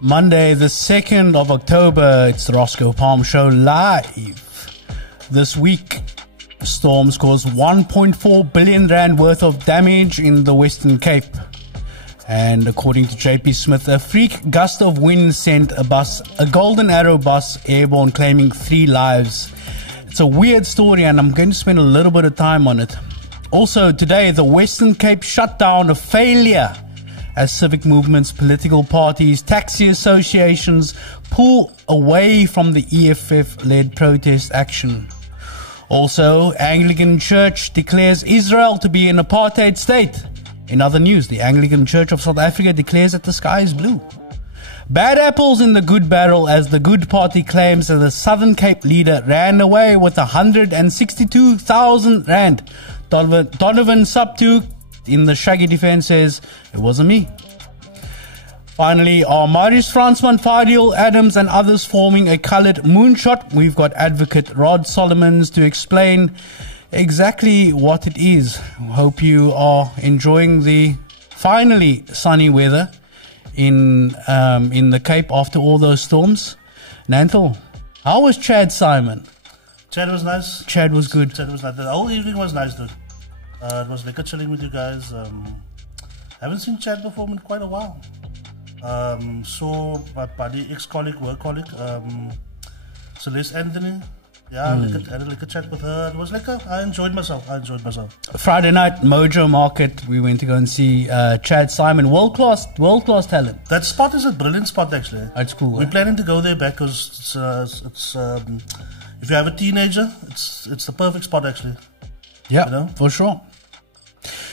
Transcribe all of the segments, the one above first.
Monday, the 2nd of October, it's the Roscoe Palm Show live. This week, storms caused 1.4 billion rand worth of damage in the Western Cape. And according to JP Smith, a freak gust of wind sent a Golden Arrow bus airborne, claiming 3 lives. It's a weird story, and I'm going to spend a little bit of time on it. Also, today, the Western Cape shut down, a failure, as civic movements, political parties, taxi associations pull away from the EFF-led protest action. Also, Anglican Church declares Israel to be an apartheid state. In other news, the Anglican Church of South Africa declares that the sky is blue. Bad apples in the good barrel, as the Good Party claims that the Southern Cape leader ran away with 162,000 rand. Donovan Subtu in the Shaggy defense says, it wasn't me. Finally, are Maurice Fransman, Fadil Adams and others forming a coloured moonshot? We've got advocate Rod Solomons to explain exactly what it is. Hope you are enjoying the finally sunny weather in the Cape after all those storms. Nanthal, how was Chad Simon? Chad was nice. Chad was good. Chad was nice. The whole evening was nice, dude. It was like chilling with you guys. Haven't seen Chad perform in quite a while. So my buddy, ex-colleague, work colleague, Celeste Anthony. Yeah, had a chat with her. It was I enjoyed myself. Friday night, Mojo Market, we went to go and see Chad Simon, world class talent. That spot is a brilliant spot, actually. It's cool. We're planning to go there back because it's if you have a teenager, it's the perfect spot, actually. Yeah, you know? For sure.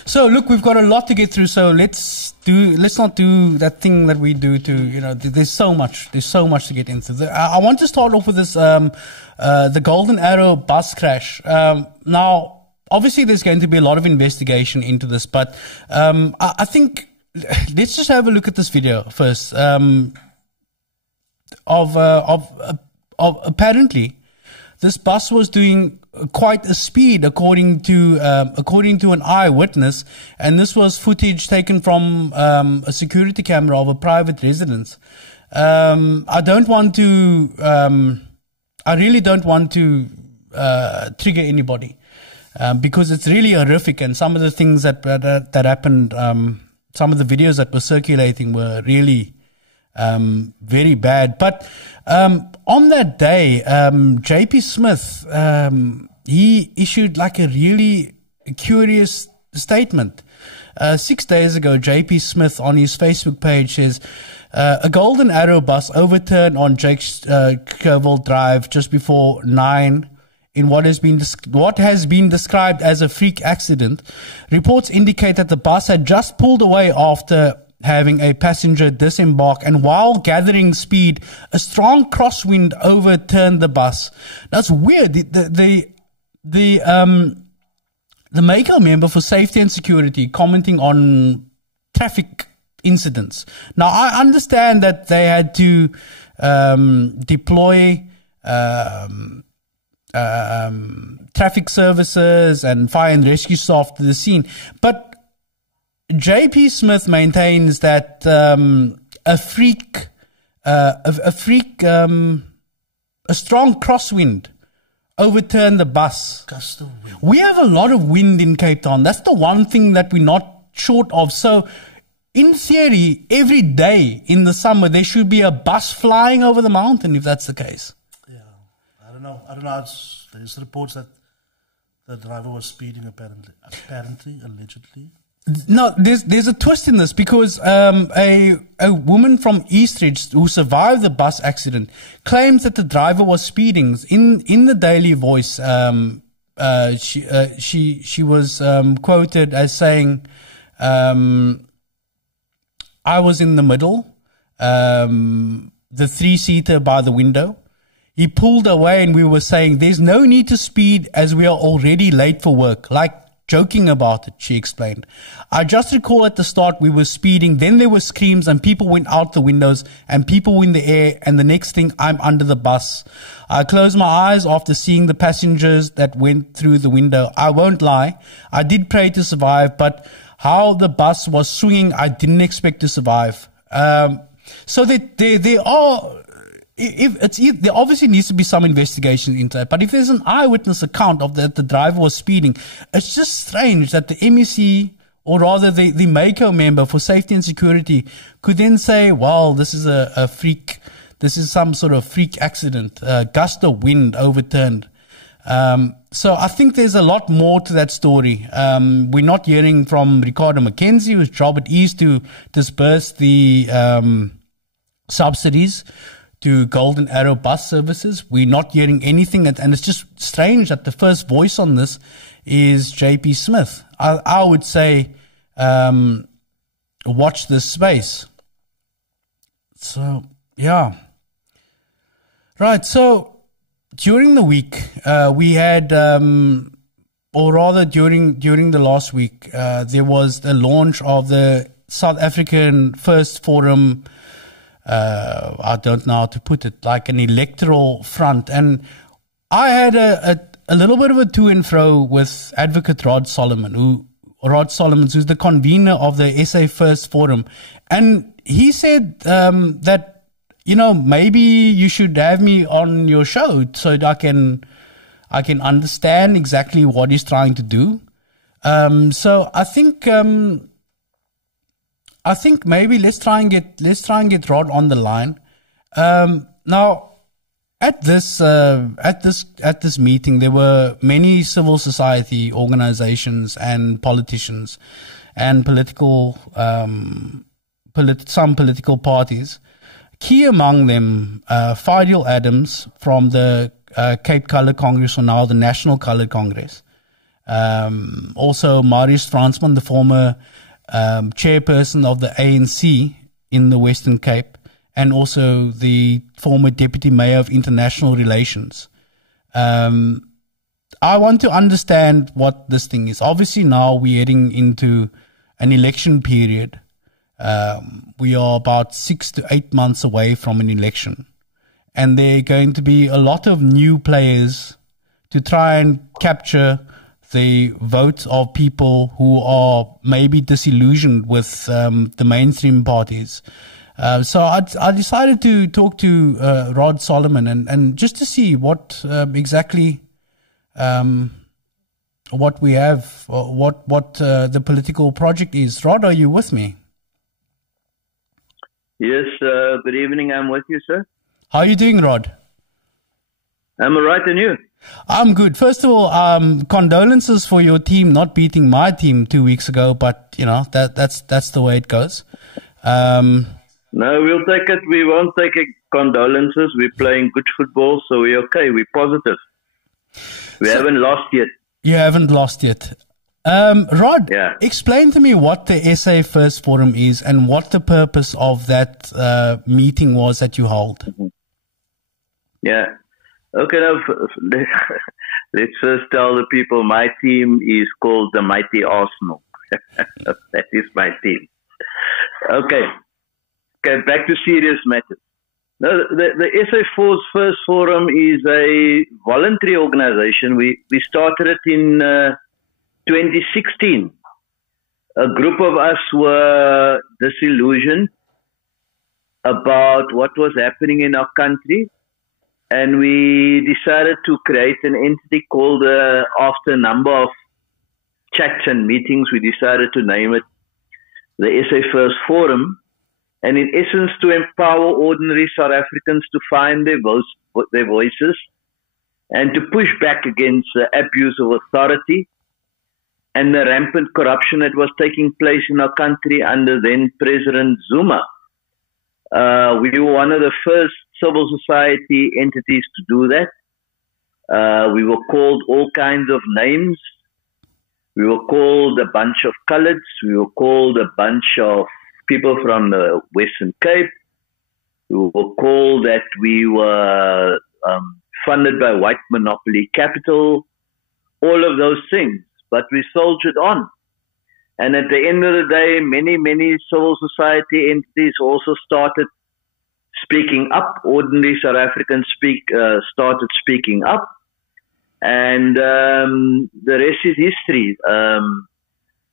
So look, we've got a lot to get through. So let's not do that thing that we do to, there's so much to get into. I want to start off with this, the Golden Arrow bus crash. Now, obviously there's going to be a lot of investigation into this, but, I think let's just have a look at this video first, of apparently this bus was doing quite a speed, according to an eyewitness, and this was footage taken from a security camera of a private residence. I really don't want to trigger anybody, because it's really horrific, and some of the things that happened, some of the videos that were circulating were really very bad. But on that day, JP Smith, he issued a really curious statement. 6 days ago, JP Smith on his Facebook page says, a Golden Arrow bus overturned on Jake's Kerville Drive just before 9 in what has been described as a freak accident. Reports indicate that the bus had just pulled away after having a passenger disembark, and while gathering speed, a strong crosswind overturned the bus. That's weird. The Mako member for safety and security commenting on traffic incidents. Now, I understand that they had to deploy traffic services and fire and rescue staff to the scene, but JP Smith maintains that a strong crosswind overturned the bus. Gust of wind. We have a lot of wind in Cape Town. That's the one thing that we're not short of. So, in theory, every day in the summer there should be a bus flying over the mountain, if that's the case. Yeah, I don't know. There's reports that the driver was speeding apparently, allegedly. No, there's a twist in this, because a woman from Eastridge who survived the bus accident claims that the driver was speeding. In the Daily Voice, she was quoted as saying, I was in the middle, the 3-seater by the window. He pulled away and we were saying, there's no need to speed as we are already late for work. Joking about it, she explained. I just recall at the start we were speeding, then there were screams and people went out the windows and people were in the air, and the next thing I'm under the bus. I closed my eyes after seeing the passengers that went through the window. I won't lie, I did pray to survive, but how the bus was swinging, I didn't expect to survive. So there are. There obviously needs to be some investigation into it, but if there's an eyewitness account of that the driver was speeding, it's just strange that the MEC, or rather the MACO member for safety and security, could then say, well, this is a freak, this is some sort of freak accident, gust of wind overturned. So I think there's a lot more to that story. We're not hearing from Ricardo McKenzie, whose job it is to disperse the subsidies to Golden Arrow bus services. We're not hearing anything, and it's just strange that the first voice on this is JP Smith. I would say watch this space. So, yeah. Right, so during the week, we had, or rather during the last week, there was the launch of the South African First Forum. I don't know how to put it, like an electoral front. And I had a little bit of a to and fro with Advocate Rod Solomons, who's the convener of the SA First Forum. And he said that, maybe you should have me on your show so that I can understand exactly what he's trying to do. So I think maybe let's try and get Rod on the line. Now, at this meeting, there were many civil society organizations and politicians and some political parties. Key among them, Fidel Adams from the Cape Coloured Congress, or now the National Coloured Congress. Also, Marius Fransman, the former chairperson of the ANC in the Western Cape, and also the former deputy mayor of international relations. I want to understand what this thing is. Obviously, now we're heading into an election period. We are about 6 to 8 months away from an election, and there are going to be a lot of new players to try and capture the vote of people who are maybe disillusioned with the mainstream parties. So I decided to talk to Rod Solomons and just to see what exactly what we have, what the political project is. Rod, are you with me? Yes, good evening. I'm with you, sir. How are you doing, Rod? I'm all right, and you? I'm good. First of all, condolences for your team not beating my team 2 weeks ago, but that's the way it goes. No, we'll take it. We won't take condolences. We're playing good football, so we're okay. We're positive. We haven't lost yet. You haven't lost yet. Rod, yeah. Explain to me what the SA First Forum is and what the purpose of that meeting was that you held. Yeah. Okay, now let's first tell the people my team is called the Mighty Arsenal. That is my team. Okay, back to serious matters. Now, the SA First Forum is a voluntary organization. We started it in 2016. A group of us were disillusioned about what was happening in our country, and we decided to create an entity called, after a number of chats and meetings, we decided to name it the SA First Forum, and in essence to empower ordinary South Africans to find their voices and to push back against the abuse of authority and the rampant corruption that was taking place in our country under then President Zuma. We were one of the first civil society entities to do that. We were called all kinds of names. We were called a bunch of coloureds. We were called a bunch of people from the Western Cape. We were called that we were funded by white monopoly capital, all of those things. But we soldiered on. And at the end of the day, many, many civil society entities also started speaking up. Ordinary South Africans started speaking up. And the rest is history.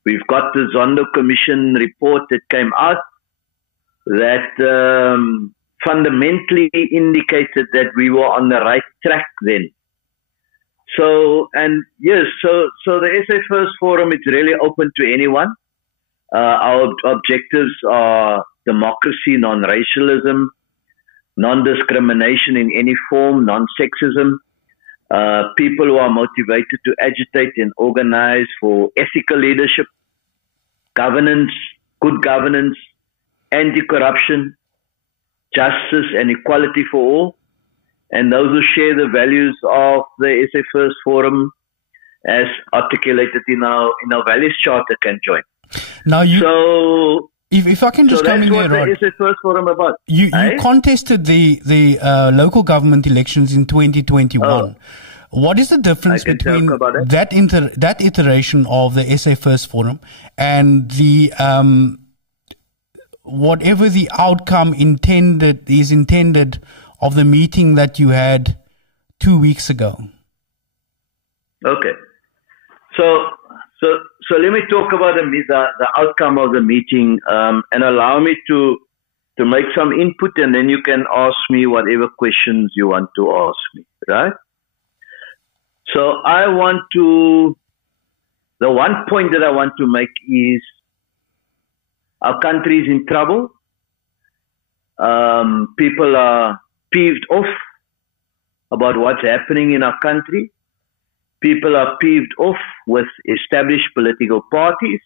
We've got the Zondo Commission report that came out. that fundamentally indicated that we were on the right track then. So, and yes, so the SA First Forum is really open to anyone. Our objectives are democracy, non-racialism, non-discrimination in any form, non-sexism, people who are motivated to agitate and organize for ethical leadership, governance, good governance, anti-corruption, justice and equality for all, and those who share the values of the SA First Forum as articulated in our values charter can join. Now so if I can just come in there, Rod. That's what the SA First Forum about. You contested the local government elections in 2021. Oh. What is the difference between that iteration of the SA First Forum and the whatever the outcome intended of the meeting that you had 2 weeks ago? Okay, so let me talk about the outcome of the meeting, and allow me to make some input, and then you can ask me whatever questions you want to ask me, right? So the one point that I want to make is our country is in trouble. People are peeved off about what's happening in our country. People are peeved off with established political parties,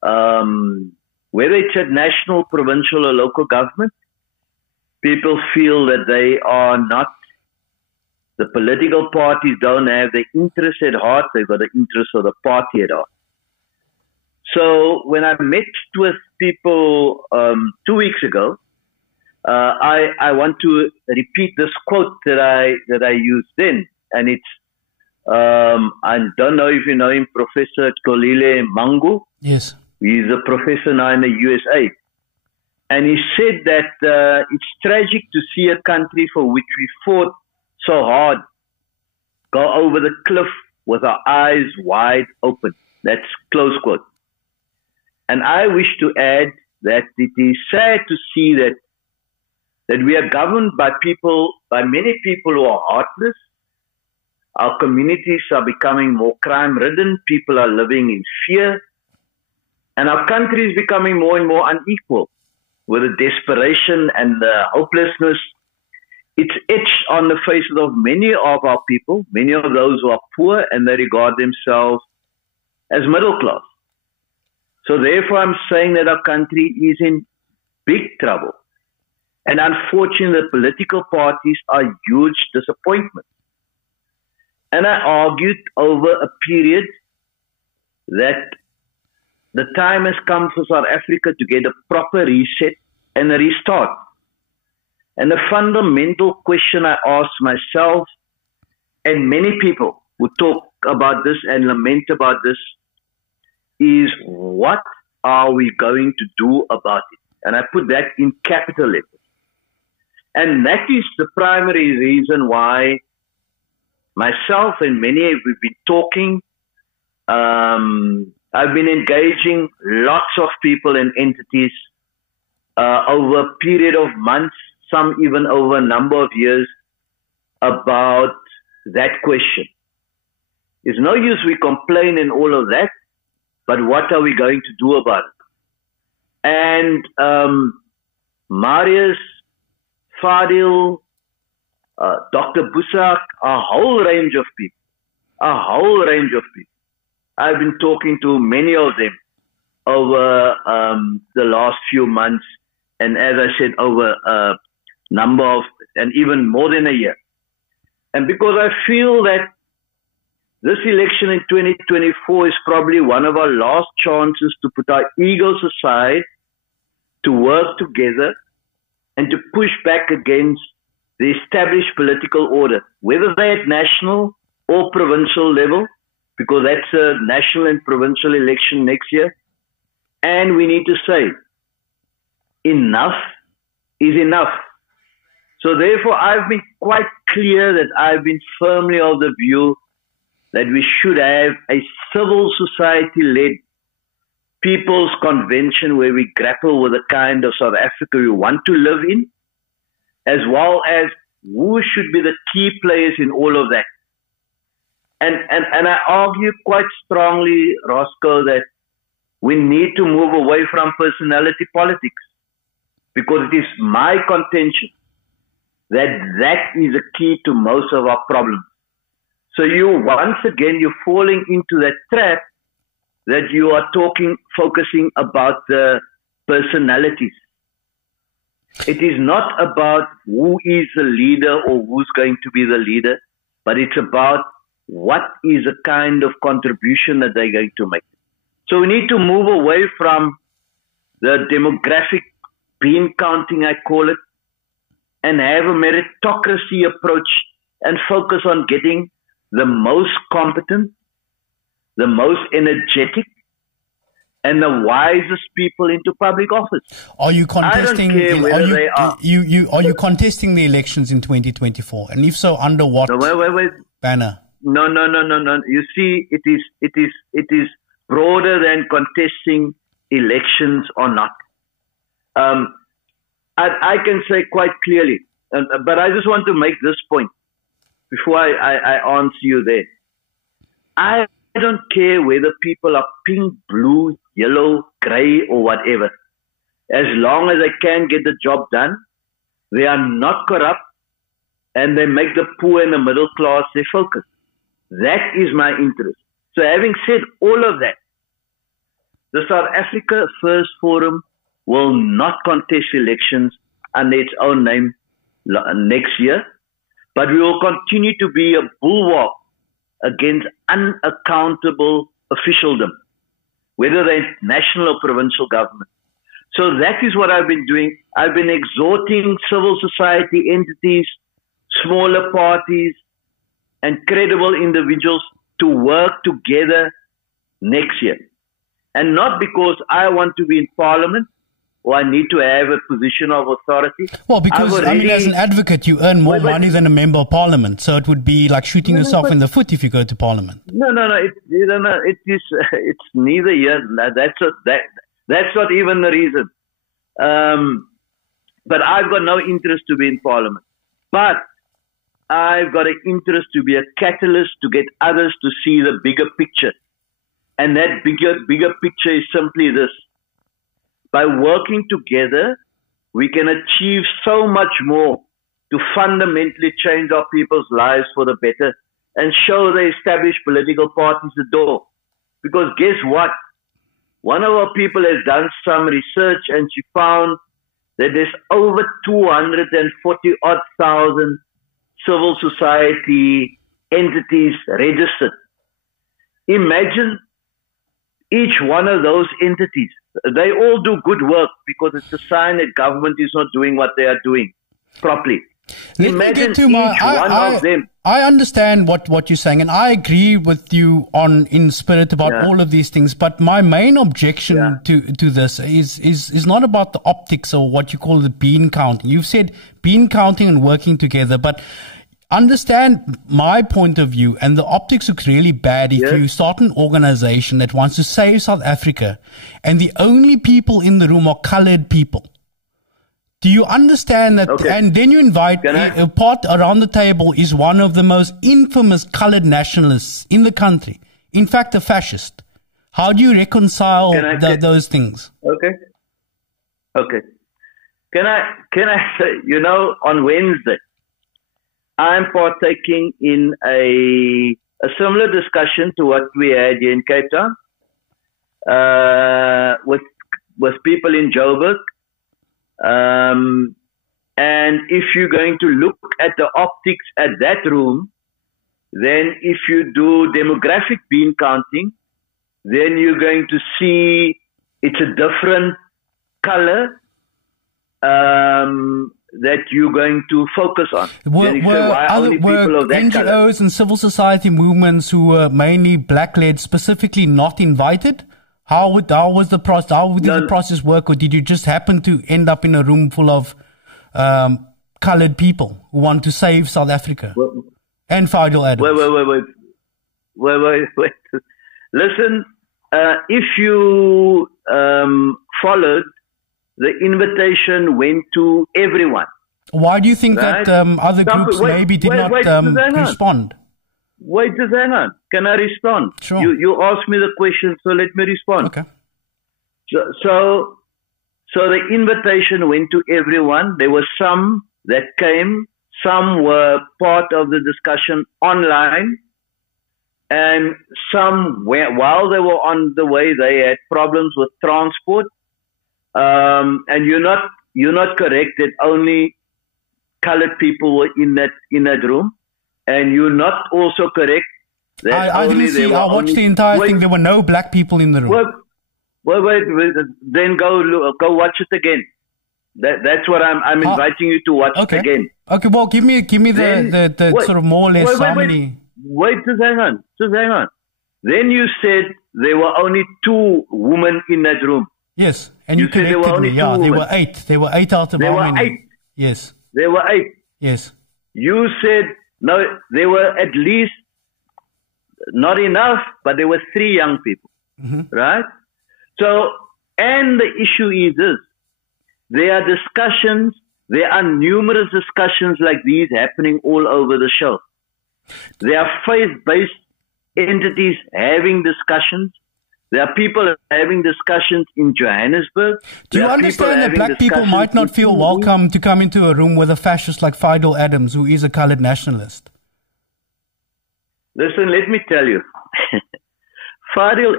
whether it's at national, provincial, or local government. People feel that they are not, the political parties don't have the interest at heart, they've got the interest of the party at heart. So when I met with people 2 weeks ago, I want to repeat this quote that I used then, and it's I don't know if you know him, Professor Kolile Mangu. Yes. He's a professor now in the USA. And he said that it's tragic to see a country for which we fought so hard go over the cliff with our eyes wide open. That's close quote. And I wish to add that it is sad to see that we are governed by many people who are heartless. Our communities are becoming more crime-ridden. People are living in fear. And our country is becoming more and more unequal with the desperation and the hopelessness. It's etched on the faces of many of our people, many of those who are poor, and they regard themselves as middle class. So therefore, I'm saying that our country is in big trouble. And unfortunately, the political parties are huge disappointments. And I argued over a period that the time has come for South Africa to get a proper reset and a restart. And the fundamental question I asked myself and many people who talk about this and lament about this is, what are we going to do about it? And I put that in capital letters. And that is the primary reason why myself and many, we've been talking. I've been engaging lots of people and entities over a period of months, some even over a number of years, about that question. It's no use we complain and all of that, but what are we going to do about it? And Marius, Fadil, Dr. Busak, a whole range of people. I've been talking to many of them over the last few months, and as I said, over a number of, and even more than a year. And because I feel that this election in 2024 is probably one of our last chances to put our egos aside, to work together, and to push back against the established political order, whether they're at national or provincial level, because that's a national and provincial election next year. And we need to say, enough is enough. So therefore, I've been quite clear that I've been firmly of the view that we should have a civil society-led people's convention where we grapple with the kind of South Africa we want to live in, as well as who should be the key players in all of that. And I argue quite strongly, Roscoe, that we need to move away from personality politics, because it is my contention that is a key to most of our problems. So once again, you're falling into that trap that you are focusing about the personalities. It is not about who is the leader or who's going to be the leader, but it's about what is the kind of contribution that they're going to make. So we need to move away from the demographic bean counting, I call it, and have a meritocracy approach and focus on getting the most competent, the most energetic, and the wisest people into public office. Are you contesting? I don't care whether they are. Are you contesting the elections in 2024? And if so, under what banner? No. You see, it is broader than contesting elections or not. I can say quite clearly, but I just want to make this point before I answer you there. I don't care whether people are pink, blue, yellow, grey, or whatever. As long as they can get the job done, they are not corrupt, and they make the poor and the middle class their focus. That is my interest. So having said all of that, the South Africa First Forum will not contest elections under its own name next year, but we will continue to be a bulwark against unaccountable officialdom, whether they're national or provincial government. So that is what I've been doing. I've been exhorting civil society entities, smaller parties, and credible individuals to work together next year. And not because I want to be in parliament or I need to have a position of authority. Well, because, as an advocate, you earn more money than a member of parliament. So it would be like shooting yourself in the foot if you go to parliament. No. It's neither here. That's not even the reason. But I've got no interest to be in parliament. But I've got an interest to be a catalyst to get others to see the bigger picture. And that bigger picture is simply this. By working together, we can achieve so much more to fundamentally change our people's lives for the better and show the established political parties the door. Because guess what? One of our people has done some research and she found that there's over 240,000 civil society entities registered. Imagine each one of those entities. They all do good work because it's a sign that government is not doing what they are doing properly. Imagine each one of them. I understand what you're saying, and I agree with you in spirit about all of these things. But my main objection to this is not about the optics or what you call the bean counting. You've said bean counting and working together, but understand my point of view, and the optics look really bad if you start an organization that wants to save South Africa and the only people in the room are colored people. Do you understand that? Okay. And then you invite a part around the table is one of the most infamous colored nationalists in the country. In fact, a fascist. How do you reconcile those things? Okay. Can I say, on Wednesday, I'm partaking in a similar discussion to what we had here in Cape Town with people in Joburg. And if you're going to look at the optics at that room, then if you do demographic bean counting, then you're going to see it's a different color that you're going to focus on. Were NGOs and civil society movements who were mainly black-led specifically not invited? How was the process? How did the process work, or did you just happen to end up in a room full of colored people who want to save South Africa and Fidel Adams? Wait. Listen, if you followed, the invitation went to everyone. Why do you think Right? that other groups maybe did not just hang on. respond? Wait, just hang on. Can I respond? Sure. You asked me the question, so let me respond. Okay. So the invitation went to everyone. There were some that came. Some were part of the discussion online. And some, while they were on the way, they had problems with transport. And you're not correct that only colored people were in that room. And you're not also correct that I didn't see. I watched the entire thing. There were no black people in the room. Wait, then go watch it again. That's what I'm inviting you to watch it again. Okay, well, give me the sort of more or less how many. Wait, just hang on. Then you said there were only 2 women in that room. Yes, and you said there were corrected me. only 2 Yeah, there women. were 8. There were 8 out of There how were many? 8. Yes, There were 8. yes. You said no. There were at least not enough, but there were 3 young people, right? So, and the issue is this: there are discussions. There are numerous discussions like these happening all over the show. There are faith-based entities having discussions. There are people having discussions in Johannesburg. Do you understand that black people might not feel welcome to come into a room with a fascist like Fidel Adams, who is a colored nationalist? Listen, let me tell you. Fidel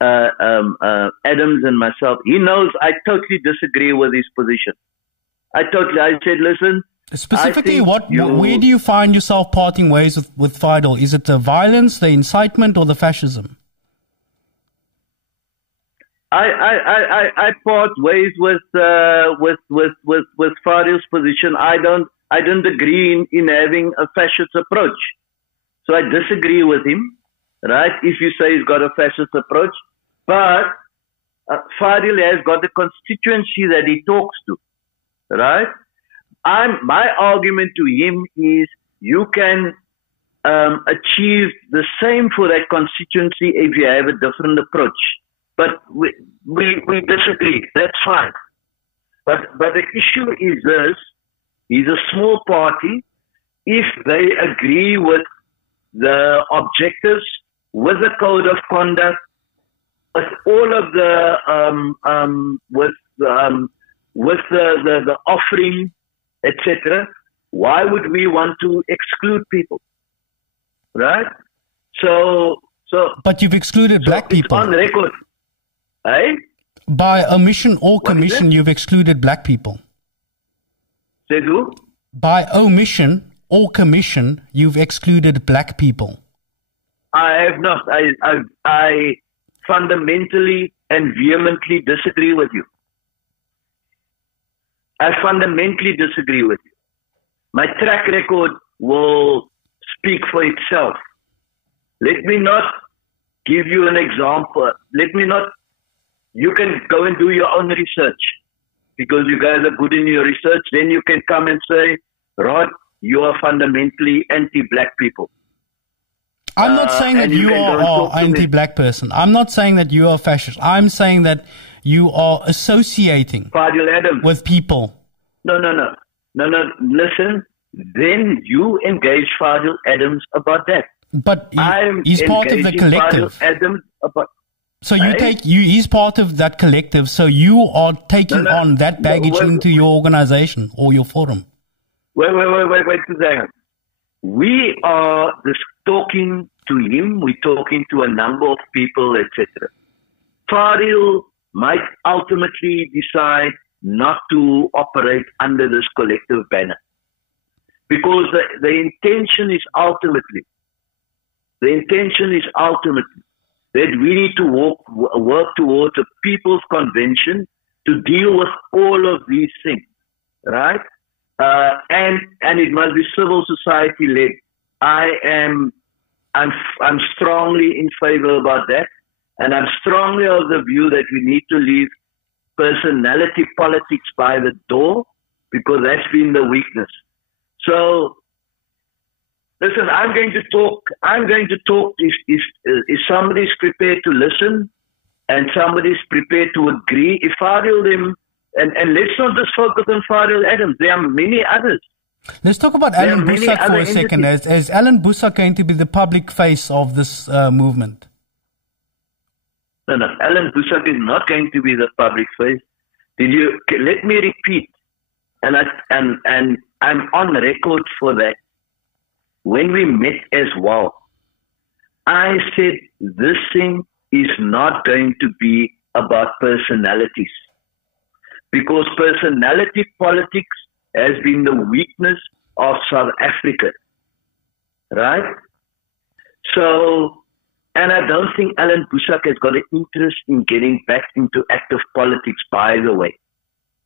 Adams and myself, he knows I totally disagree with his position. I said, listen. Specifically, where do you find yourself parting ways with Fidel? Is it the violence, the incitement, or the fascism? I part ways with Fidel's position. I don't agree in having a fascist approach. So I disagree with him, right? If you say he's got a fascist approach, but Fidel has got a constituency that he talks to, right? My argument to him is you can achieve the same for that constituency if you have a different approach. But we disagree. That's fine. But the issue is this: he's a small party. If they agree with the objectives, with the code of conduct, with all of the with the offering, etc., why would we want to exclude people, right? So. But you've excluded black people. On record. Eh? By omission or commission, you've excluded black people. Say who? By omission or commission, you've excluded black people. I have not. I fundamentally and vehemently disagree with you. I fundamentally disagree with you. My track record will speak for itself. Let me not give you an example. You can go and do your own research because you guys are good in your research. Then you can come and say, Rod, you are fundamentally anti-black people. I'm not saying that you are an anti-black person. I'm not saying that you are fascist. I'm saying that you are associating with people. No. Listen, then you engage Fidel Adams about that. But he's part of the collective. So he's part of that collective, so you are taking on that baggage into your organization or your forum. Wait a second. We are just talking to him, we're talking to a number of people, etc. Fidel might ultimately decide not to operate under this collective banner. Because the intention is ultimately that we need to work towards a people's convention to deal with all of these things, right? And it must be civil society led. I'm strongly in favor about that, and I'm strongly of the view that we need to leave personality politics by the door because that's been the weakness. So, listen, I'm going to talk. If somebody's prepared to listen, and somebody's prepared to agree, if Fadil them, and let's not just focus on Fadil Adams, there are many others. Let's talk about There Alan are many Busak for other a second. Is Alan Busak going to be the public face of this movement? No, Alan Busak is not going to be the public face. Let me repeat, and I'm on record for that. When we met as well, I said this thing is not going to be about personalities, because personality politics has been the weakness of South Africa, right? So, and I don't think Alan Busak has got an interest in getting back into active politics, by the way.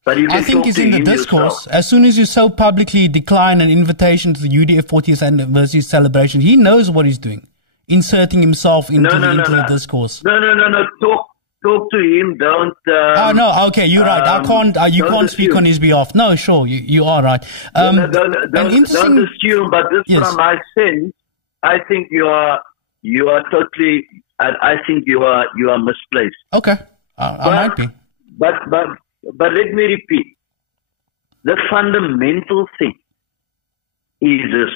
But you can I think talk it's to in the him discourse. yourself. As soon as you so publicly decline an invitation to the UDF 40th anniversary celebration, he knows what he's doing, inserting himself into the discourse. No. Talk to him. Don't. Oh no. Okay, you're right. I can't. You can't speak on his behalf. No, sure. You are right. Don't assume. But just from my sense, I think you are totally. I think you are misplaced. Okay, I might be. But let me repeat. The fundamental thing is this.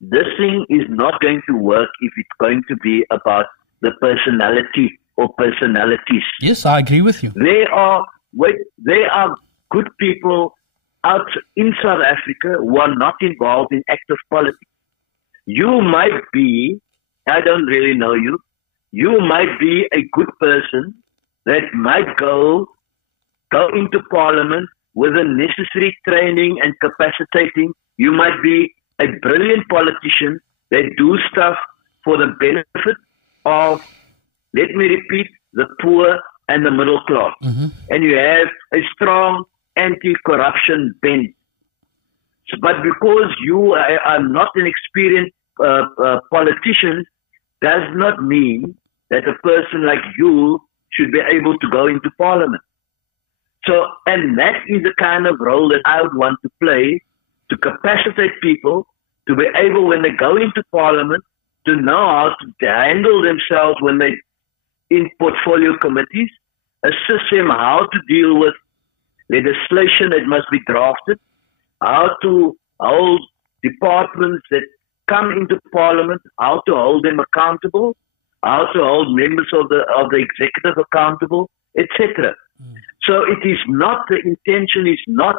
This thing is not going to work if it's going to be about the personality or personalities. Yes, I agree with you. There are good people out in South Africa who are not involved in active politics. You might be, I don't really know you, you might be a good person that might go into parliament with the necessary training and capacitating. You might be a brilliant politician that do stuff for the benefit of, let me repeat, the poor and the middle class. Mm-hmm. And you have a strong anti-corruption bent. But because you are not an experienced politician, does not mean that a person like you should be able to go into parliament. So, and that is the kind of role that I would want to play, to capacitate people to be able, when they go into parliament, to know how to handle themselves when they in portfolio committees, assist them how to deal with legislation that must be drafted, how to hold departments that come into parliament, how to hold them accountable, how to hold members of the executive accountable, etc. So it is not, the intention is not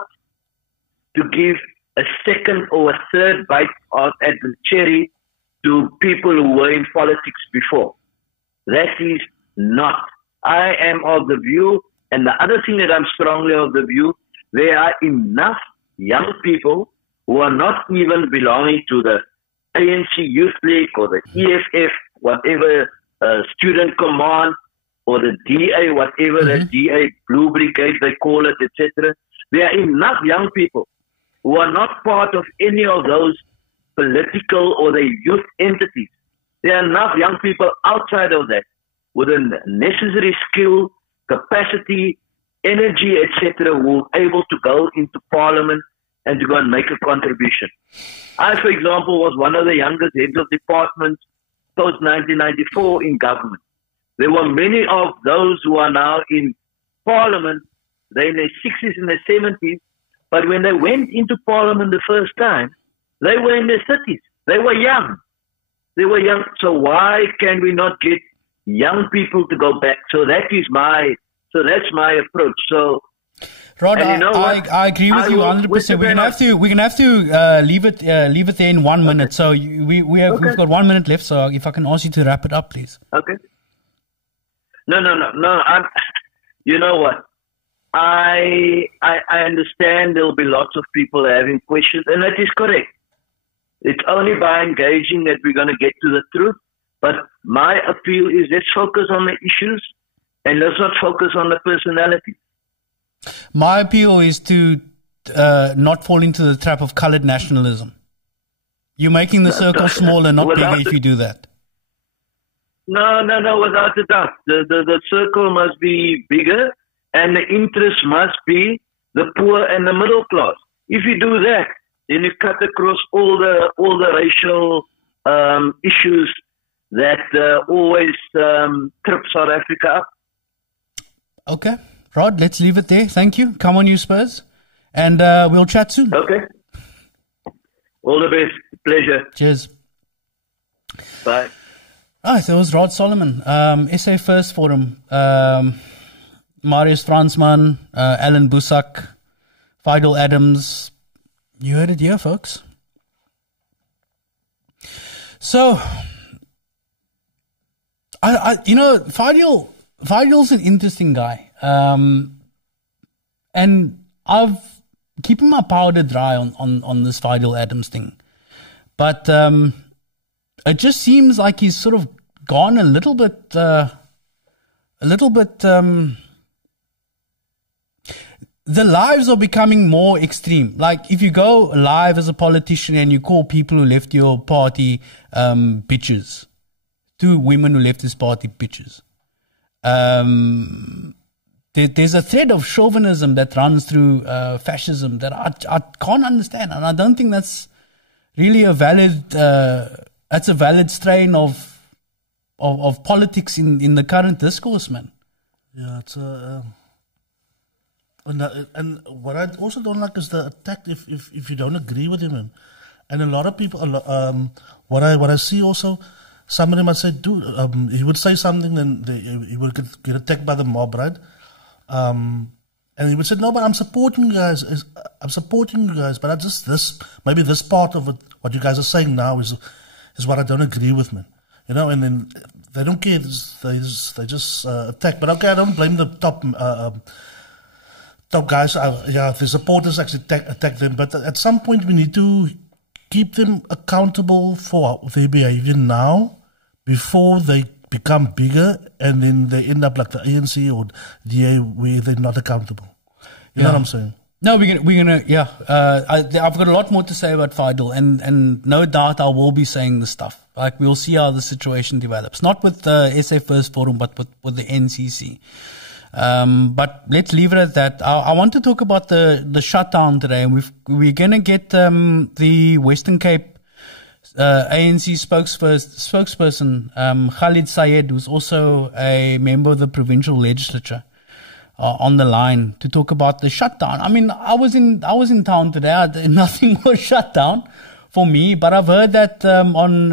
to give a second or a third bite at the cherry to people who were in politics before. That is not. I am of the view, and the other thing that I'm strongly of the view, there are enough young people who are not even belonging to the ANC Youth League or the EFF, whatever, student command, or the DA, whatever, the DA Blue Brigade they call it, etc. There are enough young people who are not part of any of those political or the youth entities. There are enough young people outside of that with the necessary skill, capacity, energy, etc., who are able to go into parliament and to go and make a contribution. I, for example, was one of the youngest heads of departments post-1994 in government. There were many of those who are now in parliament, they're in their 60s and their 70s, but when they went into parliament the first time, they were in their 30s. They were young. So why can we not get young people to go back? That's my approach. So, Rod, I agree with you 100%. We're gonna have to leave it there in 1 minute. So we've got 1 minute left. So if I can ask you to wrap it up, please. Okay. No. You know what? I understand there'll be lots of people having questions, and that is correct. It's only by engaging that we're going to get to the truth. But my appeal is, let's focus on the issues and let's not focus on the personality. My appeal is to not fall into the trap of colored nationalism. You're making the circle smaller, not bigger, if you do that. No, without a doubt. The circle must be bigger, and the interest must be the poor and the middle class. If you do that, then you cut across all the racial issues that always trips South Africa up. Okay. Rod, let's leave it there. Thank you. Come on, you Spurs. And we'll chat soon. Okay. All the best. Pleasure. Cheers. Bye. Ah, that was Rod Solomon. SA First Forum. Marius Fransman, Alan Busak, Fidel Adams. You heard it here, folks. So, Fidel's an interesting guy. And I've keeping my powder dry on this Fidel Adams thing. But it just seems like he's sort of gone a little bit the lives are becoming more extreme. Like, if you go live as a politician and you call people who left your party bitches, 2 women who left this party bitches, there's a thread of chauvinism that runs through fascism that I can't understand, and I don't think that's really a valid strain of politics in the current discourse, man. Yeah, it's and what I also don't like is the attack if you don't agree with him, and a lot of people. What I see also, somebody might say, dude, he would say something, then he would get attacked by the mob, right? And he would say, no, but I'm supporting you guys. But I just maybe this part of it, what you guys are saying now is what I don't agree with, man. You know, and then they don't care. They just attack. But okay, I don't blame the top guys. The supporters actually attack them. But at some point, we need to keep them accountable for their behavior now, before they become bigger, and then they end up like the ANC or DA, where they're not accountable. You know what I'm saying? No, we're gonna. Yeah, I've got a lot more to say about Fidel, and no doubt I will be saying this stuff. Like, we'll see how the situation develops. Not with the SA First Forum, but with the NCC. But let's leave it at that. I want to talk about the shutdown today, and we're gonna get the Western Cape ANC spokesperson Khalid Sayed, who's also a member of the provincial legislature, on the line to talk about the shutdown. I mean, I was in town today. Nothing was shut down for me, but I've heard that on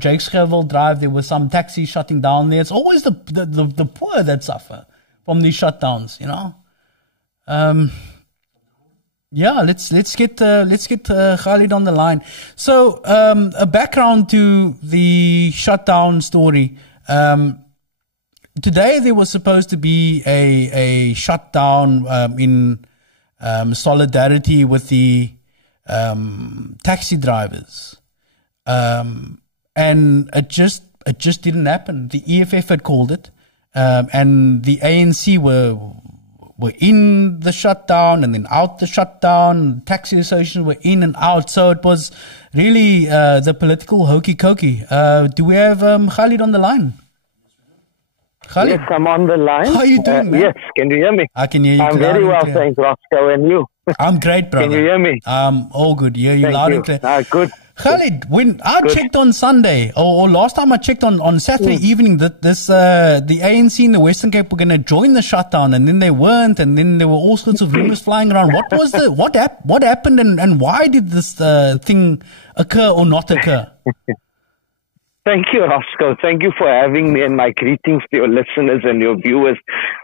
Jakesville Drive there was some taxis shutting down there. It's always the poor that suffer from these shutdowns, you know. Yeah, let's get Khalid on the line. So, a background to the shutdown story. Today there was supposed to be a shutdown in solidarity with the taxi drivers, and it just didn't happen. The EFF had called it, and the ANC were in the shutdown and then out the shutdown. Taxi associations were in and out. So it was really the political hokey-cokey. Do we have Khalid on the line? Khalid? Yes, I'm on the line. How are you doing, man? Yes, can you hear me? I can hear you. I'm very well, thanks, Roscoe, and you? I'm great, brother. Can you hear me? All good. Yeah, you Thank loud you. and clear. Good. Khalid, when I checked on Sunday, or last time I checked on Saturday evening, that the ANC in the Western Cape were going to join the shutdown, and then they weren't, and then there were all sorts of rumors flying around. What was what happened, and why did this thing occur or not occur? Thank you, Roscoe. Thank you for having me, and my greetings to your listeners and your viewers.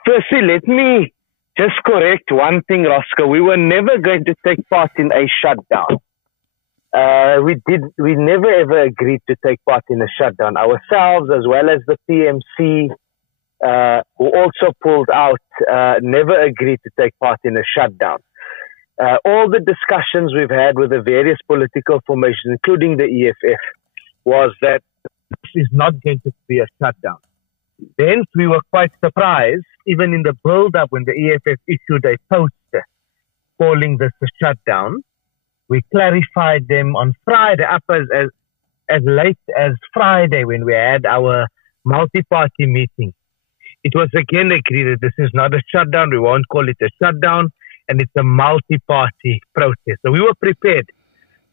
Firstly, let me just correct one thing, Roscoe. We were never going to take part in a shutdown. We never ever agreed to take part in a shutdown. Ourselves, as well as the PMC, who also pulled out, never agreed to take part in a shutdown. All the discussions we've had with the various political formations, including the EFF, was that this is not going to be a shutdown. Hence, we were quite surprised, even in the build-up when the EFF issued a poster calling this a shutdown. We clarified them on Friday, up as late as Friday when we had our multi-party meeting. It was again agreed that this is not a shutdown. We won't call it a shutdown, and it's a multi-party protest. So we were prepared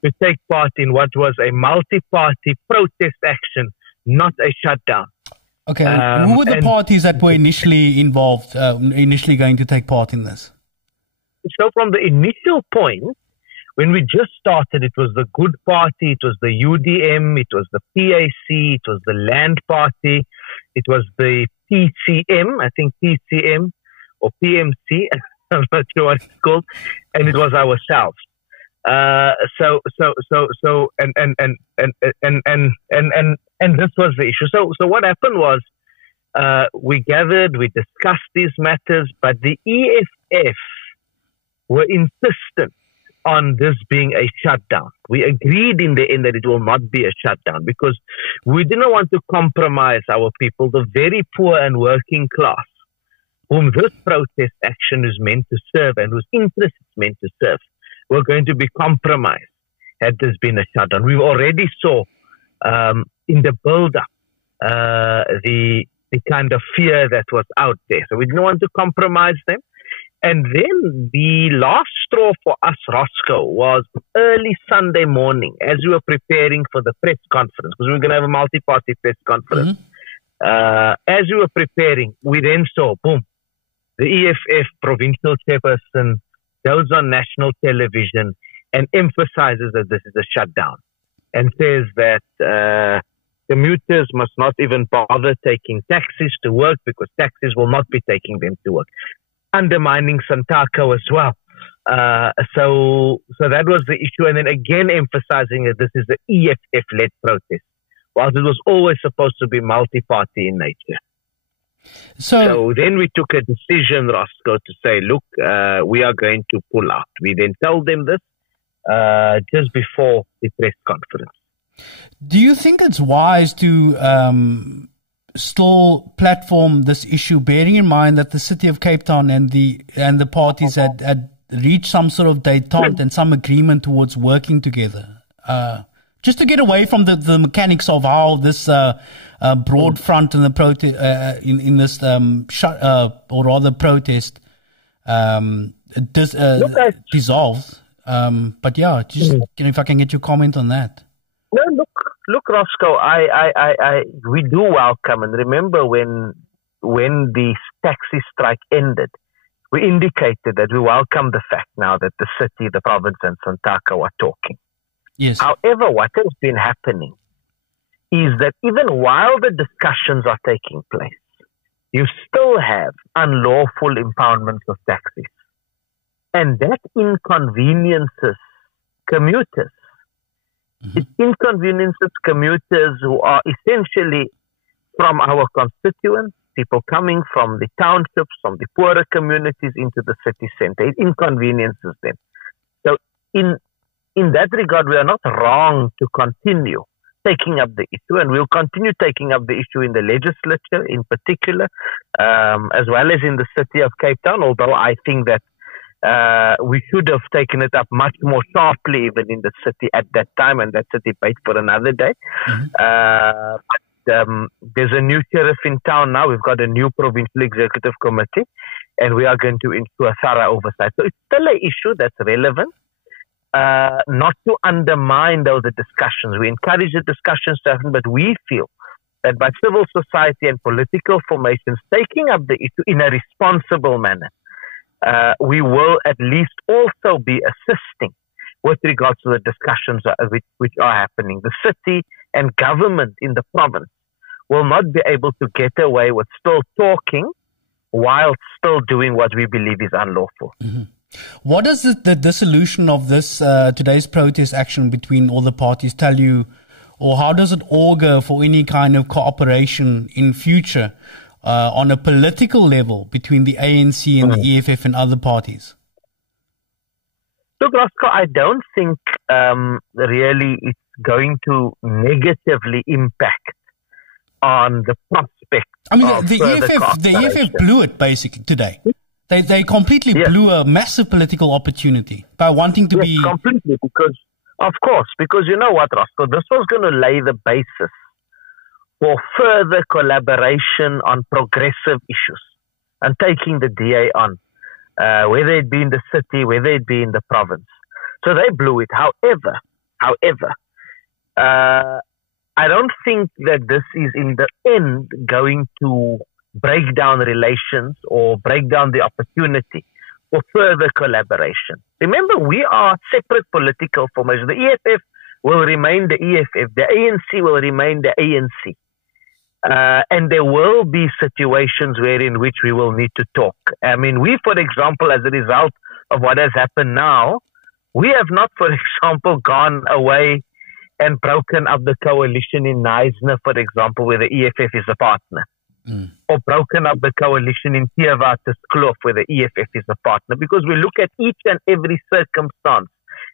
to take part in what was a multi-party protest action not a shutdown. Okay, who were the parties that were initially involved, initially going to take part in this? So from the initial point, when we just started, it was the Good Party, it was the UDM, it was the PAC, it was the Land Party, it was the PCM, I think PCM or PMC, I'm not sure what it's called, and it was ourselves. And this was the issue. So what happened was, we gathered, we discussed these matters, but the EFF were insistent on this being a shutdown. We agreed in the end that it will not be a shutdown because we didn't want to compromise our people, the very poor and working class, whom this protest action is meant to serve and whose interest is meant to serve, were going to be compromised had this been a shutdown. We already saw in the build-up the kind of fear that was out there. So we didn't want to compromise them. And then the last straw for us, Roscoe, was early Sunday morning as we were preparing for the press conference, because we were going to have a multi-party press conference. As we were preparing, we then saw, boom, the EFF provincial chairperson goes on national television and emphasizes that this is a shutdown and says that commuters must not even bother taking taxis to work because taxis will not be taking them to work, undermining Santaco as well. So that was the issue. And then again emphasizing that this is an EFF-led protest, whilst it was always supposed to be multi-party in nature. So then we took a decision, Roscoe, to say, look, we are going to pull out. We then told them this just before the press conference. Do you think it's wise to still platform this issue, bearing in mind that the city of Cape Town and the parties had reached some sort of détente and some agreement towards working together, just to get away from the mechanics of how this broad front and the protest in this protest dissolves. But yeah, just if I can get your comment on that. No, look, Roscoe, we do welcome, and remember when the taxi strike ended, we indicated that we welcome the fact now that the city, the province, and Santaco are talking. Yes. However, what has been happening is that even while the discussions are taking place, you still have unlawful impoundments of taxis, and that inconveniences commuters. It inconveniences commuters who are essentially from our constituents, people coming from the townships, from the poorer communities into the city centre. It inconveniences them. So in that regard, we are not wrong to continue taking up the issue, and we'll continue taking up the issue in the legislature in particular, as well as in the city of Cape Town, although I think that we should have taken it up much more sharply even in the city at that time, and that's a debate for another day. There's a new sheriff in town now. We've got a new provincial executive committee, and we are going to ensure thorough oversight. So it's still an issue that's relevant, not to undermine though the discussions. We encourage the discussions to happen, but we feel that by civil society and political formations taking up the issue in a responsible manner, we will at least also be assisting with regards to the discussions which are happening. The city and government in the province will not be able to get away with still talking while still doing what we believe is unlawful. What does the dissolution of this today's protest action between all the parties tell you, or how does it augur for any kind of cooperation in future on a political level between the ANC and the EFF and other parties? Look, Roscoe, I don't think really it's going to negatively impact on the prospect. I mean, the EFF blew it basically today. They completely blew a massive political opportunity by wanting to be completely, because you know what, Roscoe, this was going to lay the basis for further collaboration on progressive issues and taking the DA on, whether it be in the city, whether it be in the province. So they blew it. However, I don't think that this is in the end going to break down relations or break down the opportunity for further collaboration. Remember, we are separate political formations. The EFF will remain the EFF. The ANC will remain the ANC. And there will be situations in which we will need to talk. I mean, we, for example, as a result of what has happened now, we have not, for example, gone away and broken up the coalition in Neisner, for example, where the EFF is a partner. Or broken up the coalition in Theewaterskloof, where the EFF is a partner. Because we look at each and every circumstance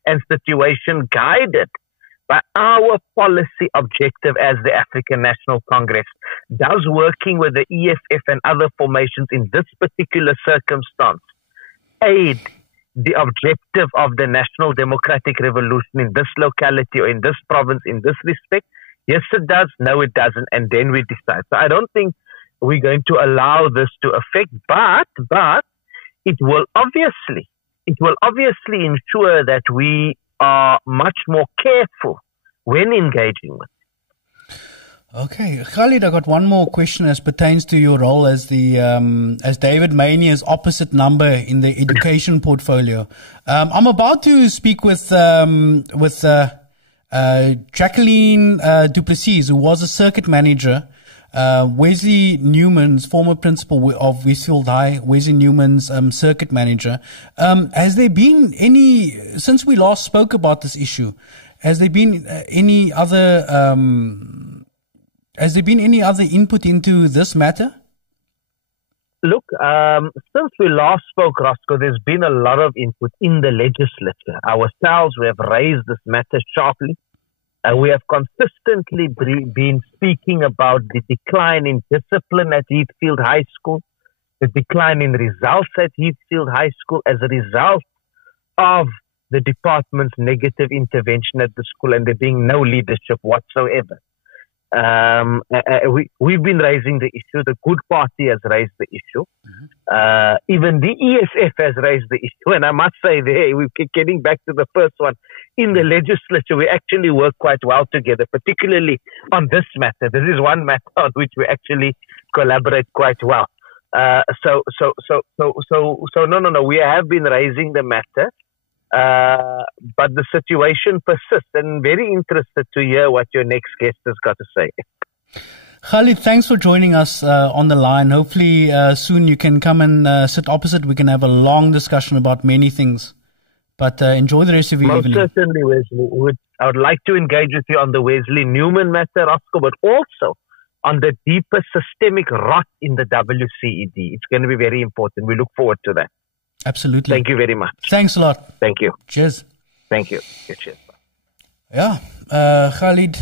and situation guided by our policy objective as the African National Congress. Does working with the EFF and other formations in this particular circumstance aid the objective of the National Democratic Revolution in this locality or in this province in this respect? Yes, it does. No, it doesn't. And then we decide. So I don't think we're going to allow this to affect, but it will obviously ensure that we are much more careful when engaging with. Okay, Khalid, I got one more question as pertains to your role as the as David Mania's opposite number in the education portfolio. I'm about to speak with Jacqueline Duplessis, who was a circuit manager. Wesley Newman's former principal of Westfield High, Wesley Newman's circuit manager. Has there been any, since we last spoke about this issue, has there been any other input into this matter? Look, since we last spoke, Roscoe, there's been a lot of input in the legislature. Ourselves, we have raised this matter sharply. We have consistently been speaking about the decline in discipline at Heathfield High School, the decline in results at Heathfield High School as a result of the department's negative intervention at the school and there being no leadership whatsoever. We've been raising the issue. The Good Party has raised the issue. Even the EFF has raised the issue. And I must say, we're getting back to the first one. In the legislature, we actually work quite well together, particularly on this matter. This is one matter on which we actually collaborate quite well. So no. We have been raising the matter. But the situation persists, and very interested to hear what your next guest has got to say. Khalid, thanks for joining us on the line. Hopefully soon you can come and sit opposite. We can have a long discussion about many things. But enjoy the rest of your evening. Most certainly, Wesley. I would like to engage with you on the Wesley Newman matter, Roscoe, but also on the deeper systemic rot in the WCED. It's going to be very important. We look forward to that. Absolutely. Thank you very much. Thanks a lot. Thank you. Cheers. Thank you. Cheers. Yeah, Khalid,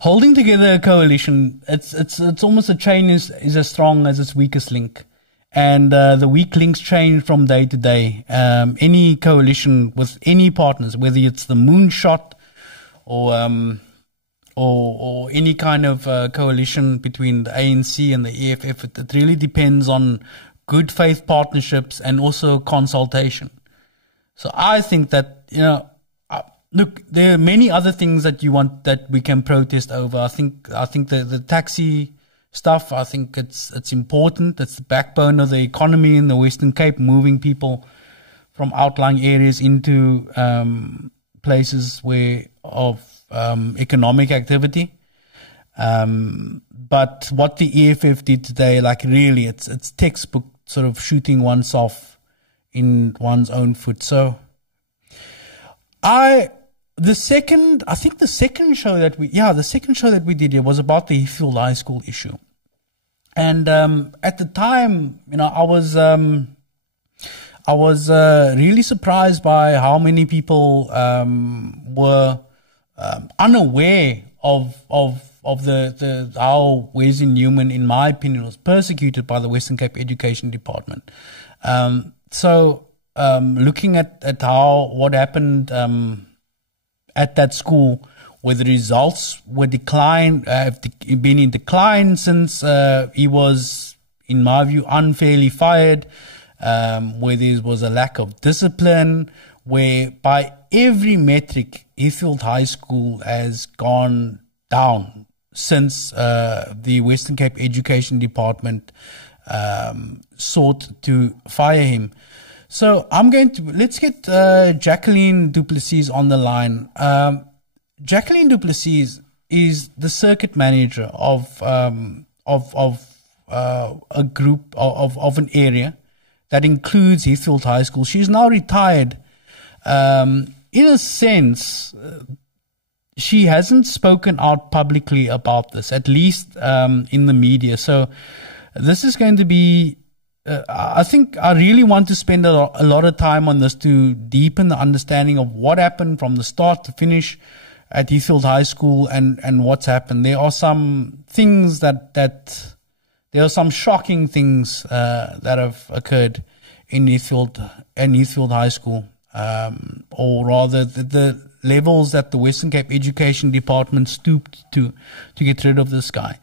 holding together a coalition, it's almost a chain is as strong as its weakest link. And the weak links change from day to day. Any coalition with any partners, whether it's the moonshot or any kind of coalition between the ANC and the EFF, it really depends on good faith partnerships and also consultation. So I think that, look, there are many other things that you want that we can protest over. I think the taxi stuff, I think it's important. It's the backbone of the economy in the Western Cape, moving people from outlying areas into places of economic activity. But what the EFF did today, like really, it's textbook sort of shooting oneself in one's own foot. So the second show that we did here was about the Heathfield High School issue. And at the time, I was really surprised by how many people were unaware of how Wesley Newman, in my opinion, was persecuted by the Western Cape Education Department. Looking at what happened at that school, where the results were have been in decline since he was, in my view, unfairly fired, where there was a lack of discipline, where by every metric, Heathfield High School has gone down since the Western Cape Education Department sought to fire him. So let's get Jacqueline du Plessis on the line. Jacqueline du Plessis is the circuit manager of a group of an area that includes Heathfield High School. She's now retired. In a sense, she hasn't spoken out publicly about this, at least in the media. So this is going to be, I think I really want to spend a lot of time on this to deepen the understanding of what happened from the start to finish at Heathfield High School and what's happened. There are some things there are some shocking things that have occurred in Heathfield High School, or rather the levels that the Western Cape Education Department stooped to get rid of this guy.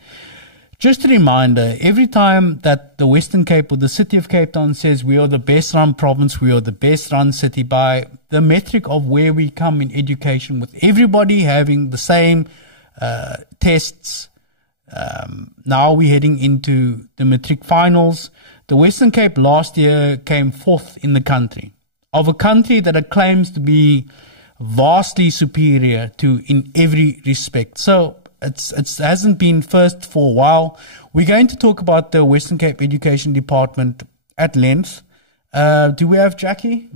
Just a reminder, every time that the Western Cape or the city of Cape Town says we are the best run province, we are the best run city, by the metric of where we come in education, with everybody having the same tests. Now we're heading into the matric finals. The Western Cape last year came fourth in the country, of a country that claims to be vastly superior to in every respect. So it hasn't been first for a while. We're going to talk about the Western Cape Education Department at length. Do we have Jackie?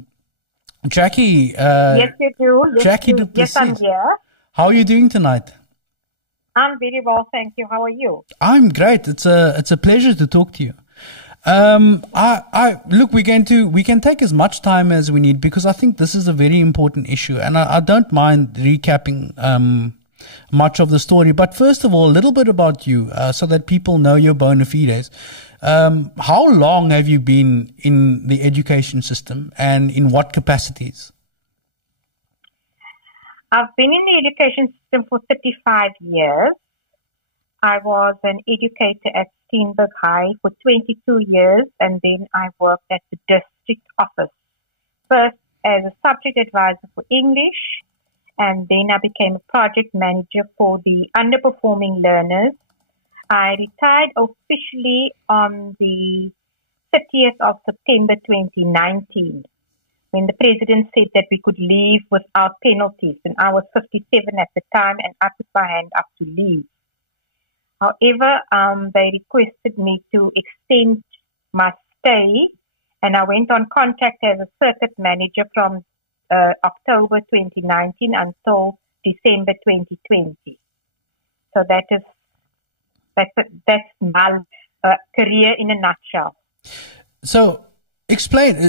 Jackie? Yes, you do. Yes, Jackie du Plessis. Yes, I'm here. How are you doing tonight? I'm very well, thank you. How are you? I'm great. It's a pleasure to talk to you. Look, we can take as much time as we need, because I think this is a very important issue, and I don't mind recapping much of the story. But first of all, a little bit about you, so that people know your bona fides. How long have you been in the education system, and in what capacities? I've been in the education system for 35 years. I was an educator at Steenberg High for 22 years, and then I worked at the district office, first as a subject advisor for English, and then I became a project manager for the underperforming learners. I retired officially on the 30th of September 2019, when the president said that we could leave without penalties, and I was 57 at the time, and I put my hand up to leave. However, they requested me to extend my stay, and I went on contract as a circuit manager from October 2019 until December 2020. So that's my career in a nutshell. So explain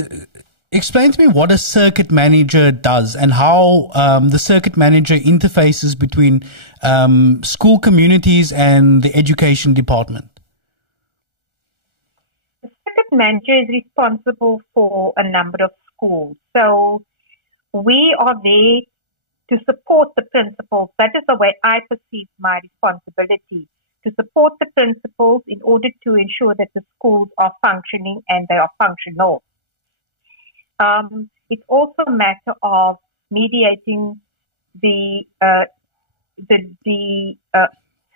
to me what a circuit manager does, and how the circuit manager interfaces between school communities and the education department. The circuit manager is responsible for a number of schools. So we are there to support the principals. That is the way I perceive my responsibility, to support the principals in order to ensure that the schools are functioning and they are functional. It's also a matter of mediating the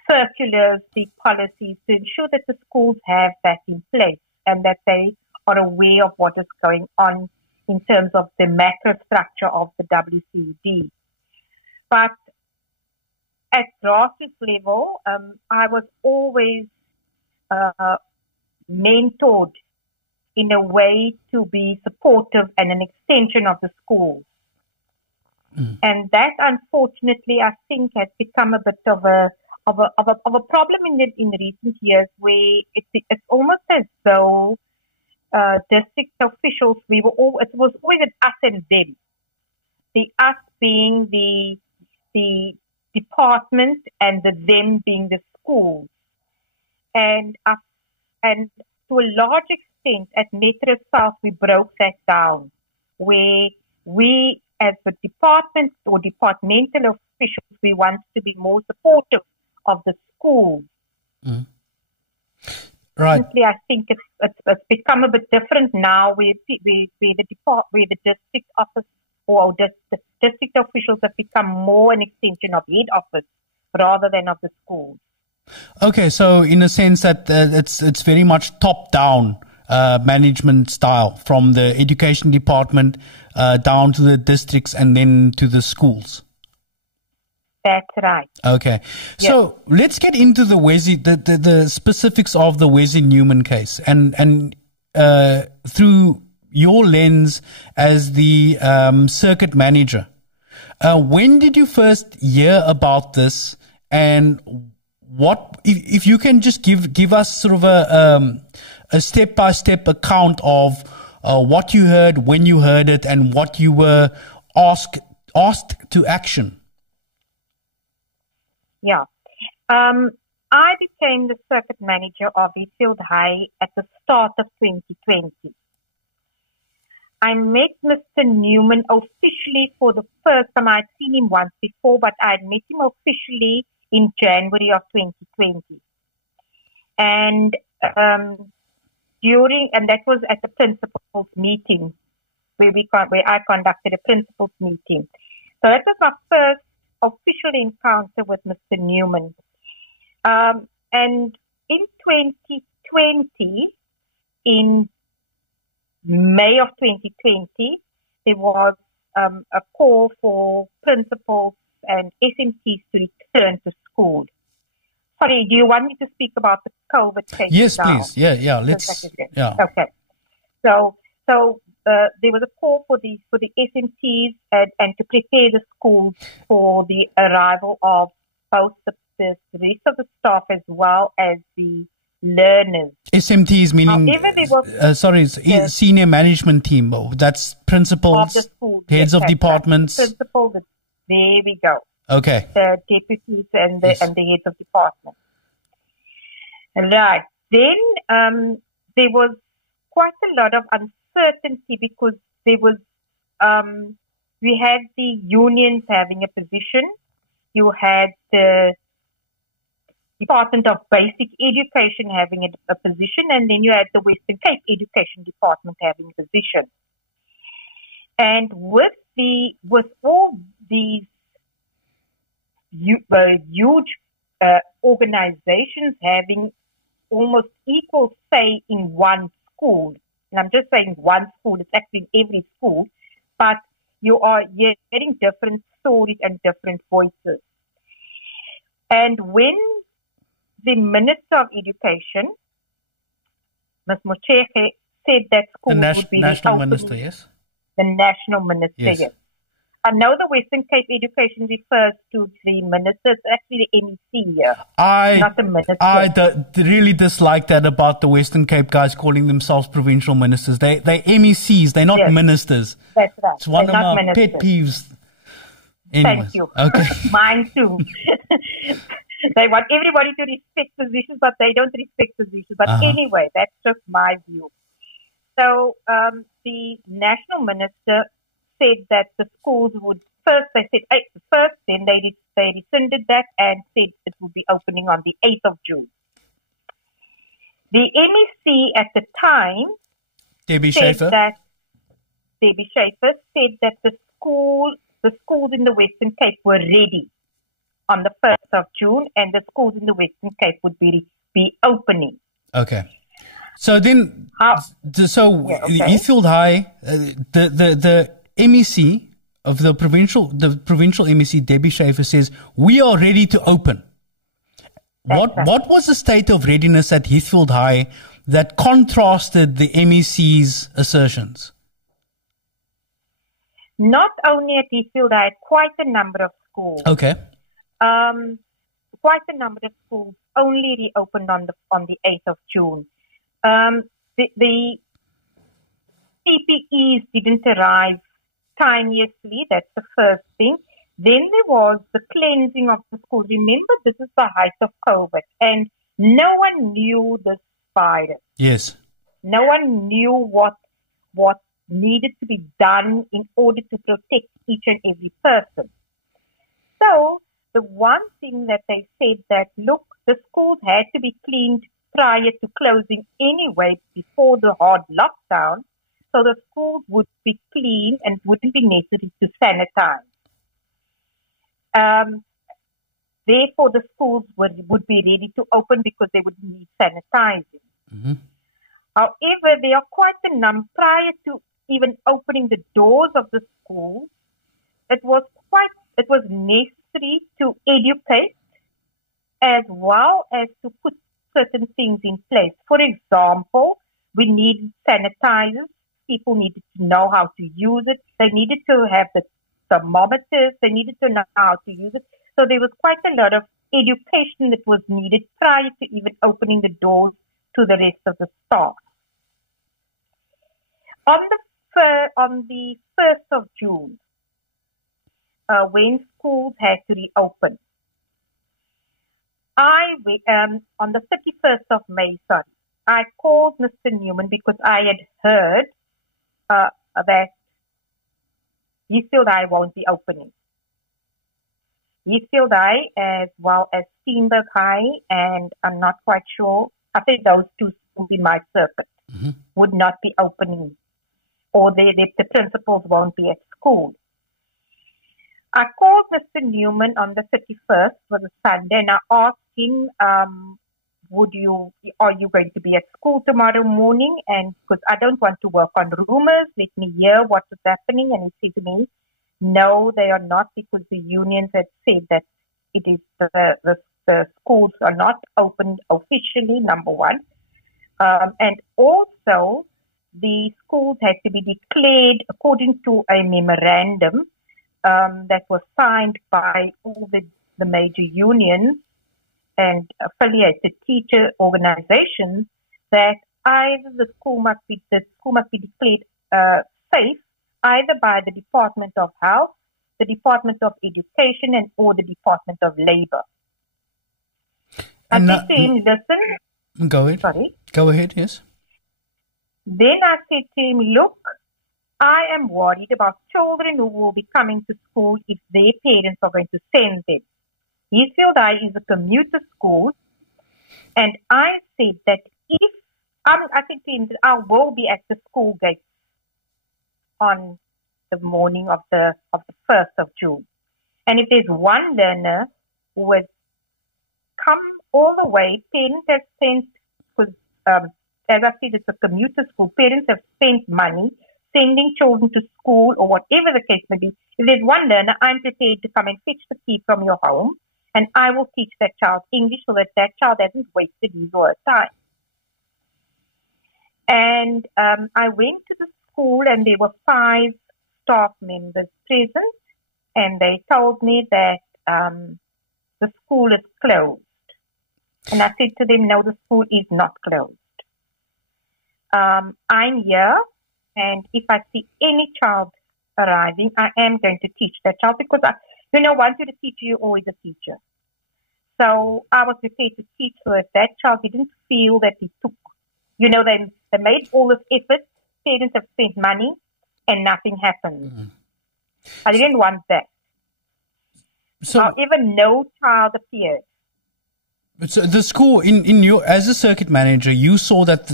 circulars, the policies, to ensure that the schools have that in place and that they are aware of what is going on in terms of the macro structure of the WCD. But at grassroots level, I was always mentored in a way to be supportive and an extension of the schools. And that, unfortunately, I think has become a bit of a problem in recent years, where it's almost as though district officials, it was always an us and them. The us being the department and the them being the schools. And to a large extent at Metro South, we broke that down, where we as the department or departmental officials, we want to be more supportive of the schools. Right. Honestly, I think it's become a bit different now, where the district office or the district officials have become more an extension of head office rather than of the schools. Okay, so in a sense that it's very much top-down management style from the education department down to the districts and then to the schools. That's right. Okay, so let's get into the specifics of the Wesley Newman case, and through your lens as the circuit manager. When did you first hear about this, and what if you can just give us sort of a step-by-step account of what you heard, when you heard it, and what you were asked to action? Yeah. I became the circuit manager of Heathfield High at the start of 2020. I met Mr. Newman officially for the first time. I'd seen him once before, but I'd met him officially in January of 2020. And that was at the principal's meeting, where I conducted a principal's meeting. So that was my first official encounter with Mr. Newman. And in 2020, in May of 2020, there was a call for principals and SMTs to return to school. Sorry, do you want me to speak about the COVID case? Yes, now? please. Yeah. Let's. Yeah. Okay. So there was a call for the SMTs and to prepare the schools for the arrival of both the rest of the staff as well as the learners. SMTs meaning, senior management team. That's principals, of the school, heads of departments. Principals, there we go. Okay. The deputies and the heads of departments. Right. Then there was quite a lot of uncertainty because there was we had the unions having a position. You had the Department of Basic Education having a position, and then you had the Western Cape Education Department having a position. And with all these huge organizations having almost equal say in one school, and I'm just saying one school, it's actually in every school, but you are getting different stories and different voices. And when the Minister of Education, Ms. Mochege, said that school would be National open, Minister, yes? The National Minister, yes. I know the Western Cape Education refers to the minister. It's actually the MEC here, not the minister. I really dislike that about the Western Cape guys calling themselves provincial ministers. They're MECs, they're not ministers. That's right. It's one of my pet peeves. Anyways, thank you. Okay. Mine too. They want everybody to respect positions, but they don't respect positions. But anyway, that's just my view. So the national minister said that the schools would then they rescinded that and said it would be opening on the 8th of June. The MEC at the time, Debbie Schaefer said that the schools in the Western Cape were ready on the 1st of June, and the schools in the Western Cape would be opening. Okay. So then, Heathfield High, the MEC of the provincial MEC, Debbie Schaefer, says we are ready to open. What was the state of readiness at Heathfield High that contrasted the MEC's assertions? Not only at Heathfield High, quite a number of schools. Okay. Quite a number of schools only reopened on the 8th of June. The PPEs didn't arrive timeously. That's the first thing. Then there was the cleansing of the schools. Remember, this is the height of COVID, and no one knew this virus. Yes. No one knew what needed to be done in order to protect each and every person. So the one thing that they said that, look, the schools had to be cleaned prior to closing anyway before the hard lockdown. so the schools would be clean and wouldn't be necessary to sanitize. Therefore, the schools would be ready to open because they would need sanitizing. Mm-hmm. However, there are quite a number prior to even opening the doors of the school. It was necessary to educate as well as to put certain things in place. For example, we needed sanitizers. People needed to know how to use it. They needed to have the thermometers. They needed to know how to use it. So there was quite a lot of education that was needed prior to even opening the doors to the rest of the staff. On the 1st of June, when schools had to reopen, on the 31st of May, I called Mr. Newman because I had heard that Heathfield High won't be opening. Heathfield High as well as Steenberg High, and I'm not quite sure, I think those two schools in my circuit would not be opening, or the principals won't be at school. I called Mr. Newman on the 31st, for the Sunday, and I asked him, are you going to be at school tomorrow morning? And because I don't want to work on rumors, let me hear what is happening. And he said to me, no, they are not, because the unions had said that it is the schools are not opened officially, number one. And also, the schools had to be declared according to a memorandum that was signed by all the major unions and affiliated teacher organizations, that either the school must be declared safe either by the Department of Health, the Department of Education, or the Department of Labor. I said to him, listen. Go ahead. Sorry. Go ahead, yes. Then I said to him, look, I am worried about children who will be coming to school if their parents are going to send them. Heathfield High is a commuter school, and I said that I said to him that I will be at the school gate on the morning of the 1st of June. And if there's one learner who has come all the way, parents have spent, because as I said, it's a commuter school, parents have spent money sending children to school or whatever the case may be. If there's one learner, I'm prepared to come and fetch the key from your home, and I will teach that child English so that that child hasn't wasted his or her time. And I went to the school, and there were 5 staff members present, and they told me that the school is closed. And I said to them, no, the school is not closed. I'm here, and if I see any child arriving, I am going to teach that child, because once you're a teacher, you're always a teacher. So I was prepared to teach her. If that child didn't feel that he took, they made all this effort, parents have spent money, and nothing happened. Mm-hmm. I didn't want that. So, however, no child appeared. So the school, in your, as a circuit manager, you saw that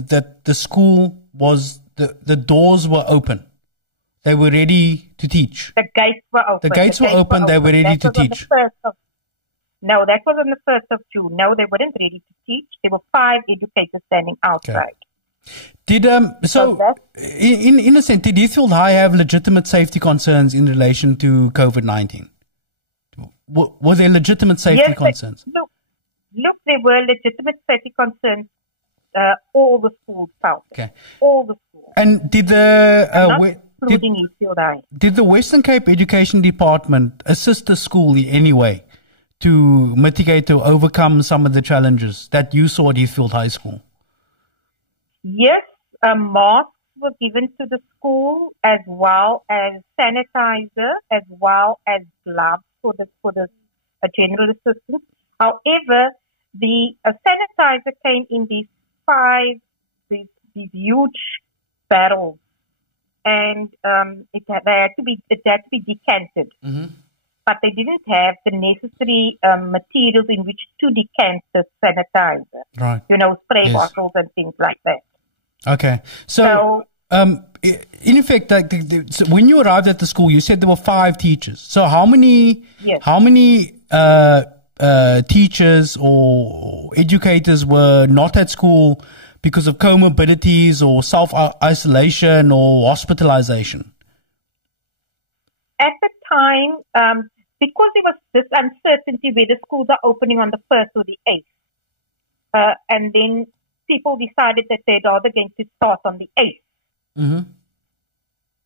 the school was, the doors were open. They were ready to teach. The gates were open. The gates were open. They were ready to teach. No, that was on the 1st of June. No, they weren't ready to teach. There were 5 educators standing outside. Okay. Did in a sense, did Heathfield High have legitimate safety concerns in relation to COVID-19? Were there legitimate safety concerns? Look, there were legitimate safety concerns. All the schools felt. Okay. All the schools. And did did the Western Cape Education Department assist the school in any way to mitigate or overcome some of the challenges that you saw at Heathfield High School? Yes, masks were given to the school, as well as sanitizer, as well as gloves for the general assistants. However, the sanitizer came in these huge barrels, and it had to be decanted. Mm-hmm. But they didn't have the necessary materials in which to decant the sanitizer. Right. Spray bottles and things like that. Okay. So in effect, like so when you arrived at the school, you said there were 5 teachers. So how many teachers or educators were not at school because of comorbidities or self-isolation or hospitalization? At the time, because there was this uncertainty whether schools are opening on the 1st or the 8th, and then people decided that they're rather going to start on the 8th. Mm-hmm.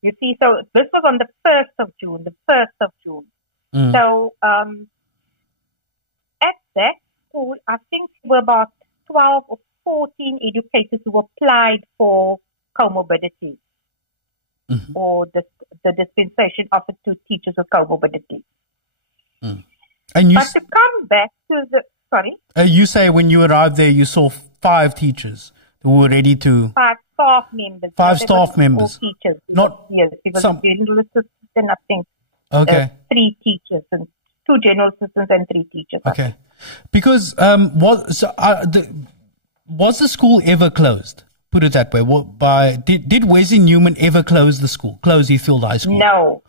You see, so this was on the 1st of June, So at that school, I think there were about 12 or 14 educators who applied for comorbidities or the dispensation offered to teachers with comorbidities. And but to come back to the, sorry? You say when you arrived there, you saw 5 teachers who were ready to... 5 staff members. 5 staff members. All teachers. Not yes, it was a general assistant, I think. Okay. 3 teachers and 2 general assistants and 3 teachers. Okay. Because was the school ever closed? Put it that way. Did Wesley Newman ever close the school? Close Heathfield High School? No.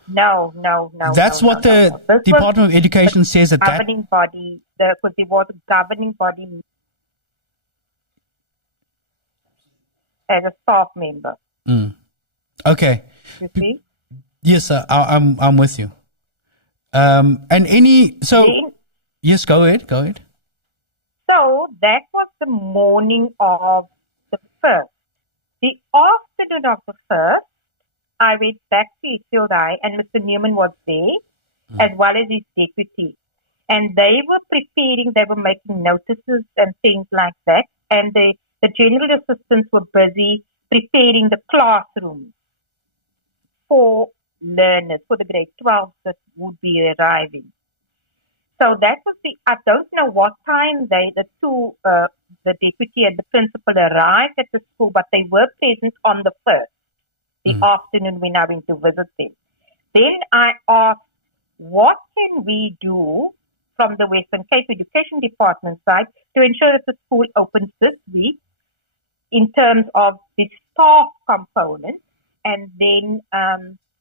That's what the Department of Education says at that. Governing body, because there was a governing body as a staff member. Okay. You see? Yes, sir. I'm with you. Yes, go ahead. So that was the morning of the 1st. The afternoon of the 1st, I went back to Heathfield High and Mr. Newman was there, as well as his deputy. And they were preparing, they were making notices and things like that. And the general assistants were busy preparing the classrooms for learners, for the grade 12 that would be arriving. So that was I don't know what time the deputy and the principal arrived at the school, but they were present on the 1st, the afternoon when I went to visit them. Then I asked, what can we do from the Western Cape Education Department side to ensure that the school opens this week in terms of the staff component, and then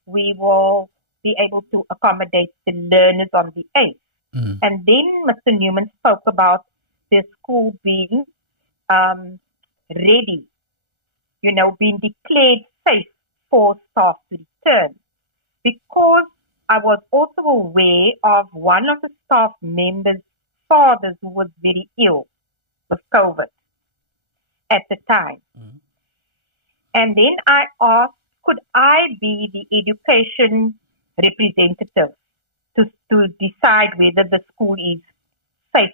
we will be able to accommodate the learners on the 8th. And then Mr. Newman spoke about the school being ready, being declared safe for staff to return. Because I was also aware of one of the staff members' fathers who was very ill with COVID at the time. And then I asked, could I be the education representative to decide whether the school is safe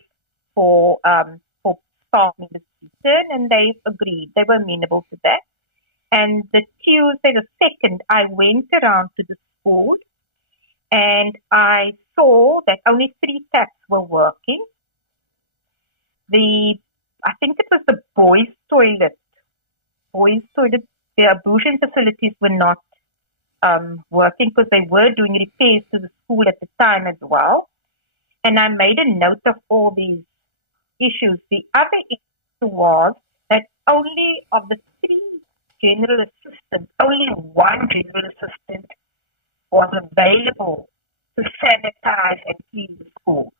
for staff members to return, and they agreed. They were amenable to that. And the Tuesday, the 2nd, I went around to the school and I saw that only 3 taps were working. I think it was the boys' toilet. The ablution facilities were not working because they were doing repairs to the school at the time as well. And I made a note of all these issues. The other issue was that only of the 3 general assistants, only 1 general assistant was available to sanitize and clean the school.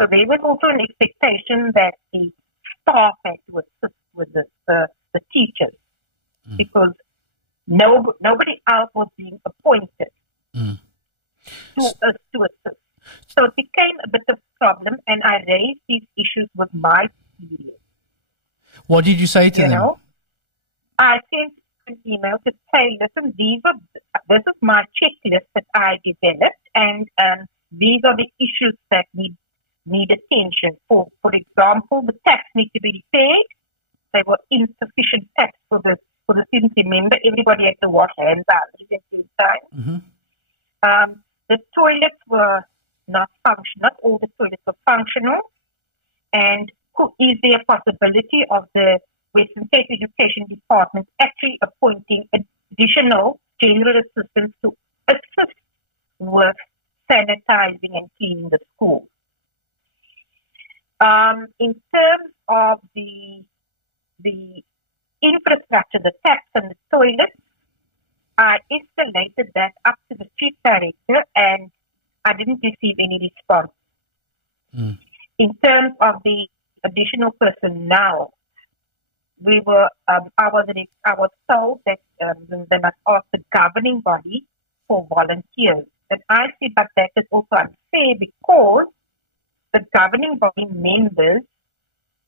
So there was also an expectation that the staff had to assist with the teachers because nobody else was being appointed to assist. So it became a bit of a problem, and I raised these issues with my superiors. What did you say to them? I sent an email to say, listen, this is my checklist that I developed, and these are the issues that need attention. For example, the taps need to be repaired. There were insufficient taps for the students. Remember, everybody had to wash hands at the same time. The toilets were not functional. Not all the toilets were functional. And is there a possibility of the Western Cape Education Department actually appointing additional general assistants to assist with sanitizing and cleaning the school? In terms of the infrastructure, the taps and the toilets, escalated that up to the chief director, and I didn't receive any response. In terms of the additional personnel, I was told that they must ask the governing body for volunteers. And I said, but that is also unfair because the governing body members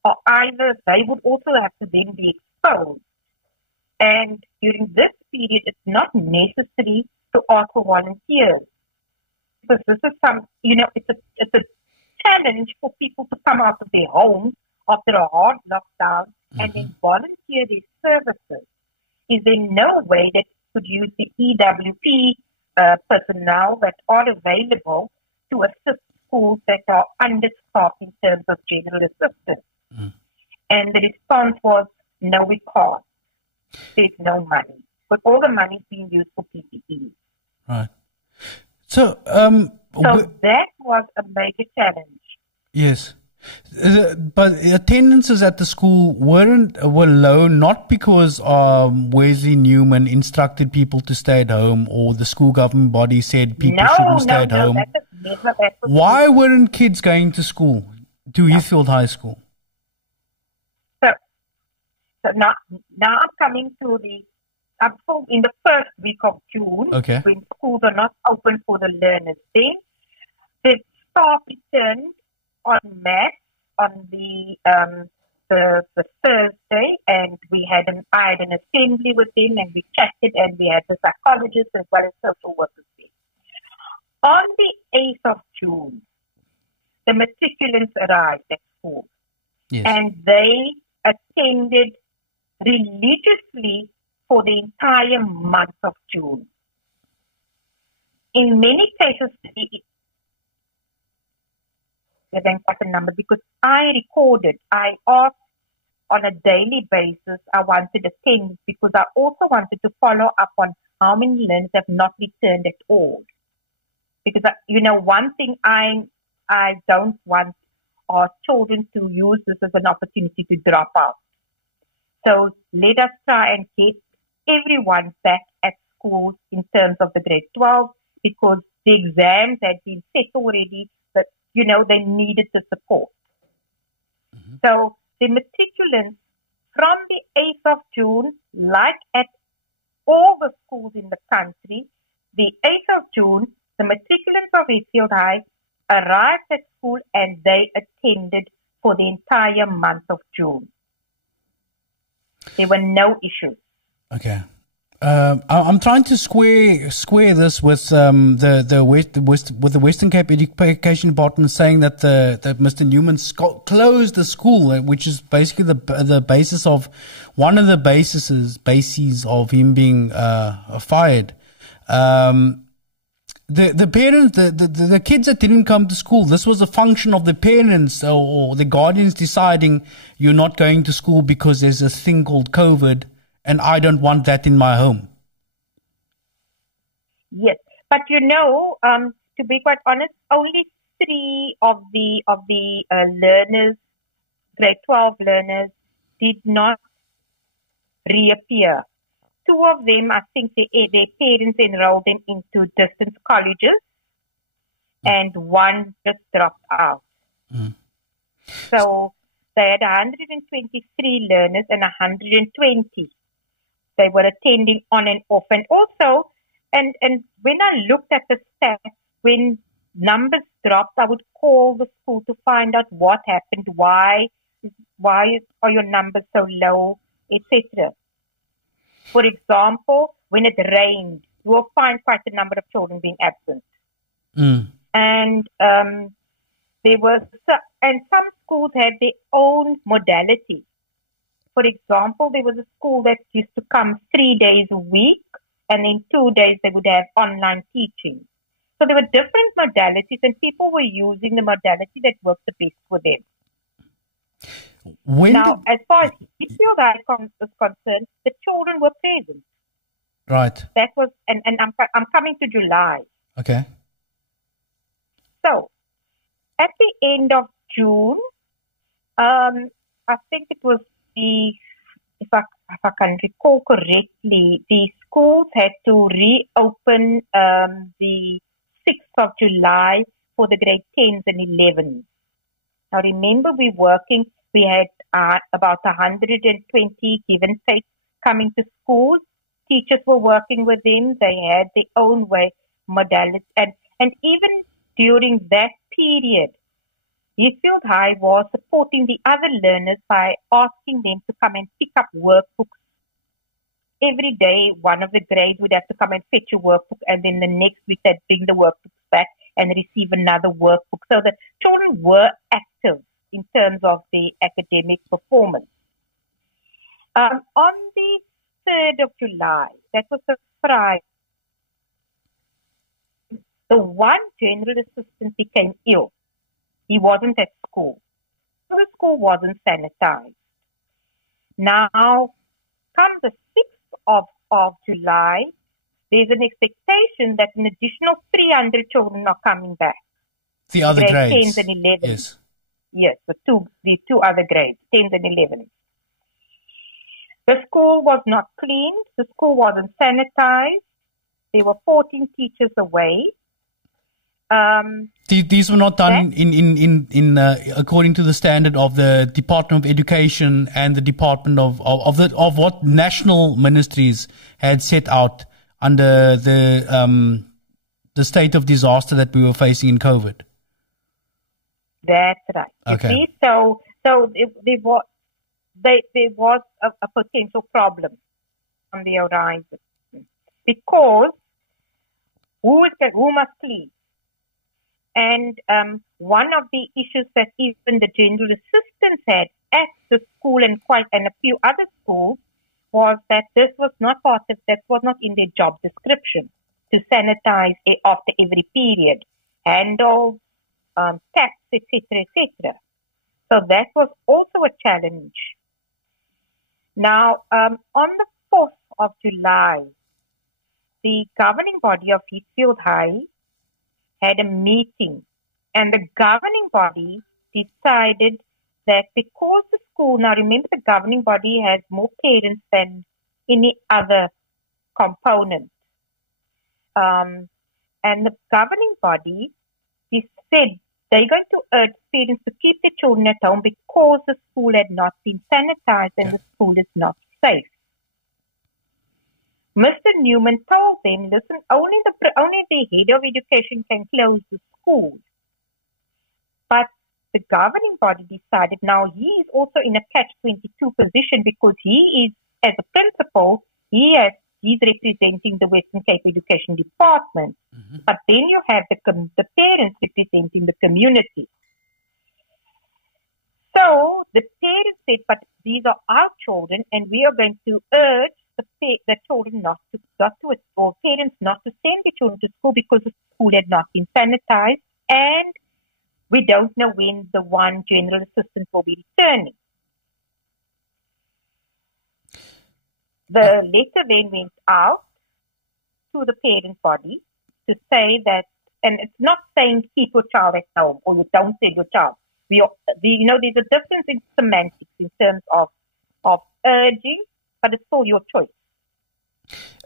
are either, they would also have to then be exposed. And during this period, it's not necessary to ask for volunteers. Because this is it's a challenge for people to come out of their homes after a hard lockdown and then volunteer their services. Is there no way that you could use the EWP personnel that are available to assist schools that are understaffed in terms of general assistance? And the response was, no, we can't. There's no money. But all the money is being used for PPE. Right. So, that was a major challenge. Yes. But attendances at the school were low, not because Wesley Newman instructed people to stay at home or the school government body said people shouldn't stay at home. Why weren't kids going to school, to Heathfield High School? So now I'm coming to I'm still in the first week of June, when schools are not open for the learners. Then the staff returned en masse on the Thursday, and I had an assembly with them, and we chatted, and we had the psychologists as well as social workers there. On the 8th of June, the matriculants arrived at school, and they attended religiously for the entire month of June. In many cases, then quite a number, because I asked on a daily basis, I wanted attendance because I also wanted to follow up on how many learners have not returned at all. Because, one thing I don't want our children to use this as an opportunity to drop out. So let us try and get everyone back at school in terms of the grade 12 because the exams had been set already, but, they needed the support. So the matriculants from the 8th of June, like at all the schools in the country, the 8th of June, the matriculants of Heathfield High arrived at school and they attended for the entire month of June. There were no issues. Okay. I'm trying to square this with the Western Cape Education Department saying that that Mr. Newman closed the school, which is basically the basis of one of the bases of him being fired. The parents, the kids that didn't come to school, this was a function of the parents or the guardians deciding you're not going to school because there's a thing called COVID and I don't want that in my home. Yes, but to be quite honest, only 3 of the learners, grade 12 learners, did not reappear. 2 of them, I think their parents enrolled them into distance colleges, and 1 just dropped out. So they had 123 learners and 120. They were attending on and off. And also, and when I looked at the stats, when numbers dropped, I would call the school to find out what happened, why are your numbers so low, etc. For example, when it rained, you will find quite a number of children being absent. And some schools had their own modality. For example, there was a school that used to come 3 days a week, and in 2 days they would have online teaching. So there were different modalities, and people were using the modality that worked the best for them. As far as Heathfield High is concerned, the children were present. Right. That was, and I'm coming to July. Okay. So, at the end of June, I think it was if I can recall correctly, the schools had to reopen the 6th of July for the grade 10s and 11s. Now remember, we had about 120 give and take coming to schools. Teachers were working with them. They had their own way, modalities. And even during that period, Heathfield High was supporting the other learners by asking them to come and pick up workbooks. Every day, one of the grades would have to come and fetch a workbook, and then the next week they'd bring the workbooks back and receive another workbook. So the children were active in terms of the academic performance. On the 3rd of July, that was a Friday, the one general assistant became ill. He wasn't at school. So the school wasn't sanitized. Now, come the 6th of July, there's an expectation that an additional 300 children are coming back. The other grades. 10s and 11s. Yes. Yes, the two other grades, 10s and 11s. The school was not cleaned. The school wasn't sanitized. There were 14 teachers away. These were not done in according to the standard of the Department of Education and the Department of what national ministries had set out under the state of disaster that we were facing in COVID. That's right. Okay. You see? So there was a potential problem on the horizon because who must clean? And one of the issues that even the general assistants had at the school and a few other schools was that this was not in their job description to sanitize after every period, handles, taps, etc., etc. So that was also a challenge. Now, on the 4th of July, the governing body of Heathfield High had a meeting, and the governing body decided that because the school, now remember the governing body has more parents than any other component, and the governing body said they're going to urge parents to keep their children at home because the school had not been sanitized and the school is not safe. Mr. Newman told them, listen, only the head of education can close the school. But the governing body decided now he is also in a catch-22 position because he is, as a principal, he's representing the Western Cape Education Department. Mm-hmm. But then you have the parents representing the community. So the parents said, but these are our children and we are going to urge the children not to or parents not to send their children to school because the school had not been sanitized and we don't know when the one general assistant will be returning. The letter then went out to the parent body to say that, and it's not saying keep your child at home or you don't send your child. There's a difference in semantics in terms of urging, but it's still your choice.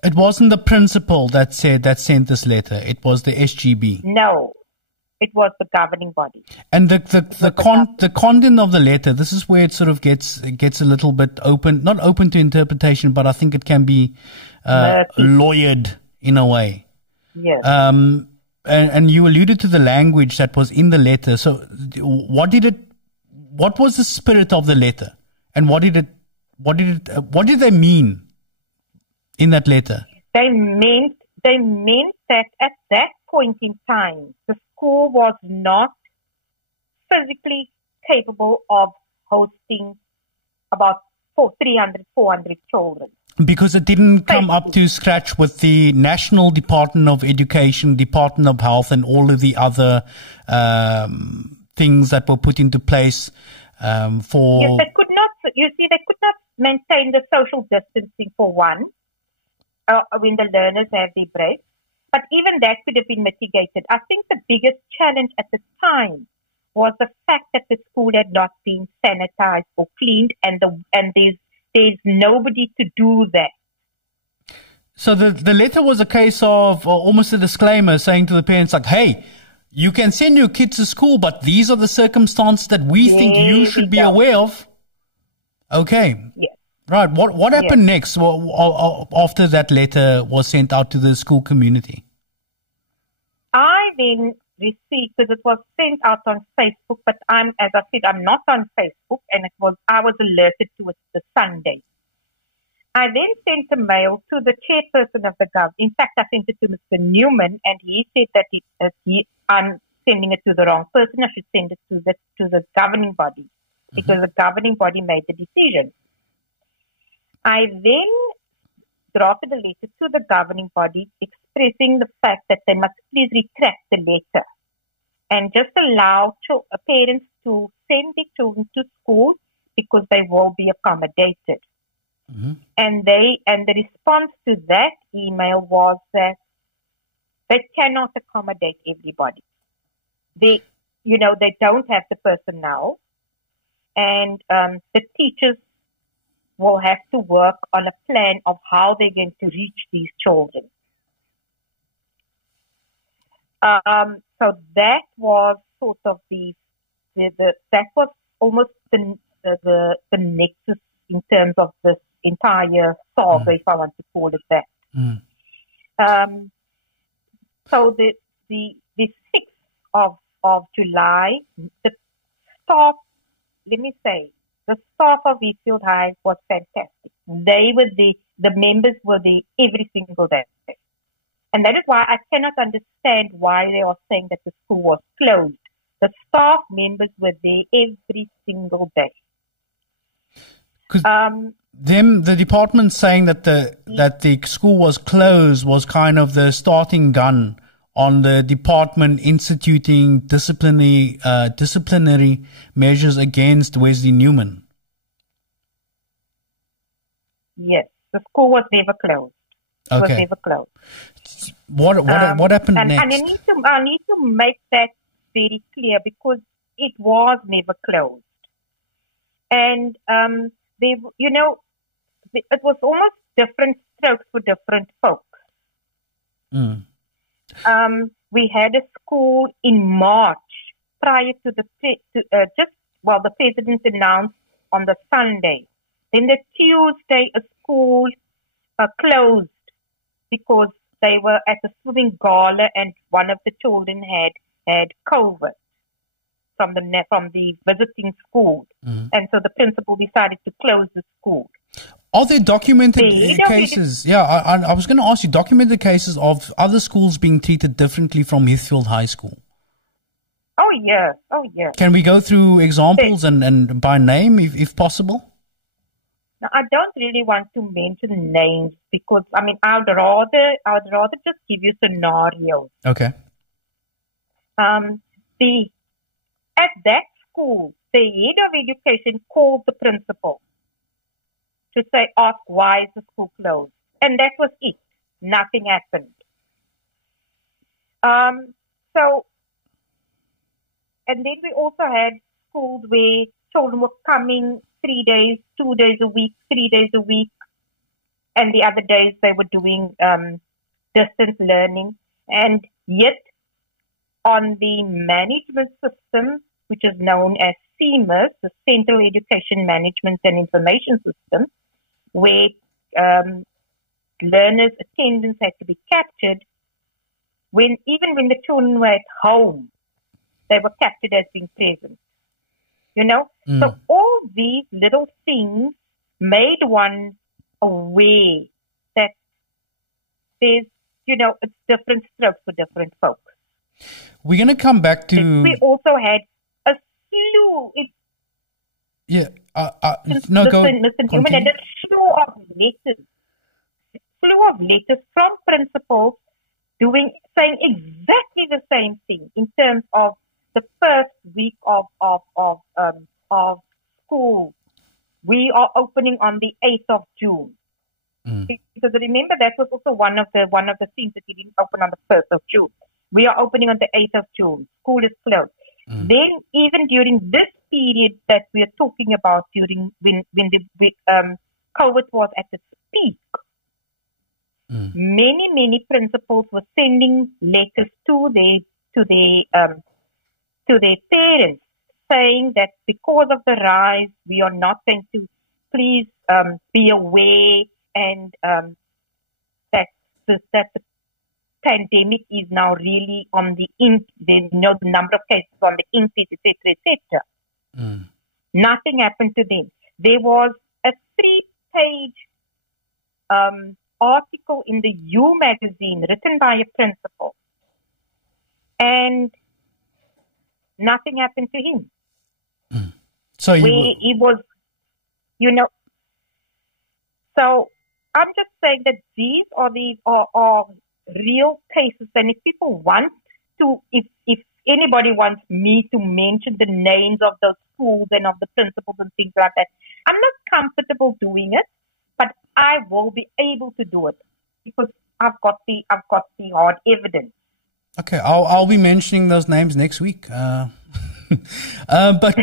It wasn't the principal that sent this letter. It was the SGB. No, it was the governing body. And the content of the letter. This is where it sort of gets a little bit not open to interpretation, but I think it can be lawyered in a way. Yes. And you alluded to the language that was in the letter. So, what was the spirit of the letter, and what did they mean in that letter? They meant that at that point in time, the school was not physically capable of hosting about 300, 400 children. Because it didn't come up to scratch with the National Department of Education, Department of Health, and all of the other things that were put into place for... Yes, they could not maintain the social distancing for one, when the learners have their breaks. But even that could have been mitigated. I think the biggest challenge at the time was the fact that the school had not been sanitized or cleaned, and there's There's nobody to do that. So the letter was a case of almost a disclaimer saying to the parents like, hey, you can send your kids to school, but these are the circumstances that we think you should be aware of. Okay. Yes. Right. What happened next after that letter was sent out to the school community? I then received, because it was sent out on Facebook, but as I said, I'm not on Facebook, and I was alerted to it the Sunday. I then sent a mail to the chairperson of the government. In fact, I sent it to Mr. Newman, and he said that I'm sending it to the wrong person. I should send it to the governing body, because the governing body made the decision. I then drafted a letter to the governing body expressing the fact that they must please retract the letter and just allow parents to send their children to school because they will be accommodated. And the response to that email was that they cannot accommodate everybody. They don't have the personnel, and the teachers will have to work on a plan of how they're going to reach these children. So that was sort of that was almost the nexus in terms of this entire saga, if I want to call it that. So the 6th of July, the staff, the staff of Eastfield High was fantastic. They were the members were there every single day. And that is why I cannot understand why they are saying that the school was closed. The staff members were there every single day. The department saying that the school was closed was kind of the starting gun on the department instituting disciplinary measures against Wesley Newman. Yes, the school was never closed. It was never closed. What happened next? And I need to make that very clear, because it was never closed. And it was almost different strokes for different folks. We had a school in March prior to the president announced on the Sunday. Then the Tuesday, a school closed because they were at a swimming gala and one of the children had COVID from the visiting school, and so the principal decided to close the school. Are there documented cases? Yeah, I was going to ask you, documented cases of other schools being treated differently from Heathfield High School? Oh, yes. Can we go through examples and by name, if possible? Now, I don't really want to mention names because, I'd rather just give you scenarios. Okay. At that school, the head of education called the principal to ask why is the school closed. And that was it. Nothing happened. And then we also had schools where children were coming 3 days, 2 days a week, 3 days a week. And the other days they were doing distance learning. And yet on the management system, which is known as CMIS, the Central Education Management and Information System, where learners' attendance had to be captured, even when the children were at home, they were captured as being present. So all these little things made one aware that there's, it's different strokes for different folks. We're going to come back to... We also had a slew... Mr. Newman had a slew of letters from principals saying exactly the same thing in terms of the first week of school. We are opening on the 8th of June. Because remember, that was also one of the things that we didn't open on the 1st of June. We are opening on the 8th of June. School is closed. Then, even during this period that we are talking about, during when COVID was at its peak, many principals were sending letters to their parents saying that because of the rise, we are not going to, please be aware, and that the pandemic is now really on the the number of cases on the increase, etc. Nothing happened to them. There was a 3-page article in the U magazine written by a principal, and nothing happened to him. So he was, So I'm just saying that these are real cases, and if people want to, if anybody wants me to mention the names of the schools and of the principals and things like that, I'm not comfortable doing it, but I will be able to do it because I've got the hard evidence. Okay, I'll be mentioning those names next week. But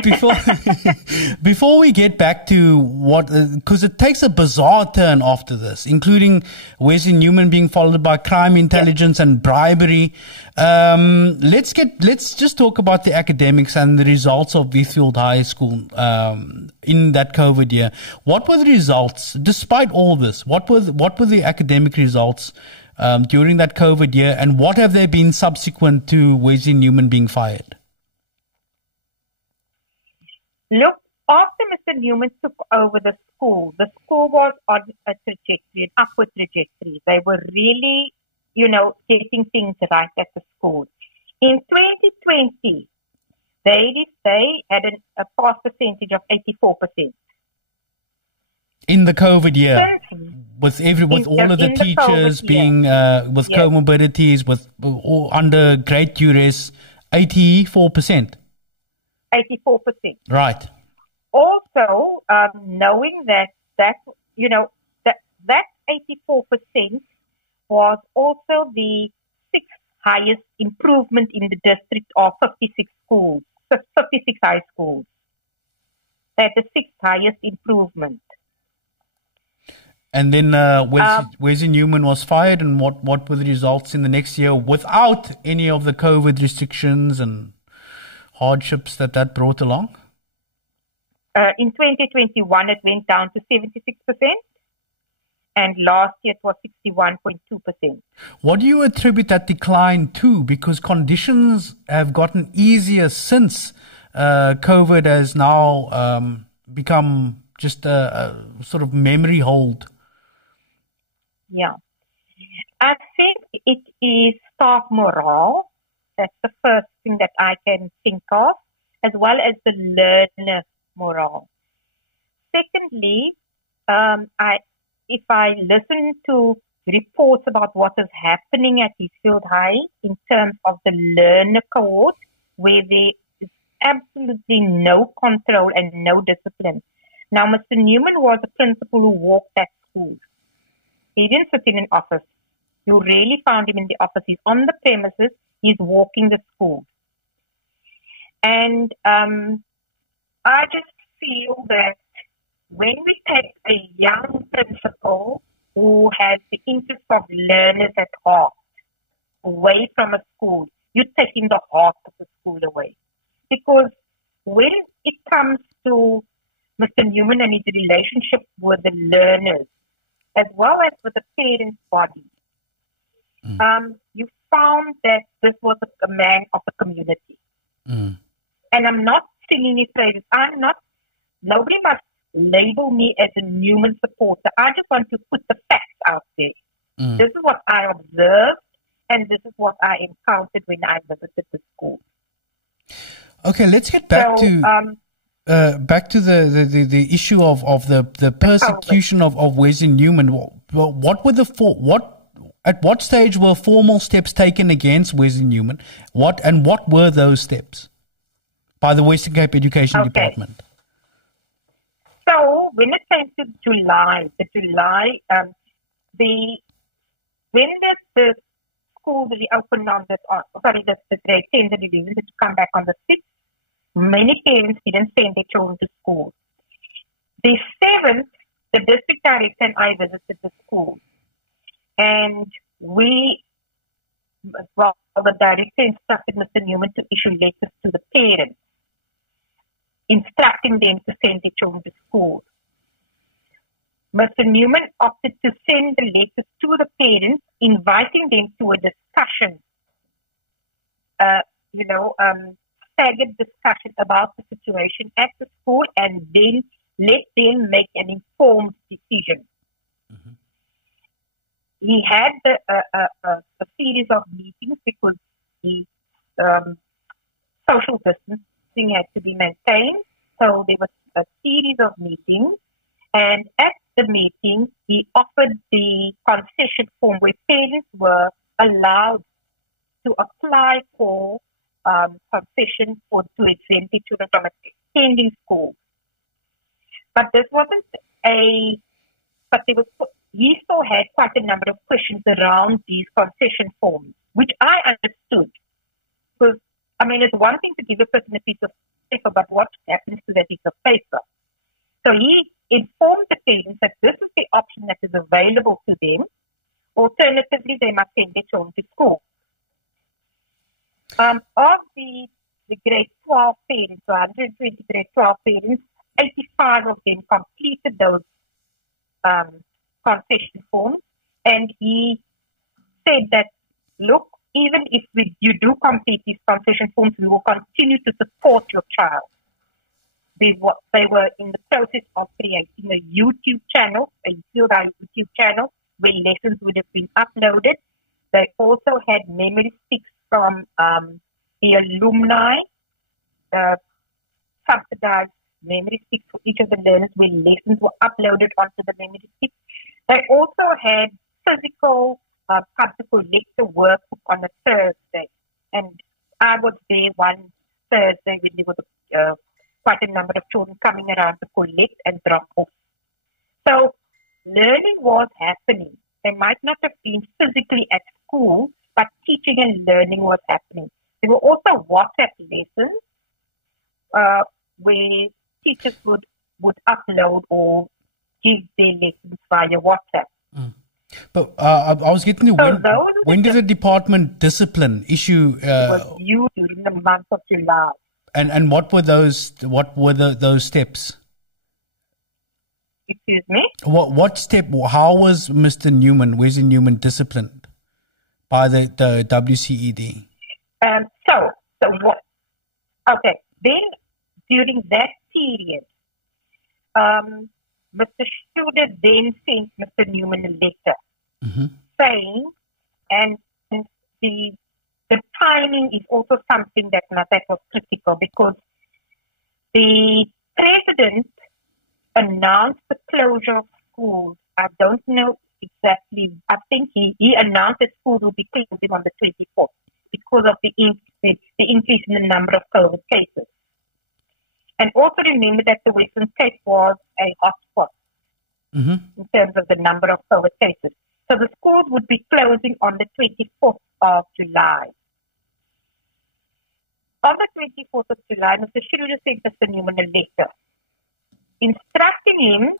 before we get back to what, because it takes a bizarre turn after this, including Wesley Newman being followed by crime intelligence and bribery. Let's just talk about the academics and the results of Wheatfield High School in that COVID year. What were the results, despite all this? What were the academic results during that COVID year, and what have they been subsequent to Wesley Newman being fired? Look, after Mr. Newman took over the school was on a trajectory, an upward trajectory. They were really, getting things right at the school. In 2020, they had a pass percentage of 84%. In the COVID year, with all of the teachers being with comorbidities, with under great duress, 84%. 84%. Right. Also, knowing that 84% was also the 6th highest improvement in the district of 56 schools, 56 high schools. That's the 6th highest improvement. And then Wesley Newman was fired, and what were the results in the next year without any of the COVID restrictions and hardships that brought along? In 2021, it went down to 76%, and last year it was 61.2%. What do you attribute that decline to? Because conditions have gotten easier since COVID has now become just a sort of memory hold. Yeah. I think it is staff morale. That's the first thing that I can think of, as well as the learner morale. Secondly, if I listen to reports about what is happening at Wheatfield High in terms of the learner cohort, where there is absolutely no control and no discipline. Now, Mr. Newman was a principal who walked that school. He didn't sit in an office. You really found him in the office. He's on the premises. He's walking the school. And I just feel that when we take a young principal who has the interest of learners at heart away from a school, you're taking the heart of the school away. Because when it comes to Mr. Newman and his relationship with the learners, as well as with the parents' body, you found that this was a man of the community. And I'm not singing his praises. Nobody must label me as a Newman supporter. I just want to put the facts out there. This is what I observed, and this is what I encountered when I visited the school. Okay, let's get back to the issue of the persecution of Wesley Newman. At what stage were formal steps taken against Wesley Newman? What were those steps by the Western Cape Education Department? So when it came to July, when the schools reopened on the grade 10 and 11 to come back on the 6th, many parents didn't send their children to school. The 7th, the district director and I visited the school. And the director instructed Mr. Newman to issue letters to the parents, instructing them to send their children to school. Mr. Newman opted to send the letters to the parents, inviting them to a discussion, staggered discussion about the situation at the school, and then let them make an informed decision. Mm-hmm. He had a series of meetings because the social distancing had to be maintained. So there was a series of meetings, and at the meeting, he offered the concession form where parents were allowed to apply for concession to exempt their children from attending school. But this wasn't he still had quite a number of questions around these concession forms, which I understood. Because, it's one thing to give a person a piece of paper, but what happens to that piece of paper? So he informed the parents that this is the option that is available to them. Alternatively, they must send their children to school. Of the grade 12 parents, 120 grade 12 parents, 85 of them completed those concession forms, and he said that, look, even if you do complete these concession forms, we will continue to support your child. They were in the process of creating a YouTube channel, a YouTube channel, where lessons would have been uploaded. They also had memory sticks from the alumni, subsidized memory sticks for each of the learners where lessons were uploaded onto the memory sticks. They also had physical particle lecture workbook on a Thursday. And I was there one Thursday when there was quite a number of children coming around to collect and drop off. So learning was happening. They might not have been physically at school, but teaching and learning was happening. There were also WhatsApp lessons where teachers would upload or give their lessons via WhatsApp. Mm. But I was getting to when did the department discipline issue? It was due during the month of July. And what were those? What were those steps? Excuse me? What step? How was Mr. Newman, Wesley Newman, disciplined by the WCED? So what? Okay. Then during that period, Mr. Schroeder then sent Mr. Newman a letter saying, and the timing is also something that was critical, because the president announced the closure of schools. I don't know exactly. I think he announced that schools will be closing on the 24th because of the increase in the number of COVID cases. And also remember that the Western Cape was a hotspot in terms of the number of COVID cases. So the schools would be closing on the 24th of July. On the 24th of July, Mr. Schroeder sent Mr. Newman a letter instructing him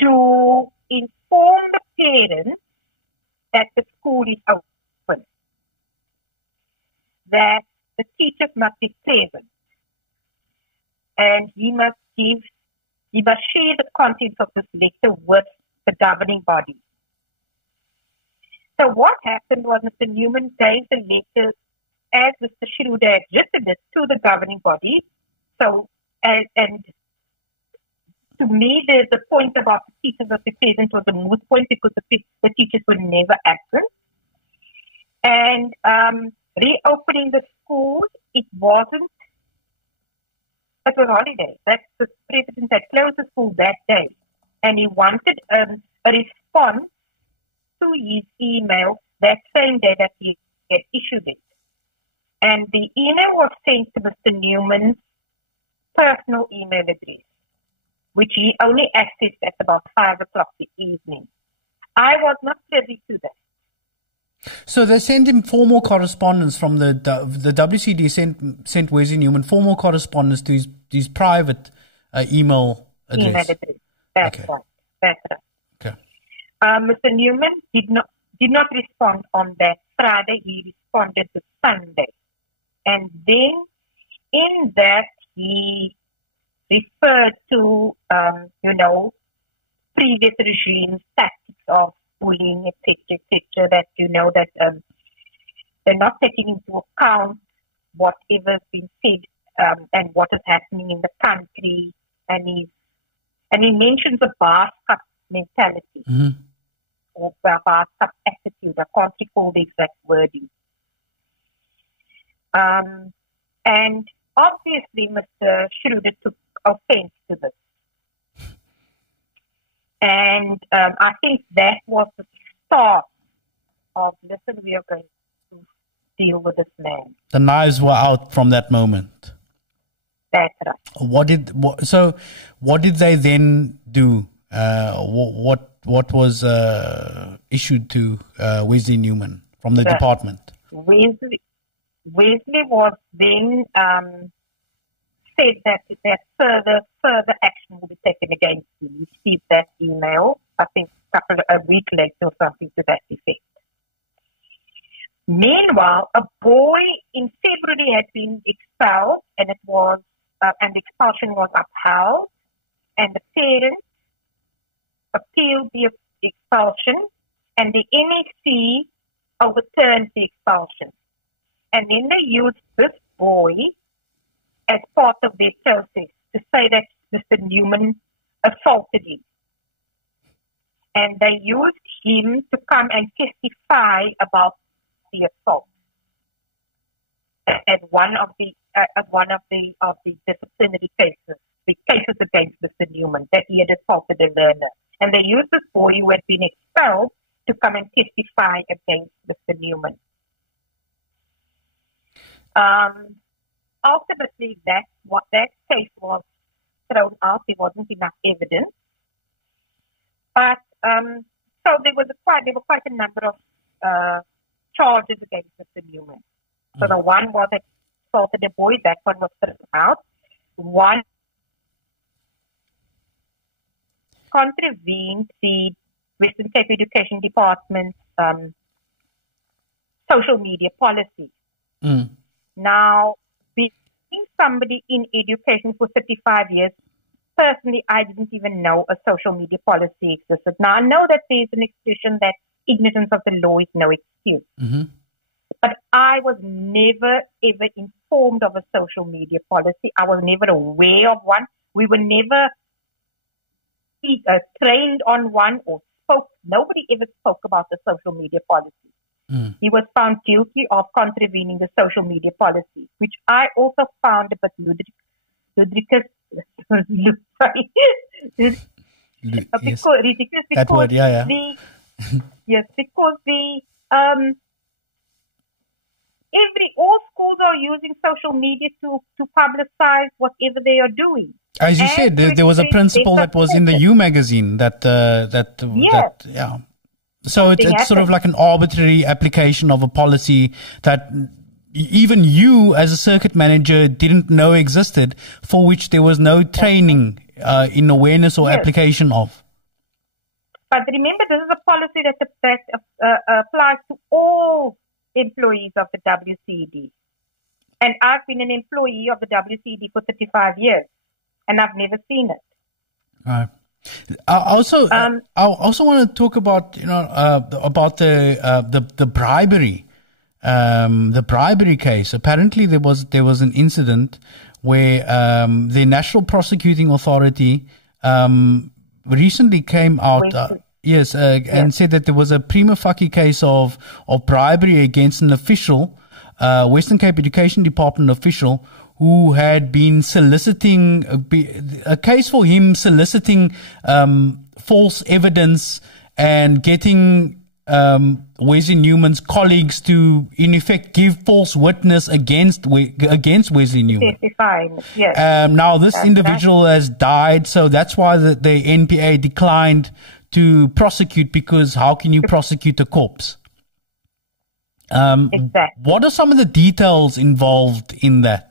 to inform the parents that the school is open, that the teachers must be present, and he must share the contents of this letter with the governing body. So what happened was Mr. Newman gave the letter as Mr. Schroeder had written it to the governing body. So, and to me, the point about the teachers of the present was a moot point, because the teachers were never absent. And reopening the schools, it was holiday. That the president had closed the school that day, and he wanted a response to his email that same day that he had issued it. And the email was sent to Mr. Newman's personal email address, which he only accessed at about 5 o'clock the evening. I was not privy to that. So they sent him formal correspondence from the WCD sent Wesley Newman formal correspondence to his private email address. That's okay. right. better. Okay. Mr. Newman did not respond on that Friday. He responded the Sunday. And then in that, he referred to, previous regimes, tactics of bullying, etc., that, that they're not taking into account whatever's been said and what is happening in the country. And he mentions a basket mentality or a basket attitude. I can't recall the exact wording. And obviously, Mr. Schroeder took offense to this. And I think that was the start of, listen, we are going to deal with this man. The knives were out from that moment. That's right. What did they then do? What was issued to Wesley Newman from the department? Wesley was then said that further action will be taken against him. We received that email, I think, a week later or something to that effect. Meanwhile, a boy in February had been expelled, and the expulsion was upheld, and the parents appealed the expulsion, and the NEC overturned the expulsion. And then they used this boy as part of their process to say that Mr. Newman assaulted him. And they used him to come and testify about the assault as one of the disciplinary cases, the cases against Mr. Newman, that he had assaulted a learner. And they used this boy who had been expelled to come and testify against Mr. Newman. Ultimately, that case was thrown out. There wasn't enough evidence, but so there were quite a number of charges against Mr. Newman. So the one was that assaulted a boy. That one was thrown out. One contravened the Western Cape Education Department's social media policy. Now, being somebody in education for 35 years, personally, I didn't even know a social media policy existed. Now, I know that there's an expression that ignorance of the law is no excuse. But I was never, ever informed of a social media policy. I was never aware of one. We were never trained on one or spoke. Nobody ever spoke about the social media policy. He was found guilty of contravening the social media policy, which I also found a bit ludicrous. Ridiculous because that word, yeah. Because all schools are using social media to publicize whatever they are doing. As you said, there was a principle that was in the U magazine that So it's sort of like an arbitrary application of a policy that even you as a circuit manager didn't know existed, for which there was no training in awareness or application of. But remember, this is a policy that applies to all employees of the WCD. And I've been an employee of the WCD for 35 years, and I've never seen it. Right. I also want to talk about the bribery, the bribery case. Apparently, there was an incident where the National Prosecuting Authority recently came out, and said that there was a prima facie case of bribery against an official, Western Cape Education Department official, who had been soliciting a case for him soliciting false evidence and getting Wesley Newman's colleagues to, in effect, give false witness against Wesley Newman. Yes. Now, this individual has died, so that's why the NPA declined to prosecute, because how can you prosecute a corpse? Exactly. What are some of the details involved in that?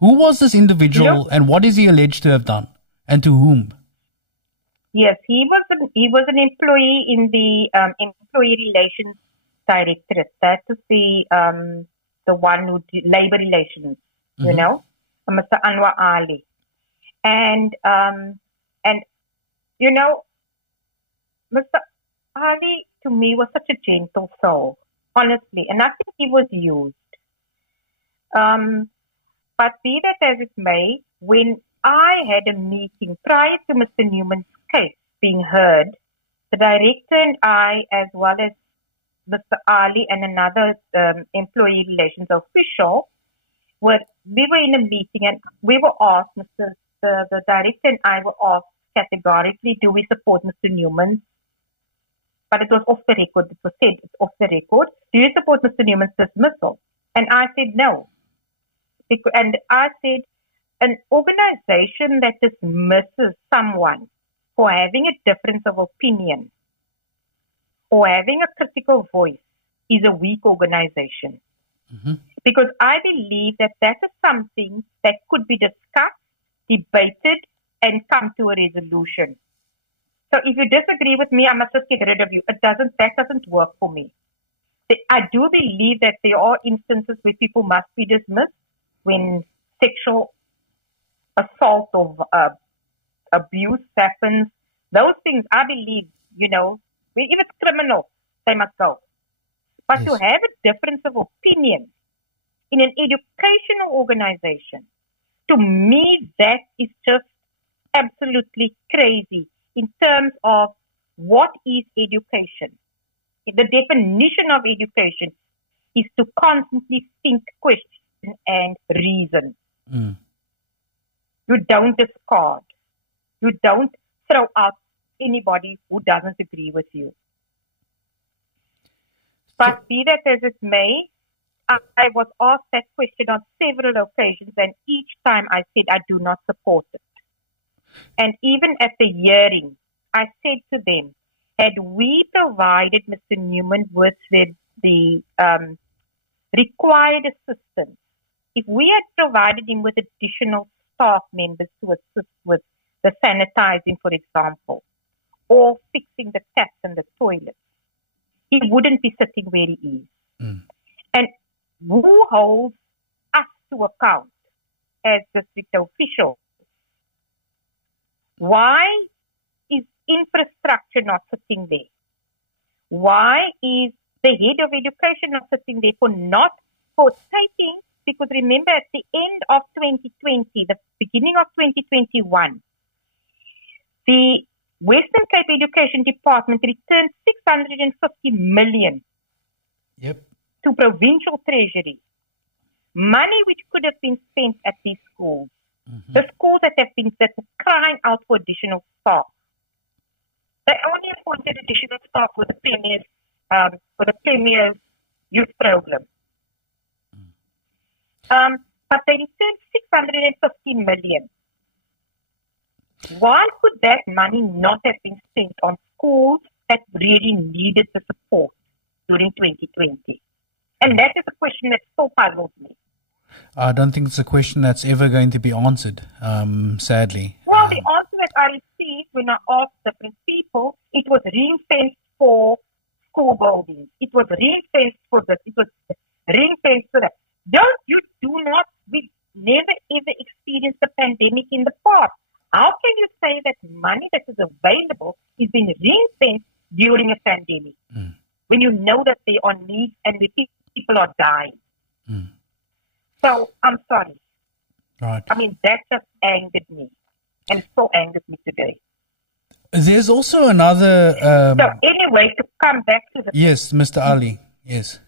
Who was this individual, and what is he alleged to have done, and to whom? Yes, he was an employee in the employee relations directorate. That is the one who did labor relations. You know, Mr. Anwar Ali, and you know, Mr. Ali to me was such a gentle soul, honestly, and I think he was used. But be that as it may, when I had a meeting prior to Mr. Newman's case being heard, the director and I, as well as Mr. Ali and another employee relations official, we were in a meeting and we were asked, the director and I were asked categorically, do we support Mr. Newman? But it was off the record. It was said it's off the record. Do you support Mr. Newman's dismissal? And I said no. And I said, an organization that dismisses someone for having a difference of opinion or having a critical voice is a weak organization. Because I believe that is something that could be discussed, debated, and come to a resolution. So if you disagree with me, I must just get rid of you. That doesn't work for me. I do believe that there are instances where people must be dismissed when sexual assault or abuse happens. Those things, I believe, if it's criminal, they must go. But to have a difference of opinion in an educational organization, to me, that is just absolutely crazy in terms of what is education. The definition of education is to constantly think, question, and reason. You don't discard. You don't throw out anybody who doesn't agree with you. But be that as it may, I was asked that question on several occasions, and each time I said I do not support it. And even at the hearing, I said to them, had we provided Mr. Newman with the required assistance, if we had provided him with additional staff members to assist with the sanitizing, for example, or fixing the taps and the toilets, he wouldn't be sitting where he is. And who holds us to account as district officials? Why is infrastructure not sitting there? Why is the head of education not sitting there for taking, because remember at the end of 2020, the beginning of 2021, the Western Cape Education Department returned 650 million to provincial treasury. Money which could have been spent at these schools. The schools that were crying out for additional staff. They only appointed additional staff for the Premier's youth program. But they returned 650 million. Why could that money not have been spent on schools that really needed the support during 2020? And that is a question that still puzzles me. I don't think it's a question that's ever going to be answered, sadly. Well, the answer that I received when I asked different people, it was ring-fenced for school buildings. It was ring-fenced for this. It was ring-fenced for that. We've never ever experienced a pandemic in the past. How can you say that money that is available is being ring-fenced during a pandemic when you know that there are needs and people are dying? So I'm sorry. Right. I mean, that just angered me, and still angers me today. There's also another. So anyway, to come back to the yes, Mr. Ali. Yes.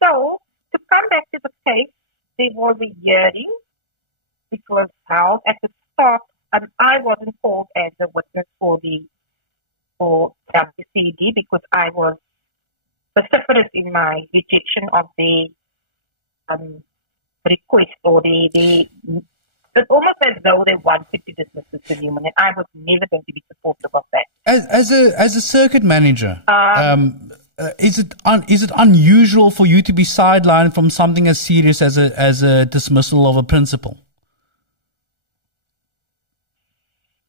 So to come back to the case, there was a hearing which was held at the start, and I wasn't called as a witness for WCD because I was vociferous in my rejection of the request, or it's almost as though they wanted to dismiss Mr. Newman, and I was never going to be supportive of that. As a circuit manager, is it unusual for you to be sidelined from something as serious as a dismissal of a principal?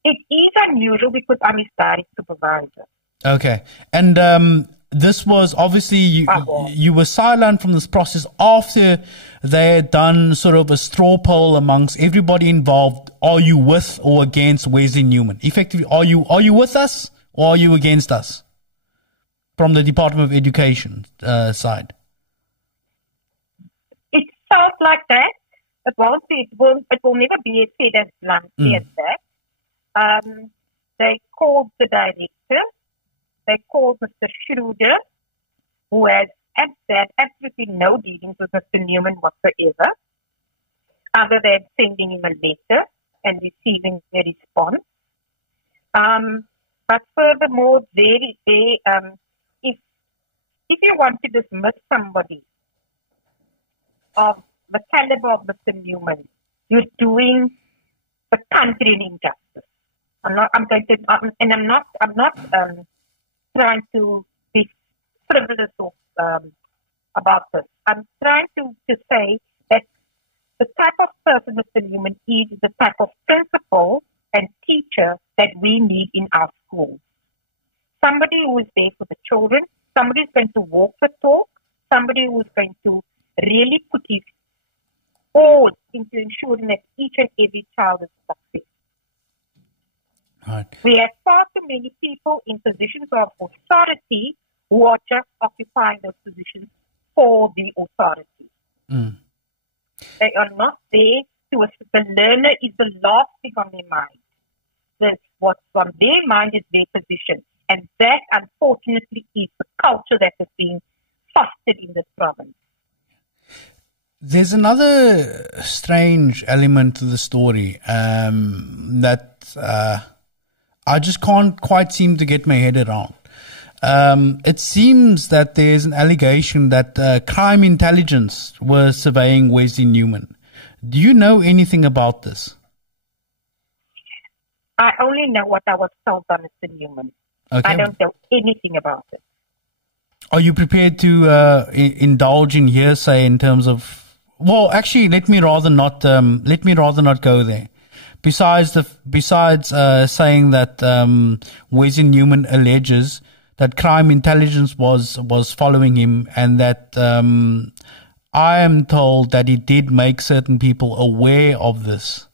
It is unusual because I'm his direct supervisor. Okay. And this was obviously you were silent from this process after they had done sort of a straw poll amongst everybody involved. Are you with or against Wesley Newman? Effectively, are you with us or are you against us from the Department of Education side? It sounds like that. It won't be. It will never be said as bluntly as that. They called the director. They called Mr. Schroeder, who had absolutely no dealings with Mr. Newman whatsoever, other than sending him a letter and receiving a response. But furthermore, if you want to dismiss somebody of the caliber of Mr. Newman, you're doing the country an injustice. I'm not trying to be frivolous or, about this. I'm trying to say that the type of person Mr. Newman is the type of principal and teacher that we need in our schools. Somebody who is there for the children, somebody who's going to walk the talk, somebody who is going to really put his all into ensuring that each and every child is successful. Right. We have far too many people in positions of authority who are just occupying those positions for the authority. They are not there to assist. The learner is the last thing on their mind. What's on their mind is their position. And that, unfortunately, is the culture that is being fostered in this province. There's another strange element to the story that I just can't quite seem to get my head around. It seems that there's an allegation that crime intelligence was surveying Wesley Newman. Do you know anything about this? I only know what I was told by Mr. Newman. Okay. I don't know anything about it. Are you prepared to indulge in hearsay in terms of? Well, actually, let me rather not go there. Besides saying that Wesley Newman alleges that crime intelligence was following him, and that I am told that he did make certain people aware of this,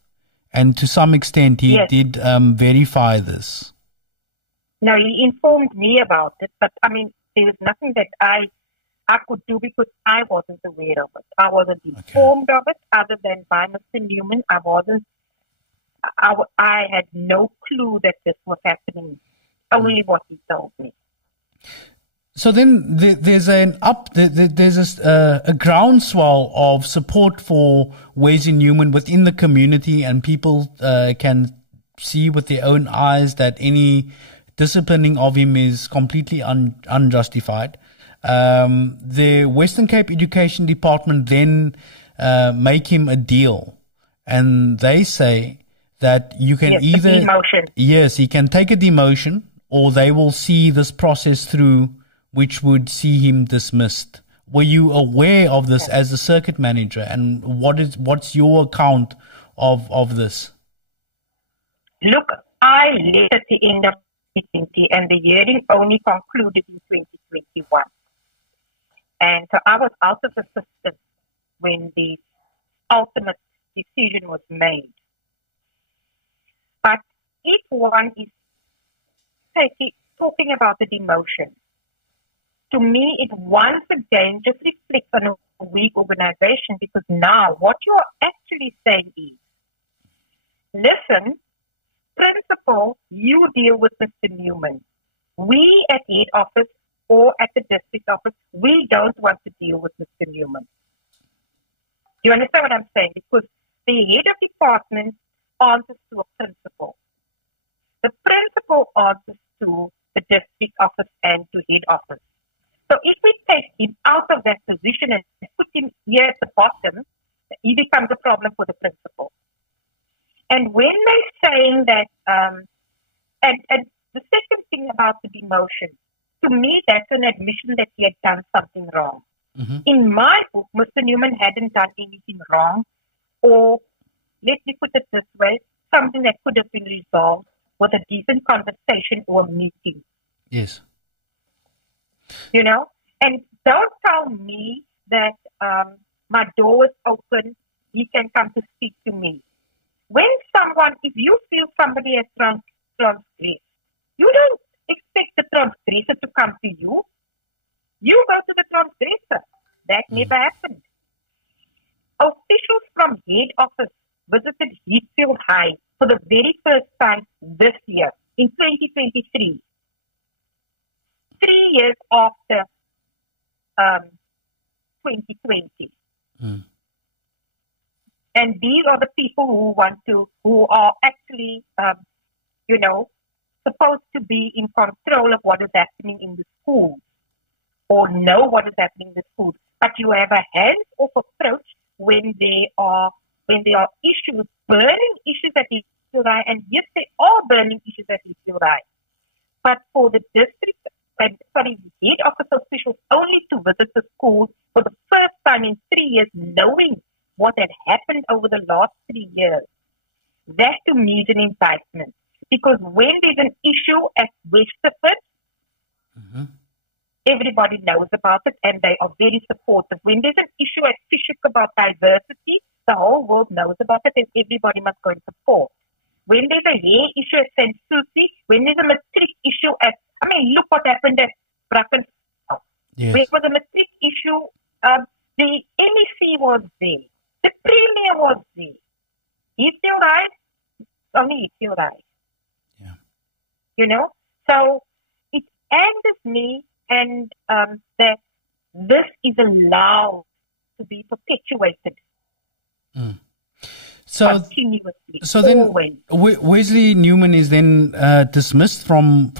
and to some extent he did verify this. No, he informed me about it, but I mean, there was nothing that I could do because I wasn't aware of it. I wasn't informed of it, other than by Mr. Newman. I had no clue that this was happening. Only what he told me. So then there's a groundswell of support for Wesley Newman within the community, and people can see with their own eyes that any disciplining of him is completely unjustified. The Western Cape Education Department then make him a deal, and they say that you can either he can take a demotion, or they will see this process through, which would see him dismissed. Were you aware of this as the circuit manager, and what's your account of this? Look, I left at the end of 2020, and the hearing only concluded in 2021. And so I was out of the system when the ultimate decision was made. But if one is talking about the demotion, to me it once again just reflects on a weak organization, because now what you are actually saying is, listen, principal, you deal with Mr. Newman. We at head office or at the district office, we don't want to deal with Mr. Newman. Do you understand what I'm saying? Because the head of department answers to a principal. The principal answers to the district office and to head office. So if we take him out of that position and put him here at the bottom, he becomes a problem for the principal. And when they're saying that, and the second thing about the demotion, to me, that's an admission that he had done something wrong. Mm-hmm. In my book, Mr. Newman hadn't done anything wrong, or let me put it this way, something that could have been resolved with a decent conversation or meeting. Yes. You know? And don't tell me that my door is open, he can come to speak to me. When someone, if you feel somebody has transgressed, you don't expect the transgressor to come to you. You go to the transgressor. That never happened. Officials from head office visited Heathfield High for the very first time this year, in 2023. 3 years after 2020. And these are the people who are actually, supposed to be in control of what is happening in the schools or know what is happening in the schools. But you have a hands-off approach when there are issues, burning issues at Heathfield High, and yes, there are burning issues at Heathfield High. But for the district, head office officials only to visit the schools for the first time in 3 years, knowing what had happened over the last 3 years, that to me is an indictment. Because when there's an issue at Westerford, everybody knows about it and they are very supportive. When there's an issue at Fishhook about diversity, the whole world knows about it and everybody must go and support. When there's a hair issue at St. Susie, when there's a matric issue look what happened at Brackenfell. Yes. When it was a matric issue, the MEC was there. The Premier was there. He's still right. Only he's still right. Yeah. You know? So it angers me and that this is allowed to be perpetuated. Continuously. So then always. Wesley Newman is then dismissed from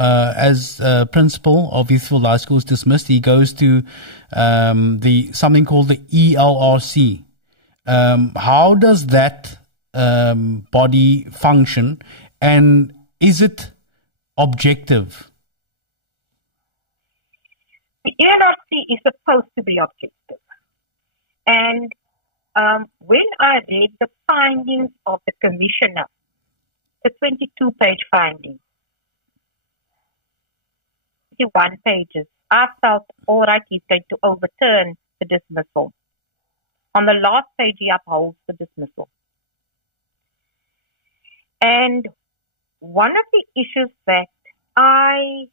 as principal of Heathfield High School is dismissed. He goes to something called the ELRC. How does that body function, and is it objective? The ELRC is supposed to be objective, and when I read the findings of the commissioner, the 22-page findings, 51 pages, I felt, all right, he's going to overturn the dismissal. On the last page, he upholds the dismissal. And one of the issues that I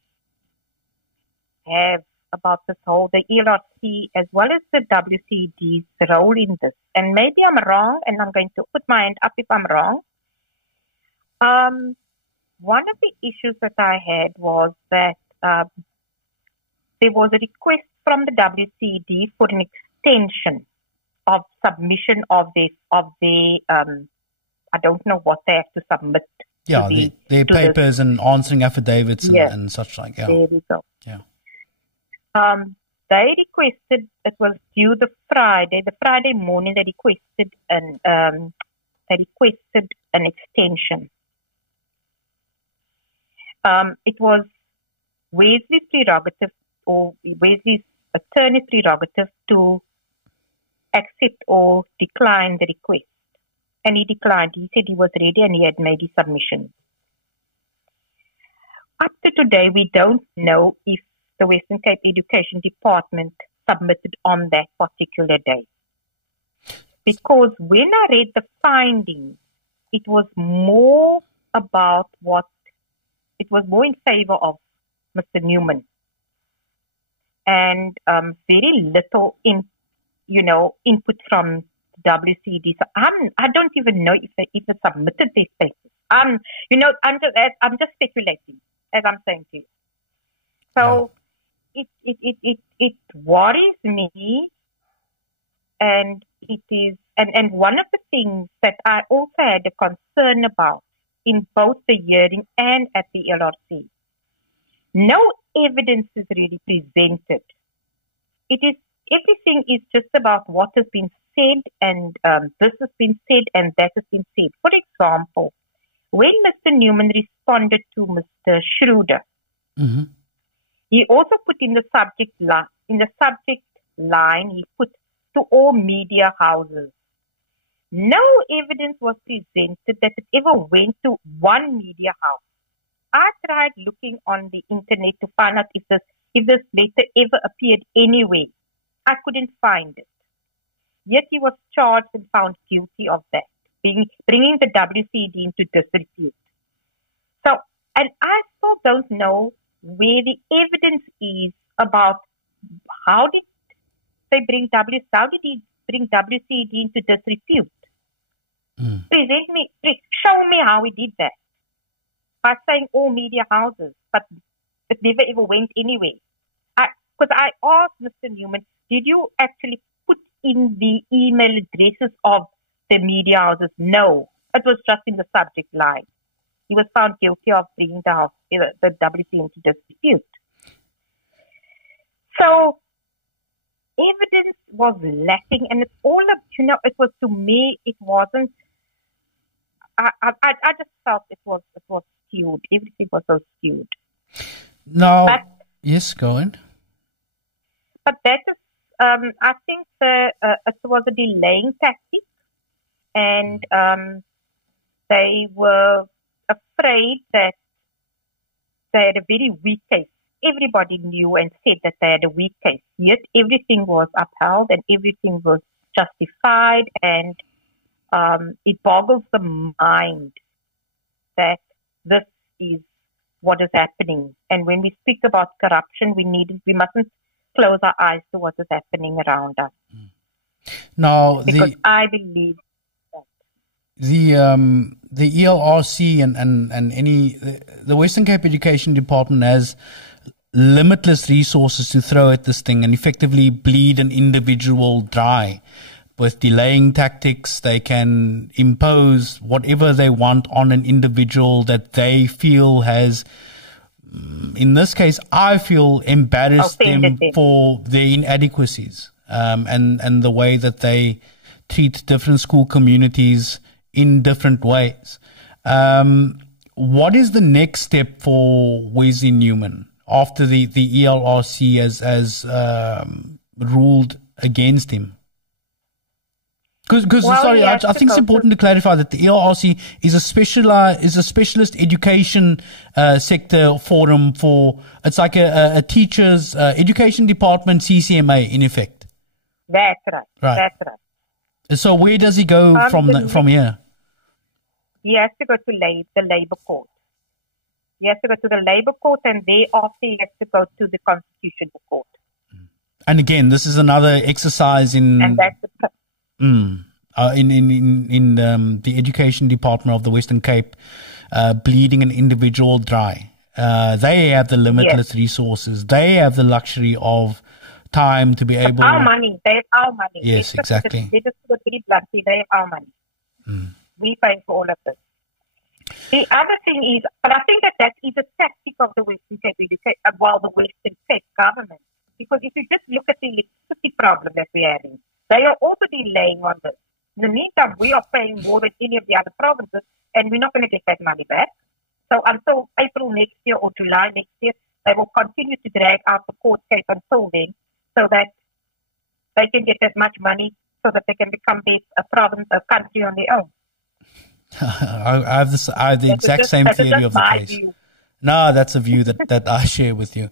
have about this whole, the ELRC as well as the WCD's role in this, and maybe I'm wrong, and I'm going to put my hand up if I'm wrong. One of the issues that I had was that there was a request from the WCD for an extension of submission of the I don't know what they have to submit. Yeah, their papers and answering affidavits and such like. Yeah. There we go. Yeah. They requested, it was due the Friday morning, they requested an extension. It was Wesley's prerogative, or Wesley's attorney prerogative, to accept or decline the request. And he declined. He said he was ready and he had made his submission. Up to today, we don't know if the Western Cape Education Department submitted on that particular day. Because when I read the findings, it was more about it was more in favor of Mr. Newman. And very little input from WCD. So I don't even know if they submitted their papers. I'm just speculating, as I'm saying to you. So it worries me, and it is, and one of the things that I also had a concern about in both the hearing and at the LRC, no evidence is really presented. Everything is just about what has been said, and this has been said and that has been said. For example, when Mr. Newman responded to Mr. Schroeder, he also put in the subject line, he put to all media houses. No evidence was presented that it ever went to one media house. I tried looking on the internet to find out if this letter ever appeared anywhere. I couldn't find it. Yet he was charged and found guilty of that, bringing the WCD into disrepute. So, and I still don't know where the evidence is about how did he bring WCD into disrepute. Show me how he did that. By saying all media houses, but it never ever went anywhere. Because I asked Mr. Newman, did you actually put in the email addresses of the media houses? No, it was just in the subject line. He was found guilty of bringing the WC into dispute. So evidence was lacking, and it's all of, it was, to me, it wasn't. I just felt it was skewed. Everything was so skewed. No, yes, go on. But that is, I think it was a delaying tactic, and they were afraid that they had a very weak case. Everybody knew and said that they had a weak case, yet everything was upheld and everything was justified, and it boggles the mind that this is what is happening. And when we speak about corruption, we mustn't close our eyes to what is happening around us. Now, because I believe the ELRC and the Western Cape Education Department has limitless resources to throw at this thing and effectively bleed an individual dry. With delaying tactics, they can impose whatever they want on an individual that they feel has, in this case, I feel embarrassed them for their inadequacies, and the way that they treat different school communities in different ways. What is the next step for Wesley Newman after the ELRC has ruled against him? Because sorry, I think it's important to clarify that the ELRC is a specialist education sector forum for, it's like a teacher's education department, CCMA in effect. That's right. That's right. So where does he go from here? He has to go to the labor court. He has to go to the labor court, and thereafter he has to go to the constitutional court. And again, this is another exercise in. And that's in the education department of the Western Cape, bleeding an individual dry. They have the limitless resources. They have the luxury of time to be able. Our money. They have our money. Yes, exactly. They just put it very bluntly. They have our money. We pay for all of this. The other thing is, but I think that is a tactic of the Western Cape the Western Cape government. Because if you just look at the electricity problem that we're having, they are also delaying on this. In the meantime, we are paying more than any of the other provinces, and we're not going to get that money back. So until April next year or July next year, they will continue to drag out the court case until then, so that they can get as much money so that they can become a province, a country on their own. I have the exact same theory of the case. View. No, that's a view that I share with you.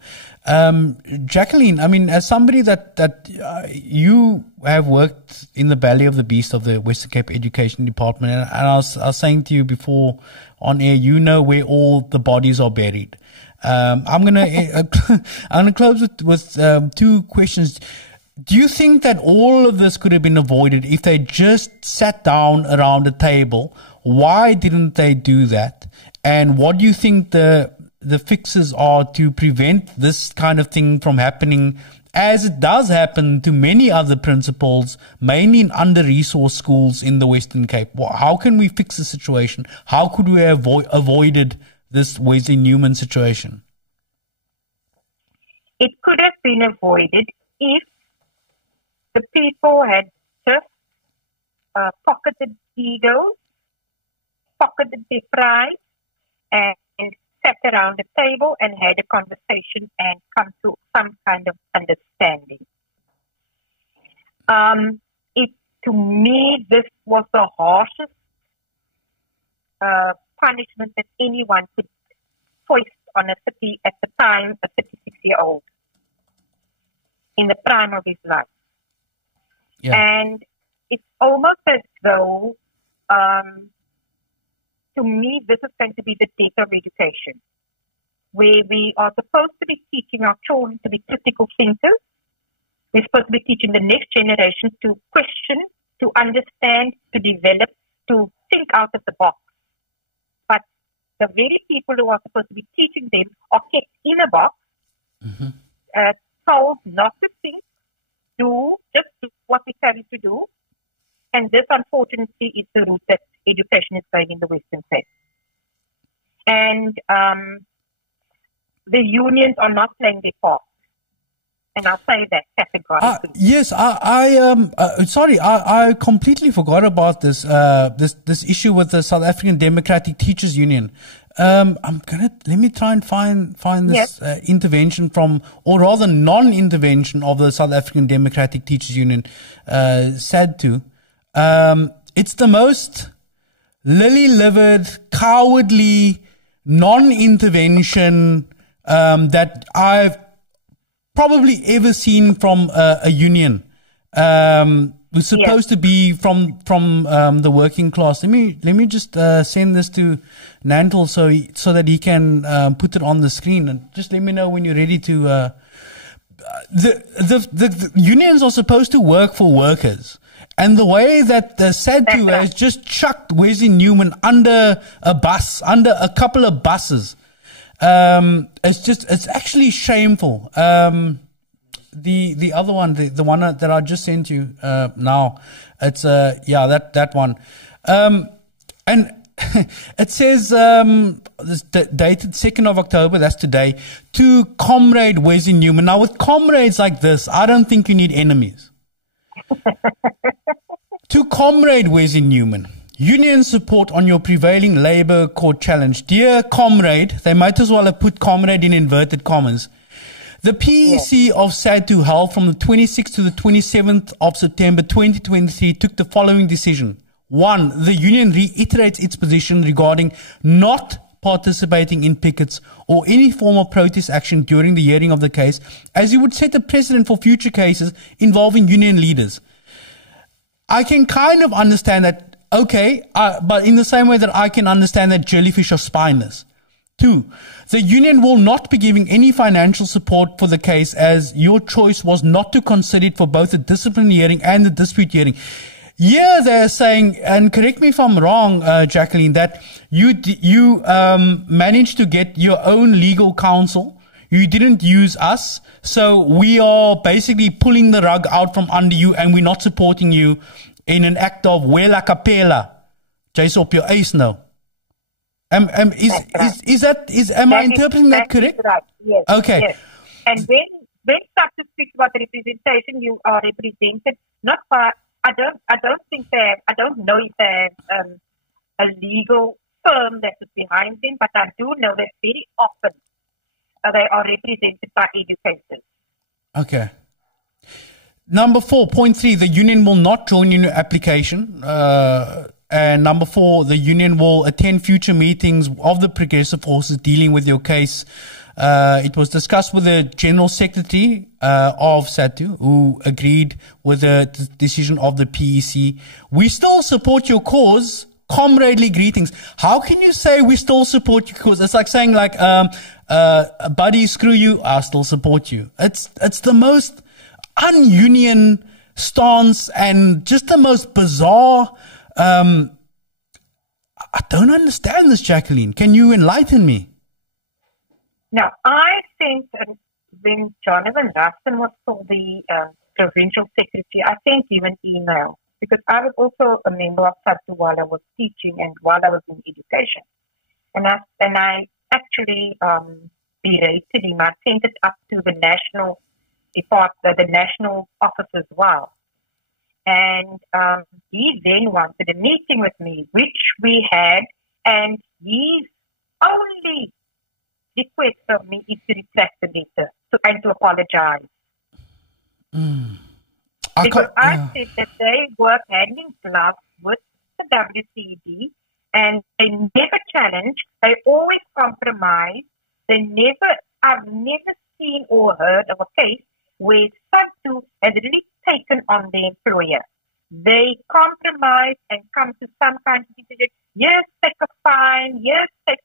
Jacqueline, I mean, as somebody that you have worked in the belly of the beast of the Western Cape Education Department, and I was saying to you before on air, you know where all the bodies are buried. I'm gonna close with two questions. Do you think that all of this could have been avoided if they just sat down around a table? Why didn't they do that? And what do you think the fixes are to prevent this kind of thing from happening, as it does happen to many other principals, mainly in under-resourced schools in the Western Cape? How can we fix the situation? How could we have avoided this Wesley Newman situation? It could have been avoided if the people had just pocketed egos, pocketed their pride, and sat around the table and had a conversation and come to some kind of understanding. To me, this was the harshest punishment that anyone could foist on at the time, a 36-year-old in the prime of his life. Yeah. And it's almost as though, to me, this is going to be the death of education, where we are supposed to be teaching our children to be critical thinkers. We're supposed to be teaching the next generation to question, to understand, to develop, to think out of the box. But the very people who are supposed to be teaching them are kept in a box, told not to think, just do what we tell you to do. And this, unfortunately, is the route that education is going in the Western Cape. And the unions are not playing their part. And I'll say that categorically. Yes, I completely forgot about this issue with the South African Democratic Teachers Union. Let me try and find this intervention from, or rather non-intervention of the South African Democratic Teachers Union, SADTU. It's the most lily-livered, cowardly non-intervention that I've probably ever seen from a union. Who's supposed to be from the working class. Let me just send this to Nantel so that he can put it on the screen, and just let me know when you're ready to. The unions are supposed to work for workers, and the way that the SADTU has just chucked Wesley Newman under a bus, under a couple of buses, it's actually shameful. The other one, the one that I just sent you now, it's that one, and it says this dated 2nd of October. That's today. To Comrade Wesley Newman. Now, with comrades like this, I don't think you need enemies. To Comrade Wesley Newman. Union support on your prevailing Labour court challenge. Dear comrade, they might as well have put comrade in inverted commas. The PEC of SADTU held from the 26th to the 27th of September 2023 took the following decision. 1. The union reiterates its position regarding not participating in pickets or any form of protest action during the hearing of the case, as it would set a precedent for future cases involving union leaders. I can kind of understand that, but in the same way that I can understand that jellyfish are spineless. 2. The union will not be giving any financial support for the case, as your choice was not to consider it for both the discipline hearing and the dispute hearing. Yeah, they're saying, and correct me if I'm wrong, Jacqueline, that you managed to get your own legal counsel. You didn't use us. So we are basically pulling the rug out from under you, and we're not supporting you in an act of wela capella. Just op your ace now. Am I interpreting that correct? Right. Yes. Okay. Yes. And when Sactus speaks about representation, you are represented not by. I don't know if they have a legal firm that is behind them, but I do know that very often they are represented by educators. Okay. Number 4.3, the union will not join in your application. And number 4, the union will attend future meetings of the progressive forces dealing with your case. It was discussed with the General Secretary of SADTU, who agreed with the decision of the PEC. We still support your cause. Comradely greetings. How can you say we still support your cause? It's like saying, buddy, screw you, I still support you. It's the most un-union stance and just the most bizarre. I don't understand this, Jacqueline. Can you enlighten me? Now, I think when Jonathan Ruston was still the provincial secretary, I sent him an email because I was also a member of SADTU while I was teaching and while I was in education. And I actually berated him. I sent it up to the national department, the national office as well. And he then wanted a meeting with me, which we had, and his only request of me is to retract the letter and to apologize. Because I said that they work hand in glove with the WCD, and they never challenge. They always compromise. I've never seen or heard of a case where SANTU has really taken on the employer. They compromise and come to some kind of decision. Yes, take a fine. Yes, take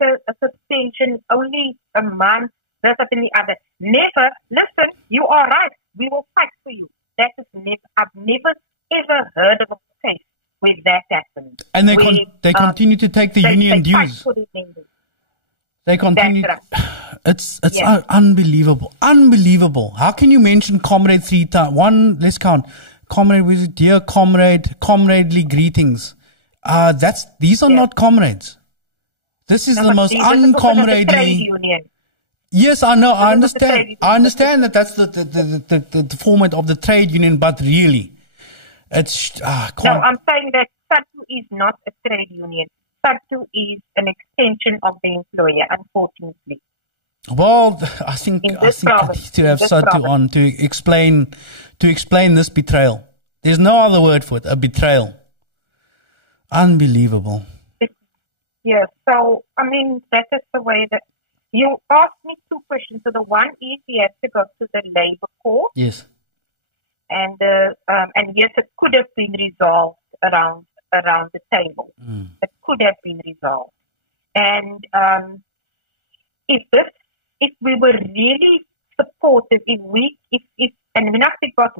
a suspension, only a month, this, that, and the other. Never, listen, you are right. We will fight for you. That is never, I've never ever heard of a case where that happened. And they continue to take the union they fight dues. for the members. They continue. That's right. It's Yes. unbelievable. Unbelievable. How can you mention comrade 3 times? Let's count. Comrade, dear comrade, comradely greetings. These are not comrades. This is the most uncomradely. Yes, I know. I understand. I understand that that's the format of the trade union, but really, it's. No, I'm saying that SANTU is not a trade union. SANTU is an extension of the employer, unfortunately. Well, I think I need to have SANTU on to explain this betrayal. There's no other word for it. A betrayal. Unbelievable. Yeah, so, I mean, that is the way that you asked me two questions. So the one is you have to go to the labor court. Yes. And yes, it could have been resolved around the table. It could have been resolved. And if we were really supportive, if when I think about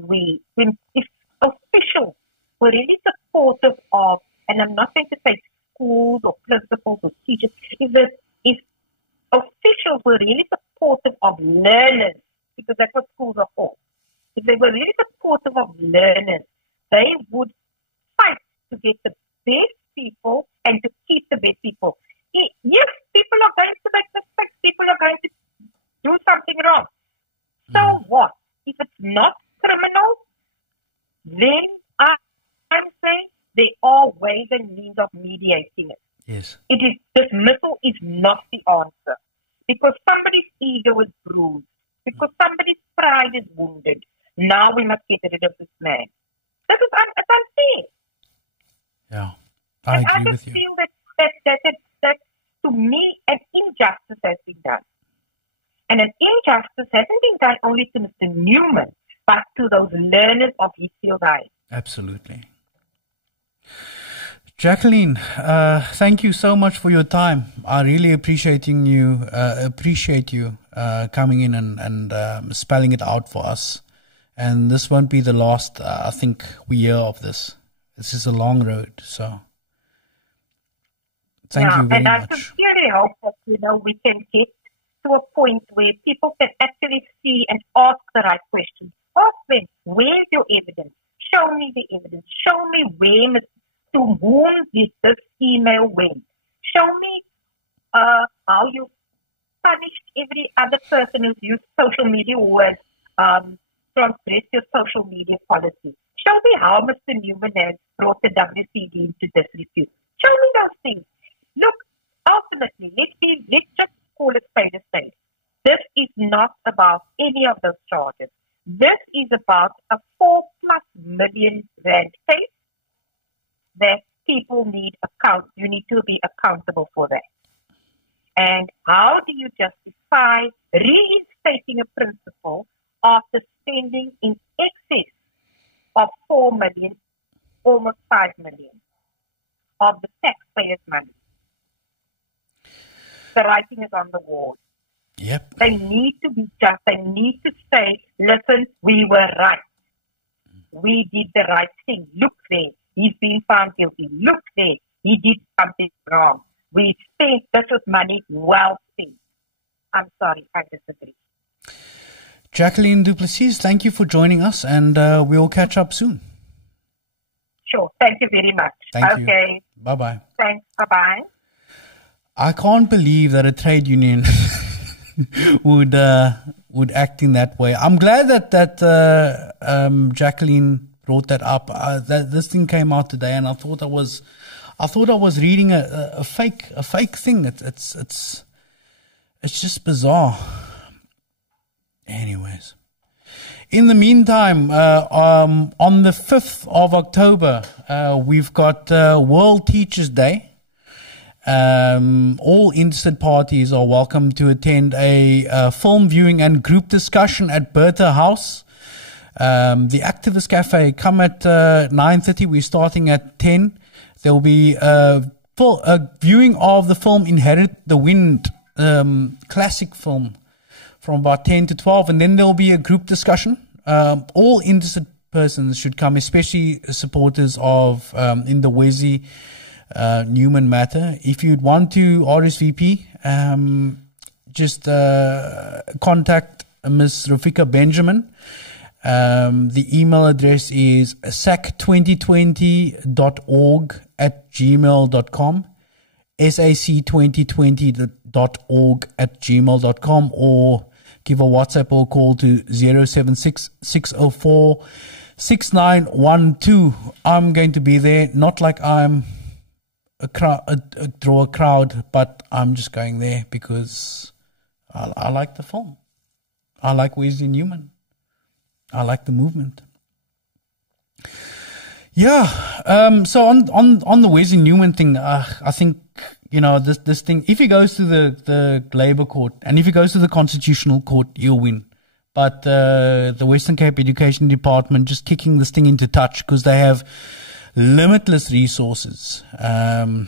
if officials were really supportive of, and I'm not going to say schools or principals or teachers, if officials were really supportive of learners, because that's what schools are for, if they were really supportive of learners, they would fight to get the best people and to keep the best people. Yes, people are going to make mistakes. People are going to do something wrong. So what? If it's not criminal, then I'm saying there are ways and means of mediating it. Yes. Dismissal is not the answer. Because somebody's ego is bruised. Because somebody's pride is wounded. Now we must get rid of this man. This is unfair. Yeah, I agree with you. I just feel that to me, an injustice has been done. And an injustice hasn't been done only to Mr. Newman, but to those learners of Heathfield High. Absolutely. Jacqueline, thank you so much for your time. I really appreciate you coming in and spelling it out for us. And this won't be the last, I think, we hear of this. This is a long road, so thank you very much. And I sincerely hope that, we can get to a point where people can actually see and ask the right questions. Ask them, where's your evidence? Show me the evidence. Show me to whom this email went. Show me how you punished every other person who's used social media or has transgressed your social media policy. Show me how Mr. Newman has brought the WCD into disrepute. Show me those things. Look, ultimately, let's just call it spade a spade. This is not about any of those charges. This is about a 4+ million rand case that people need you need to be accountable for that. And how do you justify reinstating a principal after spending in excess of 4 million, almost 5 million of the taxpayers' money? The writing is on the wall. Yep. They need to be just. They need to say, listen, we were right. We did the right thing. Look there. He's been found guilty. Look there. He did something wrong. We spent this money well spent. I'm sorry, I disagree. Jacqueline du Plessis, thank you for joining us, and we'll catch up soon. Sure. Thank you very much. Thank you. Okay. Bye-bye. Thanks. Bye-bye. I can't believe that a trade union would act in that way. I'm glad that Jacqueline brought that up. That this thing came out today, and I thought I was reading a fake thing. It's just bizarre. Anyways, In the meantime, on the 5th of October, we've got World Teachers Day. All interested parties are welcome to attend a film viewing and group discussion at Bertha House. The Activist Cafe, come at 9:30. We're starting at 10. There will be a viewing of the film Inherit the Wind, classic film, from about 10 to 12, and then there will be a group discussion. All interested persons should come, especially supporters of in the Wesley Newman matter. If you'd want to RSVP, just contact Ms. Rafika Benjamin. The email address is sac2020.org@gmail.com, sac2020.org@gmail.com, or give a WhatsApp or call to 076-604-6912. I'm going to be there, not like I'm draw a crowd, but I'm just going there because I like the film. I like Wesley Newman. I like the movement. Yeah. So on the Wesley Newman thing, I think, this thing, if he goes to the Labour Court and if he goes to the Constitutional Court, he'll win. But the Western Cape Education Department just kicking this thing into touch because they have limitless resources. They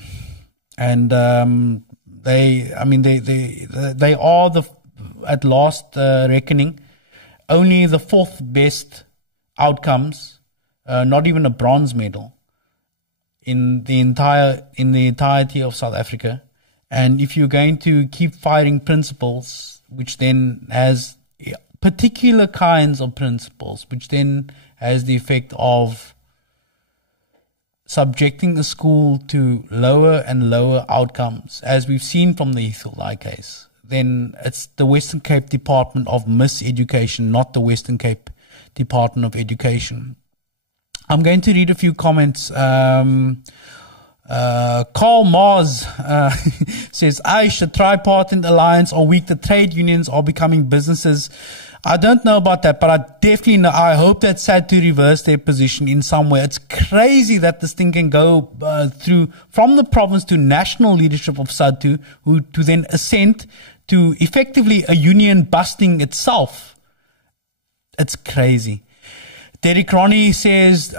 are at last reckoning, only the fourth best outcomes, not even a bronze medal in the entirety of South Africa. And if you're going to keep fighting principles, which then has particular kinds of principles, which then has the effect of subjecting the school to lower and lower outcomes, as we've seen from the Ethel case, then it's the Western Cape Department of Miseducation, not the Western Cape Department of Education. I'm going to read a few comments. Carl Mars says, Aish, a tripartite alliance are weak. The trade unions are becoming businesses. I don't know about that, but I definitely know. I hope that SADTU reverse their position in some way. It's crazy that this thing can go through from the province to national leadership of SADTU, to then ascend to effectively a union busting itself. It's crazy. Derek Ronnie says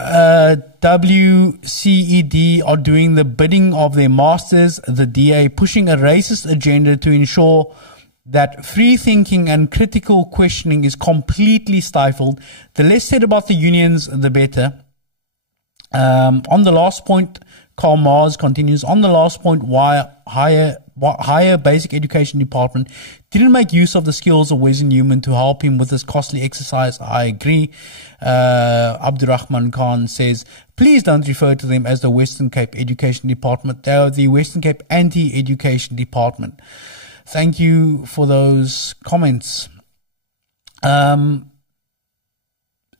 WCED are doing the bidding of their masters, the DA, pushing a racist agenda to ensure that free thinking and critical questioning is completely stifled. The less said about the unions, the better. On the last point, Karl Mars continues, on the last point, why higher basic education department didn't make use of the skills of Wesley Newman to help him with this costly exercise. I agree. Abdurrahman Khan says, please don't refer to them as the Western Cape Education Department. They are the Western Cape Anti-Education Department. Thank you for those comments.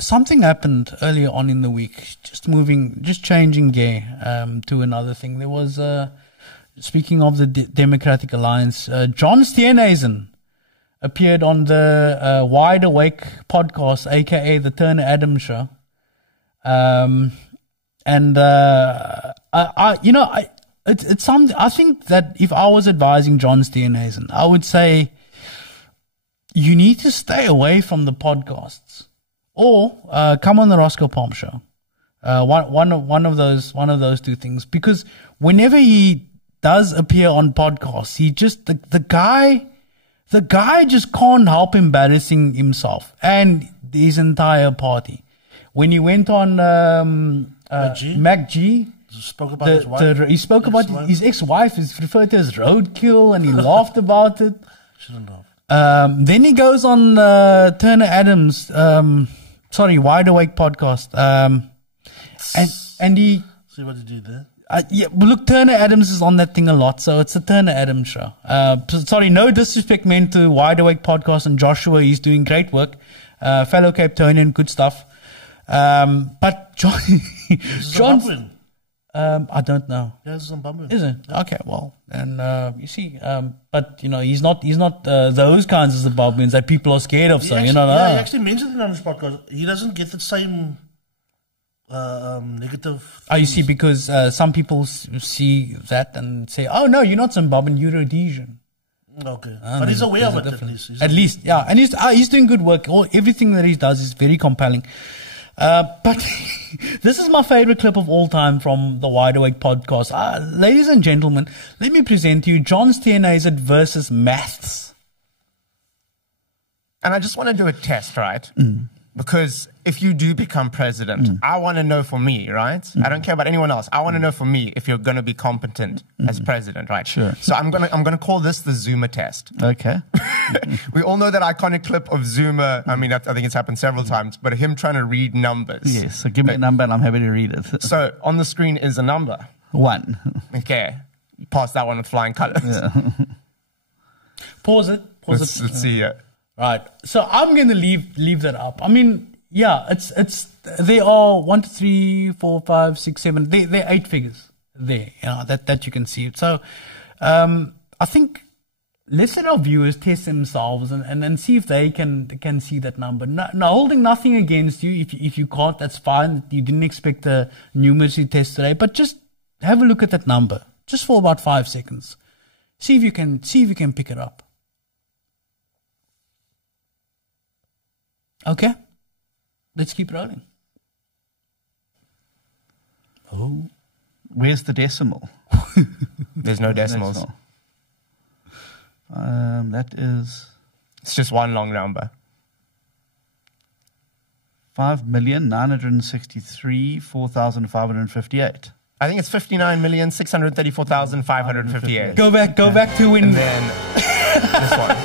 Something happened earlier on in the week, just changing gear to another thing. There was, speaking of the Democratic Alliance, John Steenhuisen appeared on the Wide Awake podcast, aka the Turner Adams Show. It's something. I think that if I was advising John Steenhuisen, I would say you need to stay away from the podcasts, or come on the Roscoe Palm Show. One of those two things, because whenever he does appear on podcasts, he just the guy just can't help embarrassing himself and his entire party. When he went on Mac G. Spoke about his wife. He spoke about his ex-wife. Is referred to as roadkill, and he laughed about it. Shouldn't have. Then he goes on Turner Adams, Wide Awake podcast, and he. See what he did there. Yeah, but look, Turner Adams is on that thing a lot, so it's a Turner Adams show. Sorry, no disrespect meant to Wide Awake podcast and Joshua. He's doing great work, fellow Cape Townian, good stuff. But John. I don't know. Yeah, it's Zimbabwe. Is it? Okay, well, and you see, but he's not those kinds of Zimbabweans that people are scared of. So He you know, he actually mentioned it on his podcast. He doesn't get the same negative. Oh, you see, because some people see that and say, "Oh no, you're not Zimbabwean, you're Rhodesian." Okay, but he's aware of it at least. At least, yeah, and he's doing good work. Everything that he does is very compelling. But this is my favorite clip of all time from the Wide Awake podcast. Ladies and gentlemen, let me present to you John Steenhuisen versus maths. And I just want to do a test, right? Because if you do become president, I want to know for me, right? I don't care about anyone else. I want to know for me if you're going to be competent as president, right? Sure. So I'm gonna call this the Zuma test. Okay. We all know that iconic clip of Zuma. I mean, I think it's happened several times, but him trying to read numbers. Yes. So give me a number and I'm happy to read it. So on the screen is a number. 1. Okay. Pass that one with flying colors. Yeah. Pause it. Let's see it. Right. So I'm going to leave that up. I mean, yeah, it's they are 1, 2, 3, 4, 5, 6, 7. They're 8 figures there. That you can see. So I think let's let our viewers test themselves and see if they can see that number. No, holding nothing against you. If you can't, that's fine. You didn't expect a numeracy test today, but just have a look at that number just for about 5 seconds. See if you can pick it up. Okay, let's keep rolling. Oh, Where's the decimal? There's no decimals. Decimal. That is It's just one long number. 5,963,4,558. I think it's 59,634,558. Go back to when. And then this one.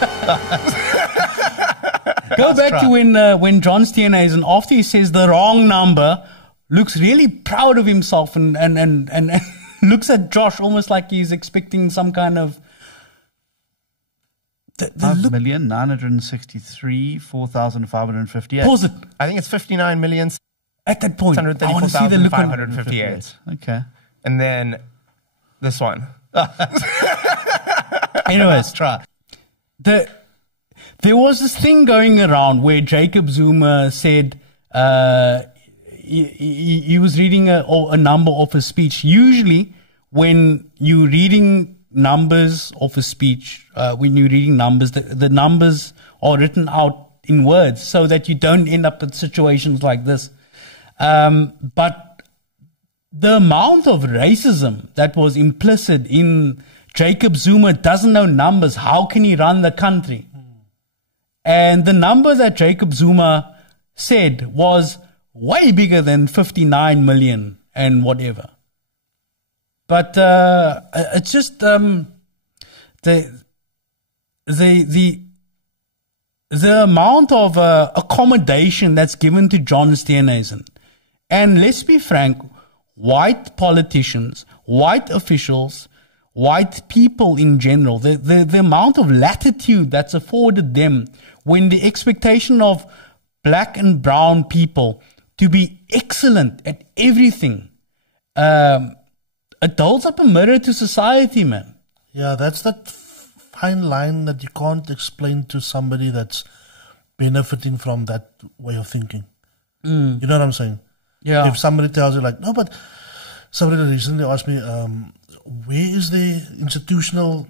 Go back to when John Steenhuisen, after he says the wrong number, looks really proud of himself and looks at Josh almost like he's expecting some kind of. 5,963,4,558. Pause it. I think it's 59 million. At that point, I want to see the look on. 558. Okay. And then this one. Anyways, try. There was this thing going around where Jacob Zuma said he was reading a number of a speech. Usually, when you're reading numbers of a speech, when you're reading numbers, the numbers are written out in words so that you don't end up in situations like this. But the amount of racism that was implicit in Jacob Zuma doesn't know numbers. How can he run the country? And the number that Jacob Zuma said was way bigger than 59 million and whatever. But it's just the amount of accommodation that's given to John Steenhuisen. And let's be frank, white politicians, white officials, white people in general, the amount of latitude that's afforded them when the expectation of black and brown people to be excellent at everything, it holds up a mirror to society, man. Yeah, that's that fine line that you can't explain to somebody that's benefiting from that way of thinking. You know what I'm saying? Yeah. If somebody tells you like, no, but somebody recently asked me, where is the institutional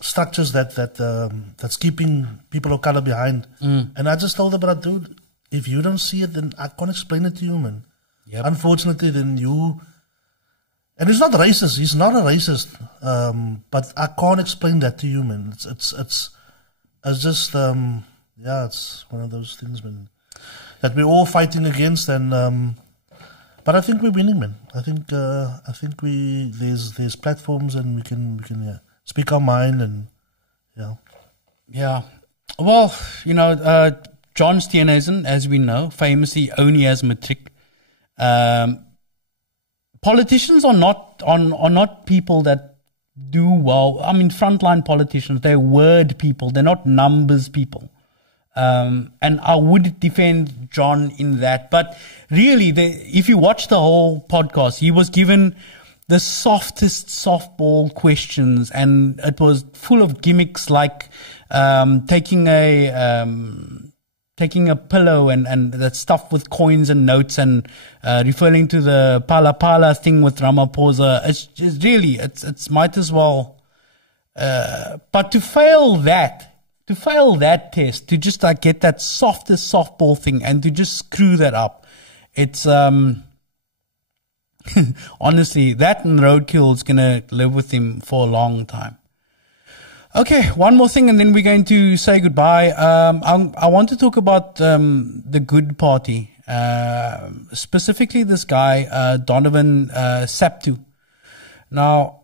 structures that's keeping people of color behind? And I just told them, but dude, if you don't see it, then I can't explain it to you, man. Yep. Unfortunately, then you. And he's not racist. He's not a racist. But I can't explain that to you, man. It's just it's one of those things, man, that we're all fighting against. And but I think we're winning, man. I think there's platforms and we can speak our mind and Yeah. Well, John Steenhuisen, as we know, famously only has matric. Politicians are not people that do well. I mean, frontline politicians, they're word people. They're not numbers people. And I would defend John in that. But really, if you watch the whole podcast, he was given the softest softball questions, and it was full of gimmicks like taking a pillow and that stuff with coins and notes, and referring to the Pala Pala thing with Ramaphosa. It's really, it's might as well. But to fail that test, to just like get that softest softball thing and to just screw that up, it's honestly, that and roadkill is gonna live with him for a long time. Okay, one more thing and then we're going to say goodbye. I want to talk about the Good Party, specifically this guy Donovan Saptu. Now,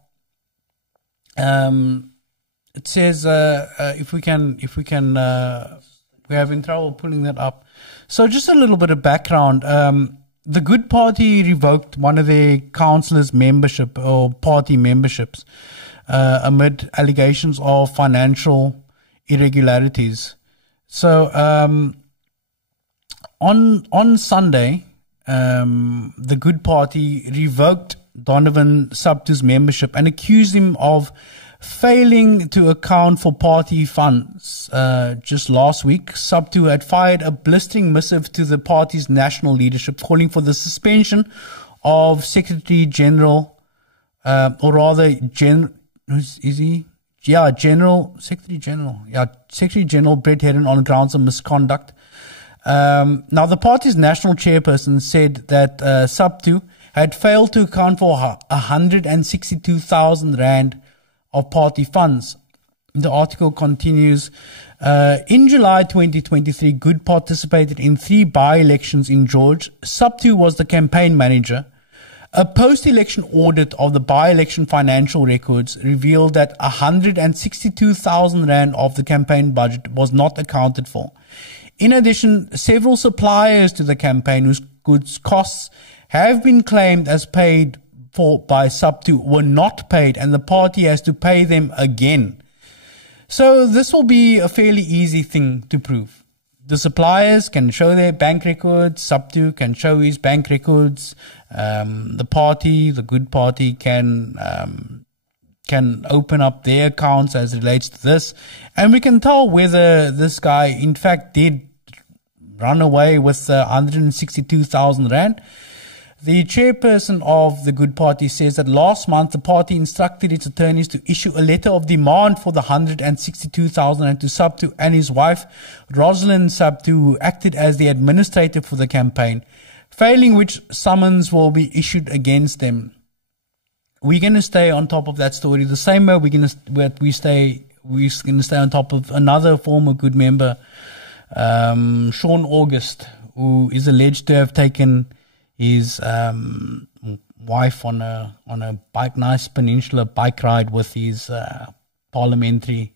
it says if we can, we're having trouble pulling that up. So just a little bit of background. The Good Party revoked one of their councillors' membership or party memberships amid allegations of financial irregularities. So on Sunday, the Good Party revoked Donovan Saptu's membership and accused him of failing to account for party funds. Just last week, Saptu had fired a blistering missive to the party's national leadership calling for the suspension of Secretary General, or rather, Secretary General Brett Herron on grounds of misconduct. Now, the party's national chairperson said that Saptu had failed to account for 162,000 rand of party funds. The article continues, in July 2023, Good participated in 3 by-elections in George. Saptu was the campaign manager. A post-election audit of the by-election financial records revealed that 162,000 rand of the campaign budget was not accounted for. In addition, several suppliers to the campaign whose goods costs have been claimed as paid for by Saptu were not paid, and the party has to pay them again. So this will be a fairly easy thing to prove. The suppliers can show their bank records. Saptu can show his bank records. The party, the Good Party, can open up their accounts as it relates to this, and we can tell whether this guy in fact did run away with 162,000 rand. The chairperson of the Good Party says that last month the party instructed its attorneys to issue a letter of demand for the 162,000 rand to Saptu and his wife, Rosalind Saptu, who acted as the administrator for the campaign, failing which summons will be issued against them. We're going to stay on top of that story the same way we're going to stay on top of another former Good member, Sean August, who is alleged to have taken his wife on a nice peninsula bike ride with his parliamentary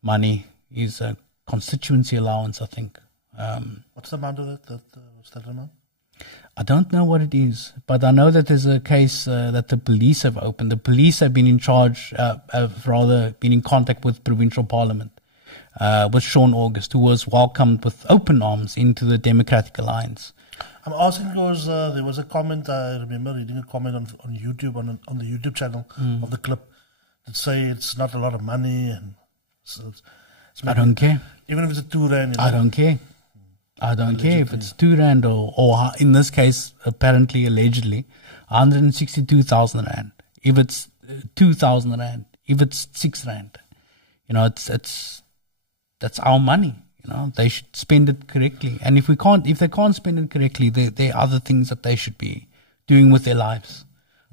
money, his constituency allowance, I think. What's the amount of that? What's that amount? I don't know what it is, but I know that there's a case that the police have opened. The police have been in charge, have rather been in contact with provincial parliament, with Sean August, who was welcomed with open arms into the Democratic Alliance. I'm asking because there was a comment, I remember reading a comment on YouTube, on the YouTube channel of the clip, that say it's not a lot of money. And so it's I don't care. Even if it's a 2 rand. I don't care. I don't care if it's 2 rand or in this case, apparently, allegedly, 162,000 rand. If it's 2,000 rand, if it's 6 rand, that's our money. They should spend it correctly. And if they can't spend it correctly, there are other things that they should be doing with their lives,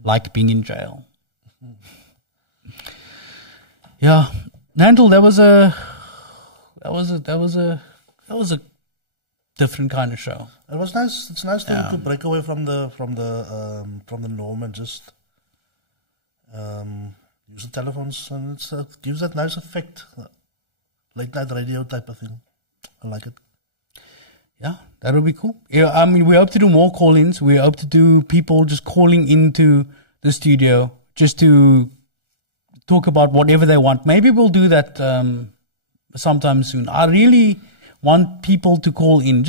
like being in jail. Yeah, Nandel, that was a different kind of show. It was nice. It's nice to break away from the norm and just use the telephones, and it gives that nice effect, late night radio type of thing. I like it. Yeah, that would be cool. Yeah, we hope to do more call-ins. We hope to do people just calling into the studio just to talk about whatever they want. Maybe we'll do that sometime soon. I really want people to call in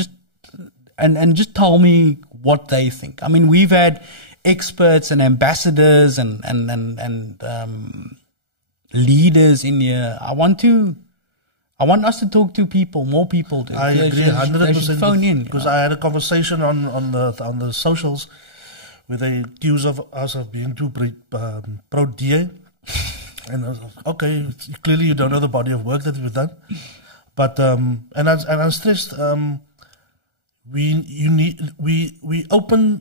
and just tell me what they think. I mean, we've had experts and ambassadors and leaders in here. I want us to talk to people, more people. I agree, 100%. Phone in Because I had a conversation on the socials where they accuse of us of being too pro DA, and I was like, okay, clearly you don't know the body of work that we've done. But and I'm stressed. We open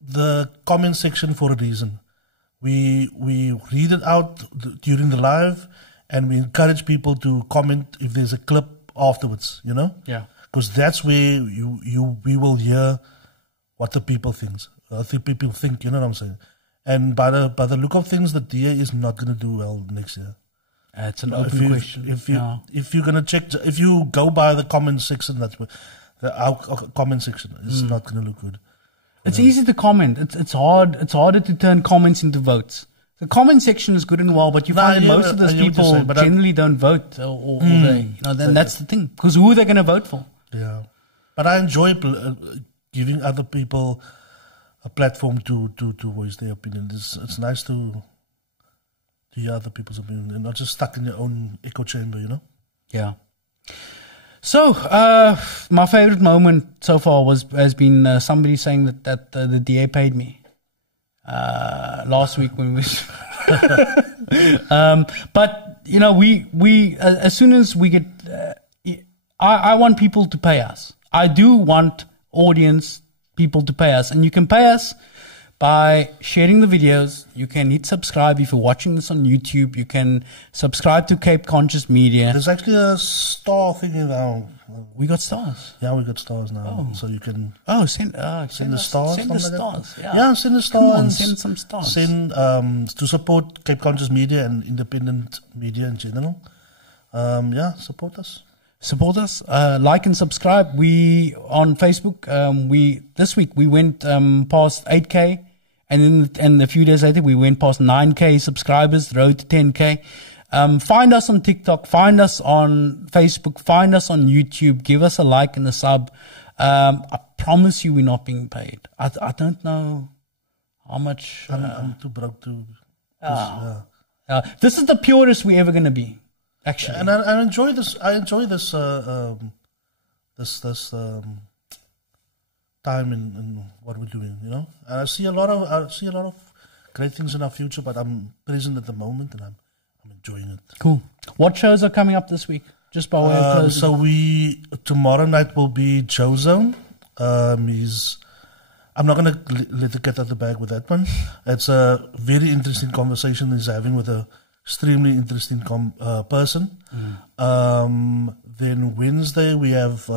the comment section for a reason. We read it out during the live, and we encourage people to comment if there's a clip afterwards. You know, Yeah. because that's where we will hear what the people think. People think, you know what I'm saying. And by the look of things, the DA is not going to do well next year. It's an open question. If you're gonna check, if you go by the comment section, our comment section is not gonna look good. It's easy to comment. It's hard. It's harder to turn comments into votes. The comment section is good and well, but you find that most of those people generally don't vote, or they, then that's the thing. Because who are they going to vote for? Yeah, but I enjoy giving other people a platform to voice their opinion. It's nice to hear other people's opinion and not just stuck in your own echo chamber, you know? Yeah. So, my favorite moment so far has been somebody saying that the DA paid me last week when we. But we as soon as we get, I want people to pay us. I do want people to pay us, and you can pay us by sharing the videos. You can hit subscribe if you're watching this on YouTube. You can subscribe to Cape Conscious Media. There's actually a star thing now. We got stars. Yeah, we got stars now. Oh. So you can send the stars. Send the stars. Yeah, send the stars. Come on, send some stars. Send to support Cape Conscious Media and independent media in general. Support us. Support us. Like and subscribe. We on Facebook. This week we went past 8K. And a few days later, we went past 9K subscribers, road to 10K. Find us on TikTok, find us on Facebook, find us on YouTube. Give us a like and a sub. I promise you we're not being paid. I don't know how much. I'm too broke to. This is the purest we're ever going to be, actually. And I enjoy this. I enjoy this. Time in what we're doing, you know. And I see a lot of great things in our future, but I'm present at the moment and I'm enjoying it. Cool. What shows are coming up this week? Just by way of closing. So tomorrow night will be Joe Zone. I'm not gonna let the cat out of the bag with that one. It's a very interesting conversation he's having with a extremely interesting person. Then Wednesday we have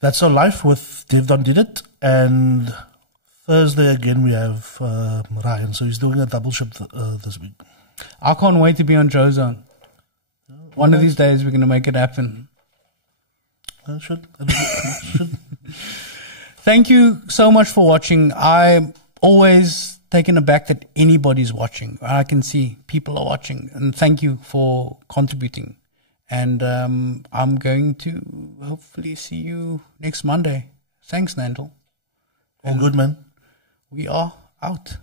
That's Our Life with Dev Don Did It. And Thursday again we have Ryan. So he's doing a double shift this week. I can't wait to be on Joe Zone. One of these days we're going to make it happen. Should. Thank you so much for watching. I'm always taken aback that anybody's watching. I can see people are watching. And thank you for contributing. And I'm going to hopefully see you next Monday. Thanks, Nandel. All good, man. We are out.